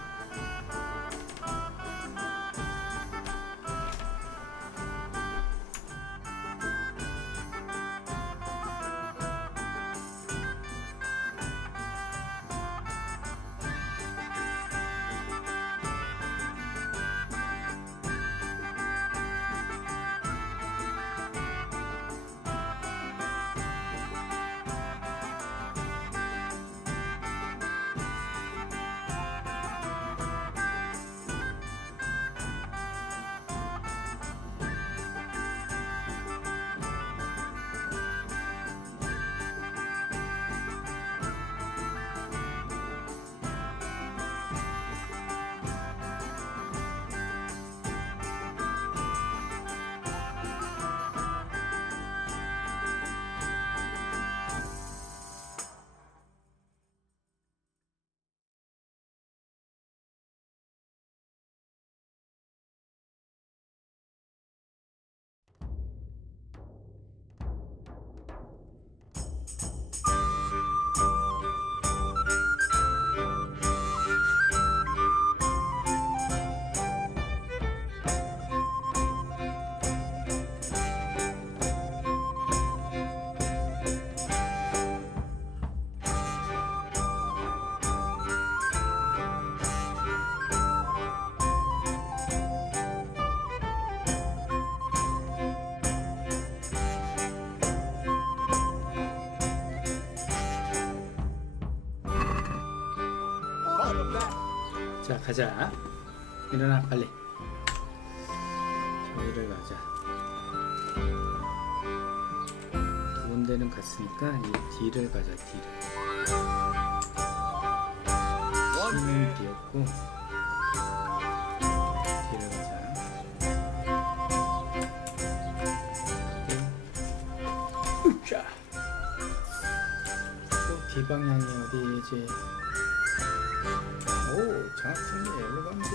자, 가자. 일어나, 빨리. 저희를 가자. 두 군데는 갔으니까 이 D를 가자, D를. C는 D였고 D를 가자. 으쌰. 또 D 방향이 어디지? 오, 정확하게 여기로 가면 돼.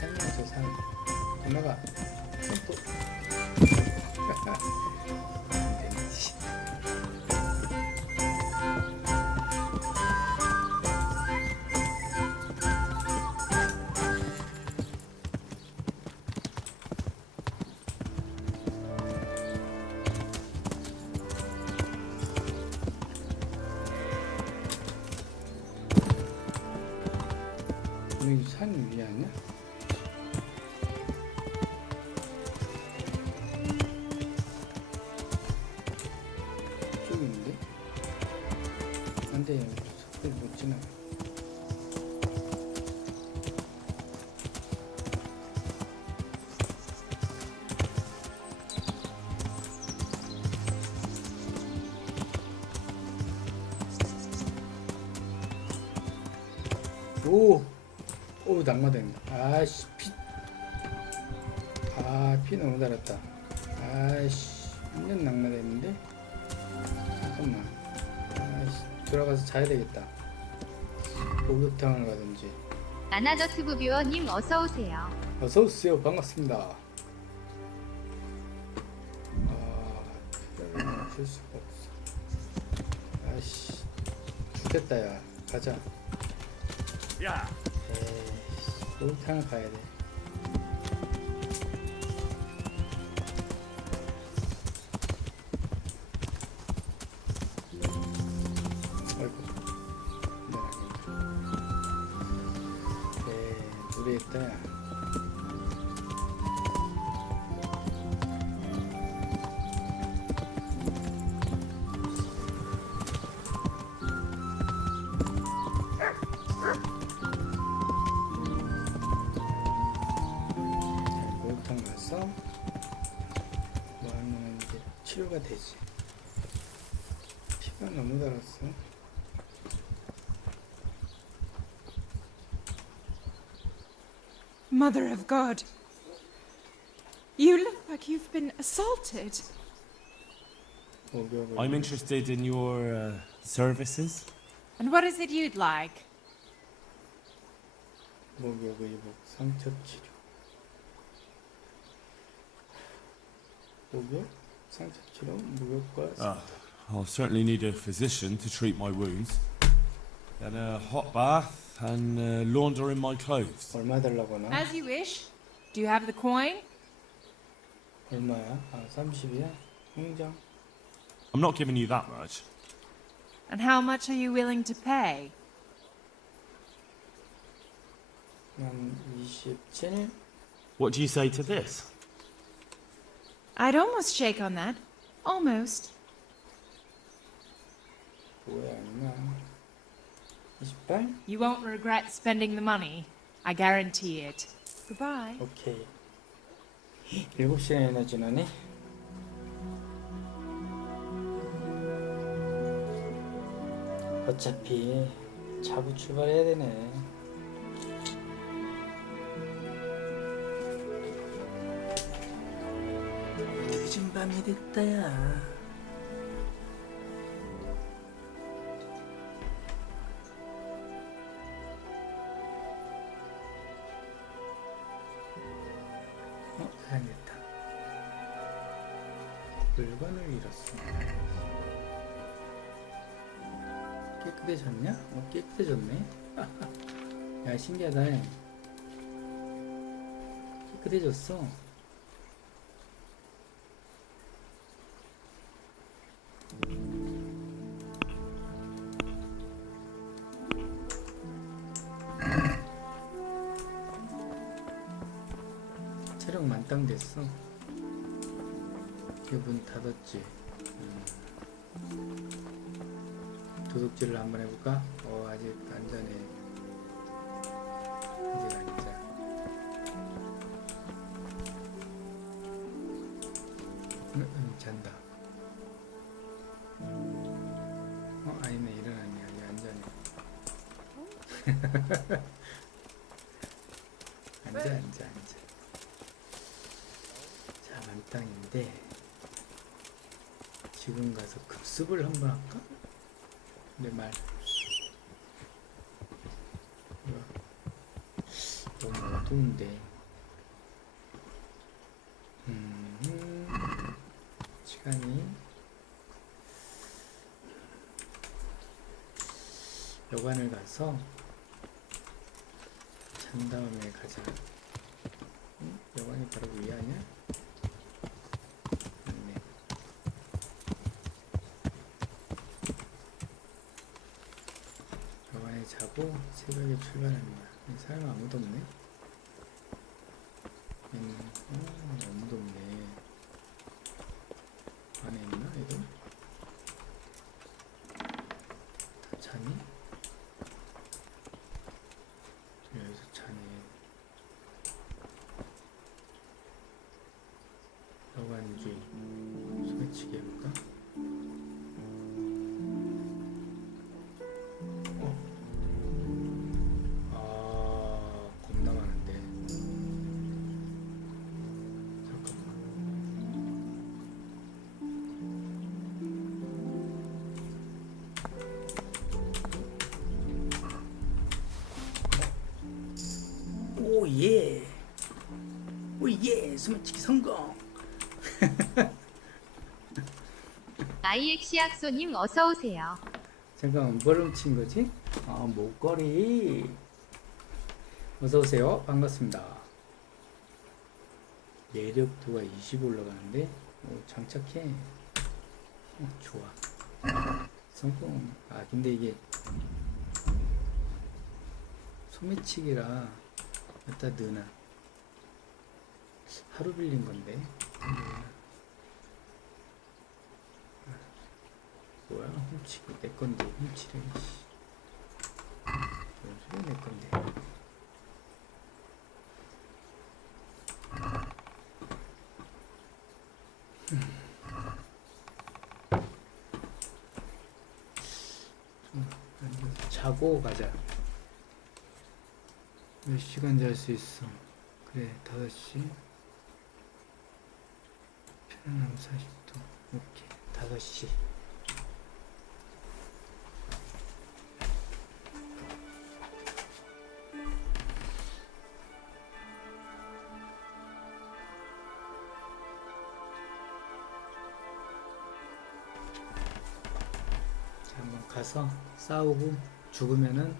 살면서 살. 건너가. 점프. 안 되지. 산 위에 아니야? 이쪽인데? 안돼, 속도를 못 지나. 오! 오, 낙마된다. 아씨, 피. 아, 피 너무 달았다. 아씨, 완전 낙마됐는데? 잠깐만. 아씨, 돌아가서 자야 되겠다. 목욕탕을 가든지. 아나더튜브 뷰어님 어서오세요. 어서오세요. 반갑습니다. 아, 줄 수가 없어. 아씨, 죽겠다, 야. 가자. 야. 에이씨, 목욕탕을 가야 돼. 아이고, 물에 있다, 야. 목욕탕 가서 뭐 하면 이제 치료가 되지. 피가 너무 달았어. Mother of God. You look like you've been assaulted. I'm interested in your services. And what is it you'd like? 목욕, 의복, 상처 치료. 목욕, 상처 치료, 목욕과 I'll certainly need a physician to treat my wounds. Then a hot bath and laundering my clothes. 얼마 달라고 하나? As you wish. Do you have the coin? 얼마야? 아, 30이야? 통장. I'm not giving you that much. And how much are you willing to pay? 한 27? What do you say to this? I'd almost shake on that. Almost. 뭐야, 얼마? 28? You won't regret spending the money. I guarantee it. Goodbye. 오케이. 7시간이나 지나네? 어차피 자고 출발해야 되네. 늦은 밤이 됐다야. 다행이다. 물건을 잃었어. 깨끗해졌냐? 깨끗해졌네. 야, 신기하다. 깨끗해졌어. 체력 만땅 됐어. 문 닫았지. 도둑질을 한번 해볼까? 아직 안전해. 아직 안전. 잔다. 아니네, 일어났네. 아직 안전해. 앉아. 자, 만땅인데 지금 가서 급습을 한번 할까? 내 말. 너무 어두운데. 시간이 여관을 가서 잔 다음에 가자. 여관이 바로 위에 아니야? 맞네. 여관에 자고 새벽에 출발합니다. 사람 아무도 없네. 아무도 없네. 안에 있나 이거? 다 차니? 여기서 차네. 여관주의 소매치기 해볼까? 겁나 많은데. 잠깐만. 오예. 오예. 소매치기 성공. IX약소님 어서오세요. 잠깐만, 뭘 훔친 거지? 목걸이. 어서오세요. 반갑습니다. 매력도가 20 올라가는데, 장착해. 좋아. 성공. 근데 이게, 소매치기라, 갖다 넣으나. 하루 빌린 건데. 뭐야, 훔치기. 내 건데, 훔치래. 뭔 소리야, 내 건데. 자고 가자. 몇 시간 잘 수 있어? 그래, 5시. 편안함 40도. 오케이, 5시. 한번 가서 싸우고 죽으면은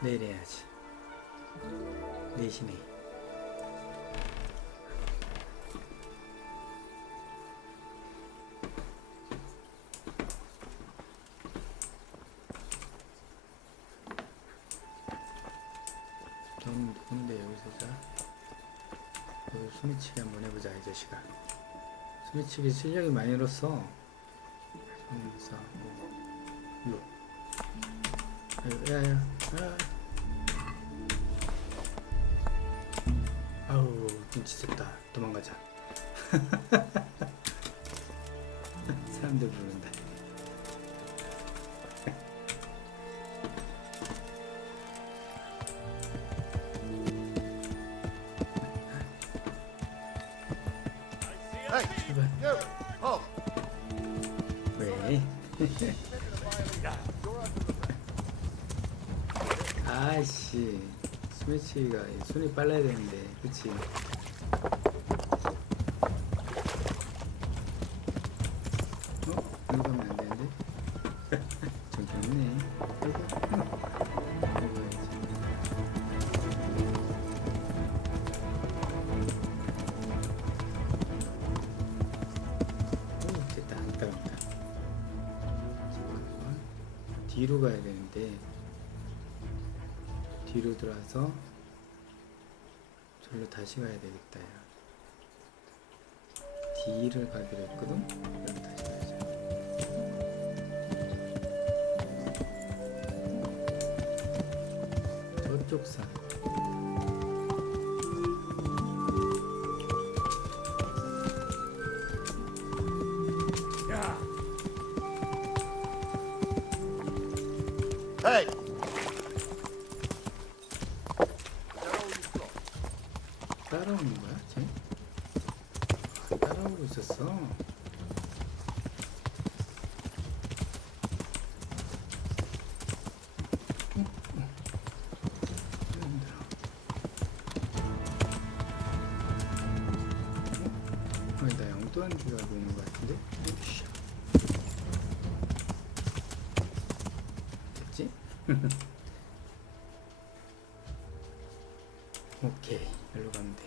내일 해야지. 내신에. 넌 누군데 여기서 자? 여기 소매치기 한번 해보자, 이 자식아. 소매치기 실력이 많이 늘었어. 그래서 일로. 야야. 아우, 눈치챘다. 도망가자. 사람들 부른다. 제발. 왜? 아씨, 소매치기가 손이 빨라야 되는데, 그치? 이거 가면 안 되는데? 좀 좋네. 됐다, 안 따라온다. 잠깐만. 뒤로 가야 되는데, 뒤로 돌아서 절로 다시 가야 되겠다. 야. D를 가기로 했거든? 여기 다시 가야지. 저쪽 산. Hey! 따라오는 거야, 쟤? 따라오고 있었어. 나 영도한 줄 알고 있는 거 같은데? 됐지? 오케이, 여기로 가면 돼.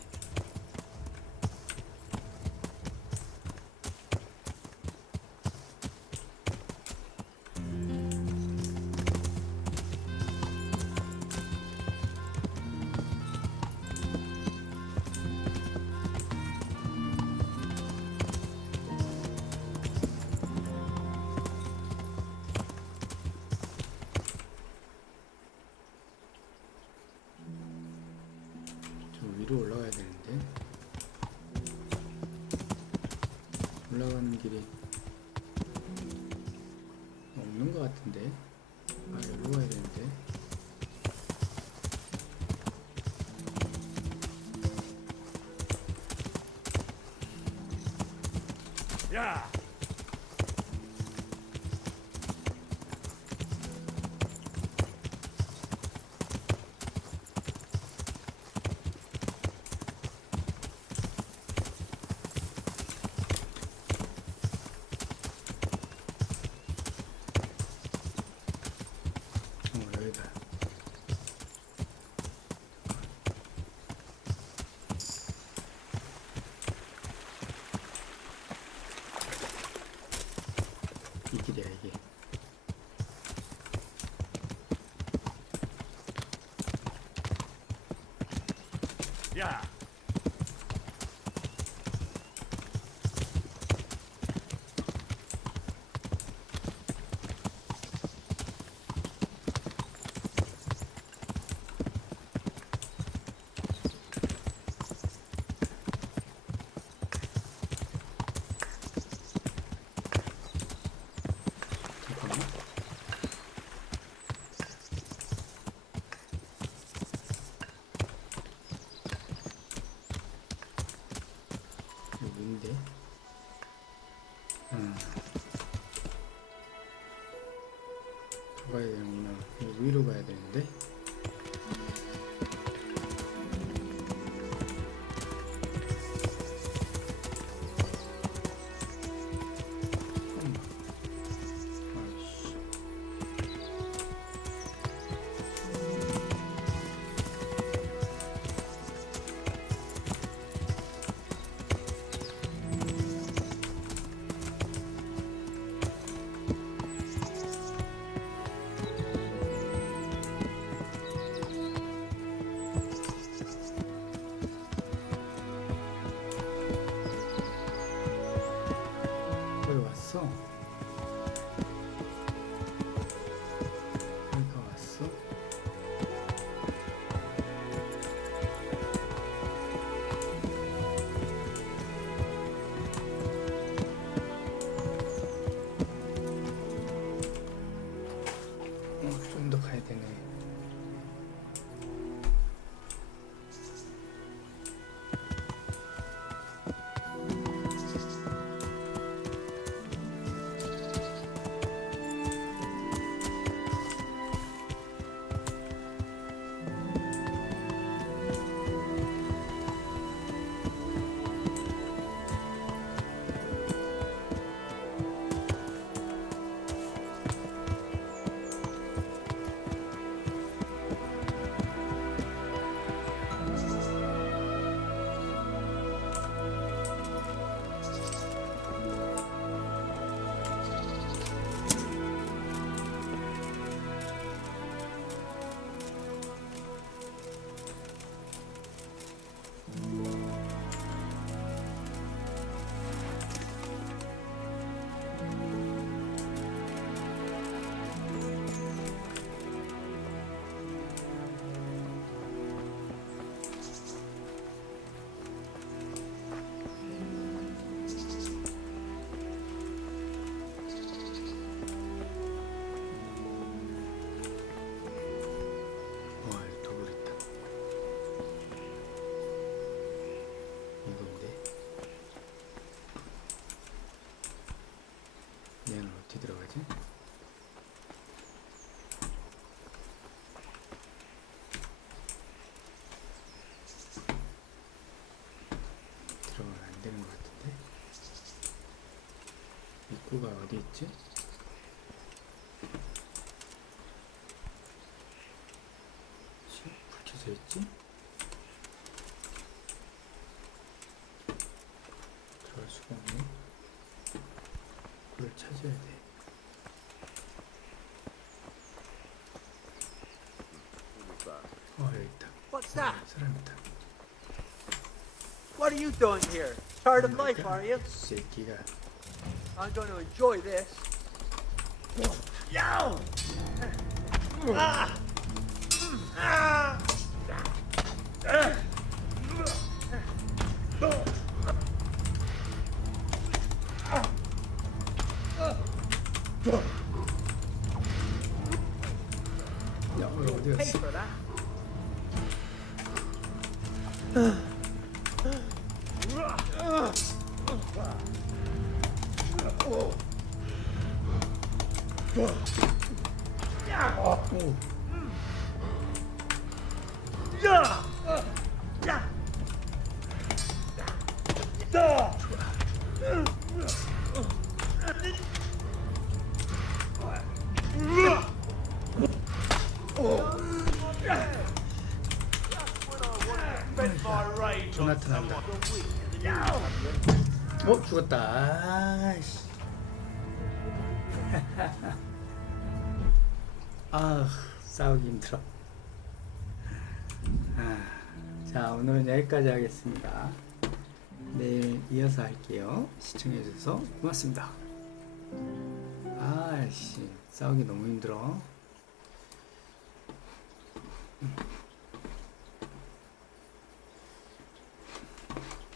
올라가는 길이 없는 것 같은데. 아, 여기로 가야 되는데. 야! 여기다. 이 길이야, 이게. 야! 잠깐만. 여기인데. 더 가야 되는구나. 여기 위로 가야 되는데. 아이씨. 거기 왔어. 여기가 왔어. 좀 더 가야 되네. 입구가 어디 있지? 불 켜져 있지? 들어갈 수가 없네. 그걸 찾아야 돼. 여기 있다. What's that? 사람이다. What are you doing here? Tired of life, are you? 새끼가. I'm going to enjoy this. Yo! Ah! Ah! 야, 어디 Pay 갔어? for that. 조나탄 한다. 죽었다. 아이씨. 아, 싸우기 힘들어. 자, 오늘은 여기까지 하겠습니다. 내일 이어서 할게요. 시청해주셔서 고맙습니다. 아이씨, 싸우기 너무 힘들어.